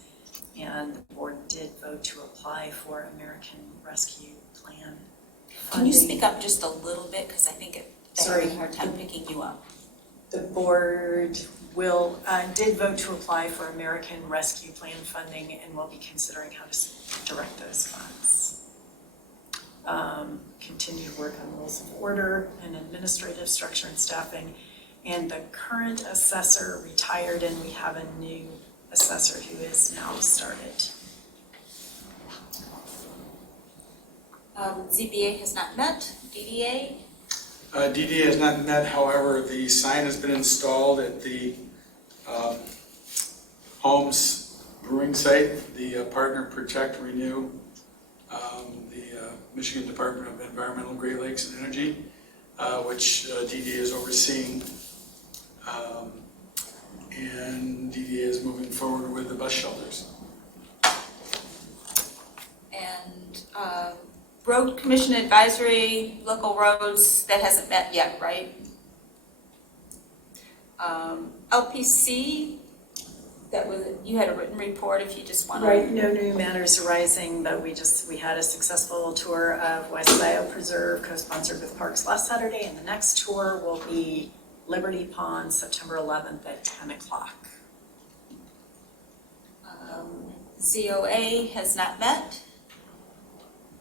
And the board did vote to apply for American Rescue Plan funding. Can you speak up just a little bit, because I think I'm having a hard time Sorry. picking you up. The board did vote to apply for American Rescue Plan funding and will be considering how to direct those funds. continue to work on rules of order and administrative structure and staffing. And the current assessor retired, and we have a new assessor who is now started. ZBA has not met. DDA? DDA has not met, however, the sign has been installed at the Holmes Brewing site, the Partner Protect Renew, the Michigan Department of Environmental, Great Lakes and Energy, which DDA is overseeing. And DDA is moving forward with the bus shelters. And Road Commission Advisory, local roads, that hasn't met yet, right? LPC, that was, you had a written report if you just want to. Right, no new matters arising, but we had a successful tour of West Scio Preserve, co-sponsored with Parks last Saturday, and the next tour will be Liberty Pond, September 11th at 10 o'clock. COA has not met.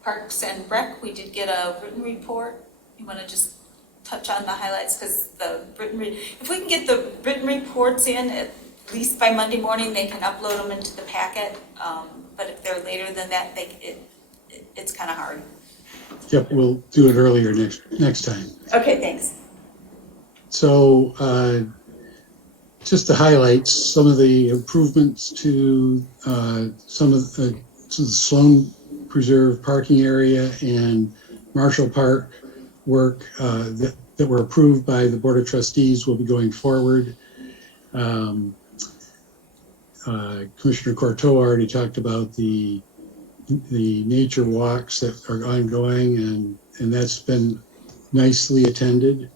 Parks and Rec, we did get a written report. You want to just touch on the highlights, because the written if we can get the written reports in at least by Monday morning, they can upload them into the packet. But if they're later than that, it's kind of hard. Yep, we'll do it earlier next time. Okay, thanks. So just the highlights, some of the improvements to some of the Sloan Preserve parking area and Marshall Park work that were approved by the Board of Trustees will be going forward. Commissioner Courteau already talked about the nature walks that are ongoing, and that's been nicely attended.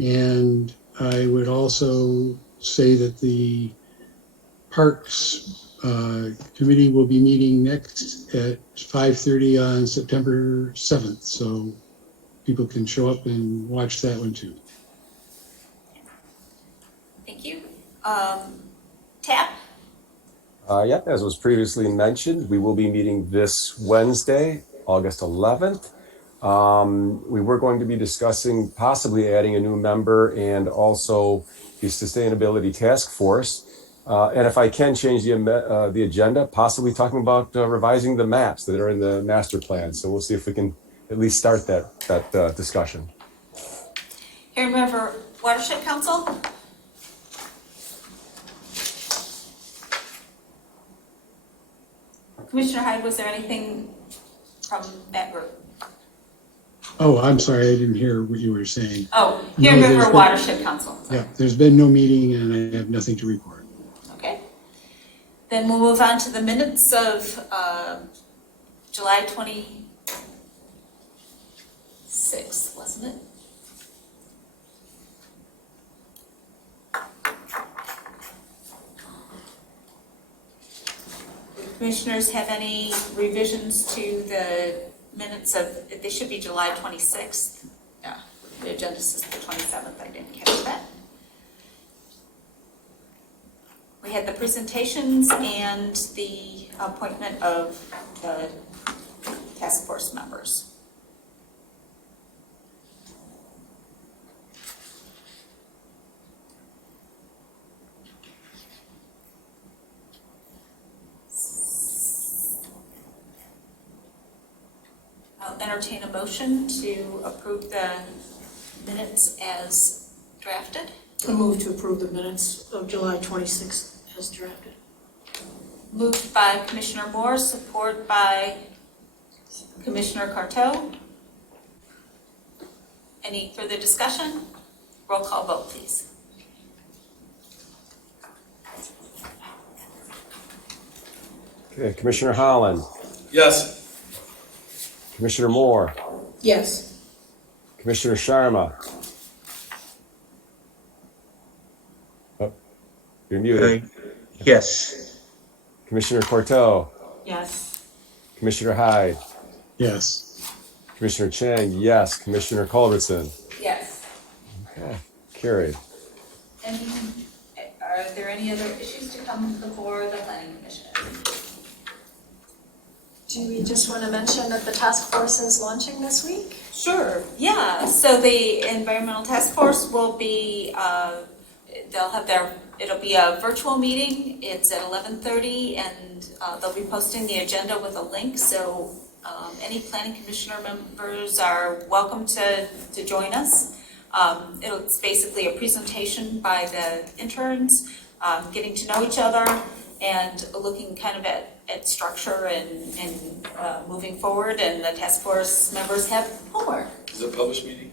And I would also say that the Parks Committee will be meeting next at 5:30 on September 7th. So people can show up and watch that one too. Thank you. TAP? Yep, as was previously mentioned, we will be meeting this Wednesday, August 11th. We were going to be discussing possibly adding a new member and also the Sustainability Task Force. And if I can change the agenda, possibly talking about revising the maps that are in the master plan. So we'll see if we can at least start that discussion. Hearing member Watershed Council? Commissioner Hyde, was there anything from that group? Oh, I'm sorry, I didn't hear what you were saying. Oh, hearing member Watershed Council. Yeah, there's been no meeting and I have nothing to report. Okay. Then we'll move on to the minutes of July 26th, wasn't it? Commissioners have any revisions to the minutes of, they should be July 26th. Yeah, the agenda says the 27th, I didn't catch that. We had the presentations and the appointment of the task force members. I'll entertain a motion to approve the minutes as drafted. I move to approve the minutes of July 26th as drafted. Moved by Commissioner Moore, support by Commissioner Courteau. Any further discussion? Roll call vote, please. Okay, Commissioner Holland. Yes. Commissioner Moore. Yes. Commissioner Sharma. Oh, you're muted. Yes. Commissioner Courteau. Yes. Commissioner Hyde. Yes. Commissioner Chang, yes. Commissioner Culbertson. Yes. Okay, carried. And are there any other issues to come before the planning commission? Do we just want to mention that the task force is launching this week? Sure, yeah, so the environmental task force will be, they'll have it'll be a virtual meeting. It's at 11:30 and they'll be posting the agenda with a link, so any planning commissioner members are welcome to join us. It's basically a presentation by the interns, getting to know each other and looking kind of at structure and moving forward, and the task force members have homework. Is it a published meeting?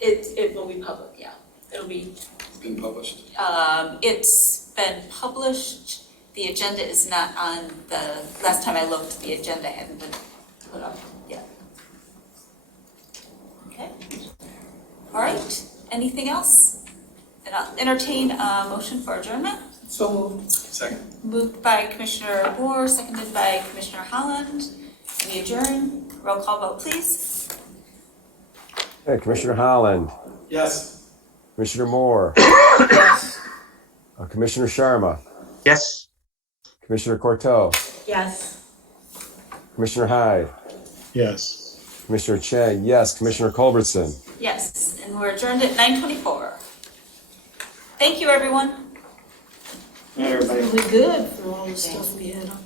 It will be public, yeah. It'll be. It's been published? It's been published. The agenda is not on last time I looked, the agenda hadn't been put up yet. Okay. All right, anything else? And I'll entertain a motion for adjournment. So moved. Second. Moved by Commissioner Moore, seconded by Commissioner Holland. We adjourn. Roll call vote, please. Hey, Commissioner Holland, Yes. Commissioner Moore, Yes. Commissioner Sharma, Yes. Commissioner Corto, Yes. Commissioner Hyde, Yes. Commissioner Chang, yes, Commissioner Culbertson. Yes, and we're adjourned at 9:24. Thank you, everyone. Everybody. Really good for all the stuff we had on.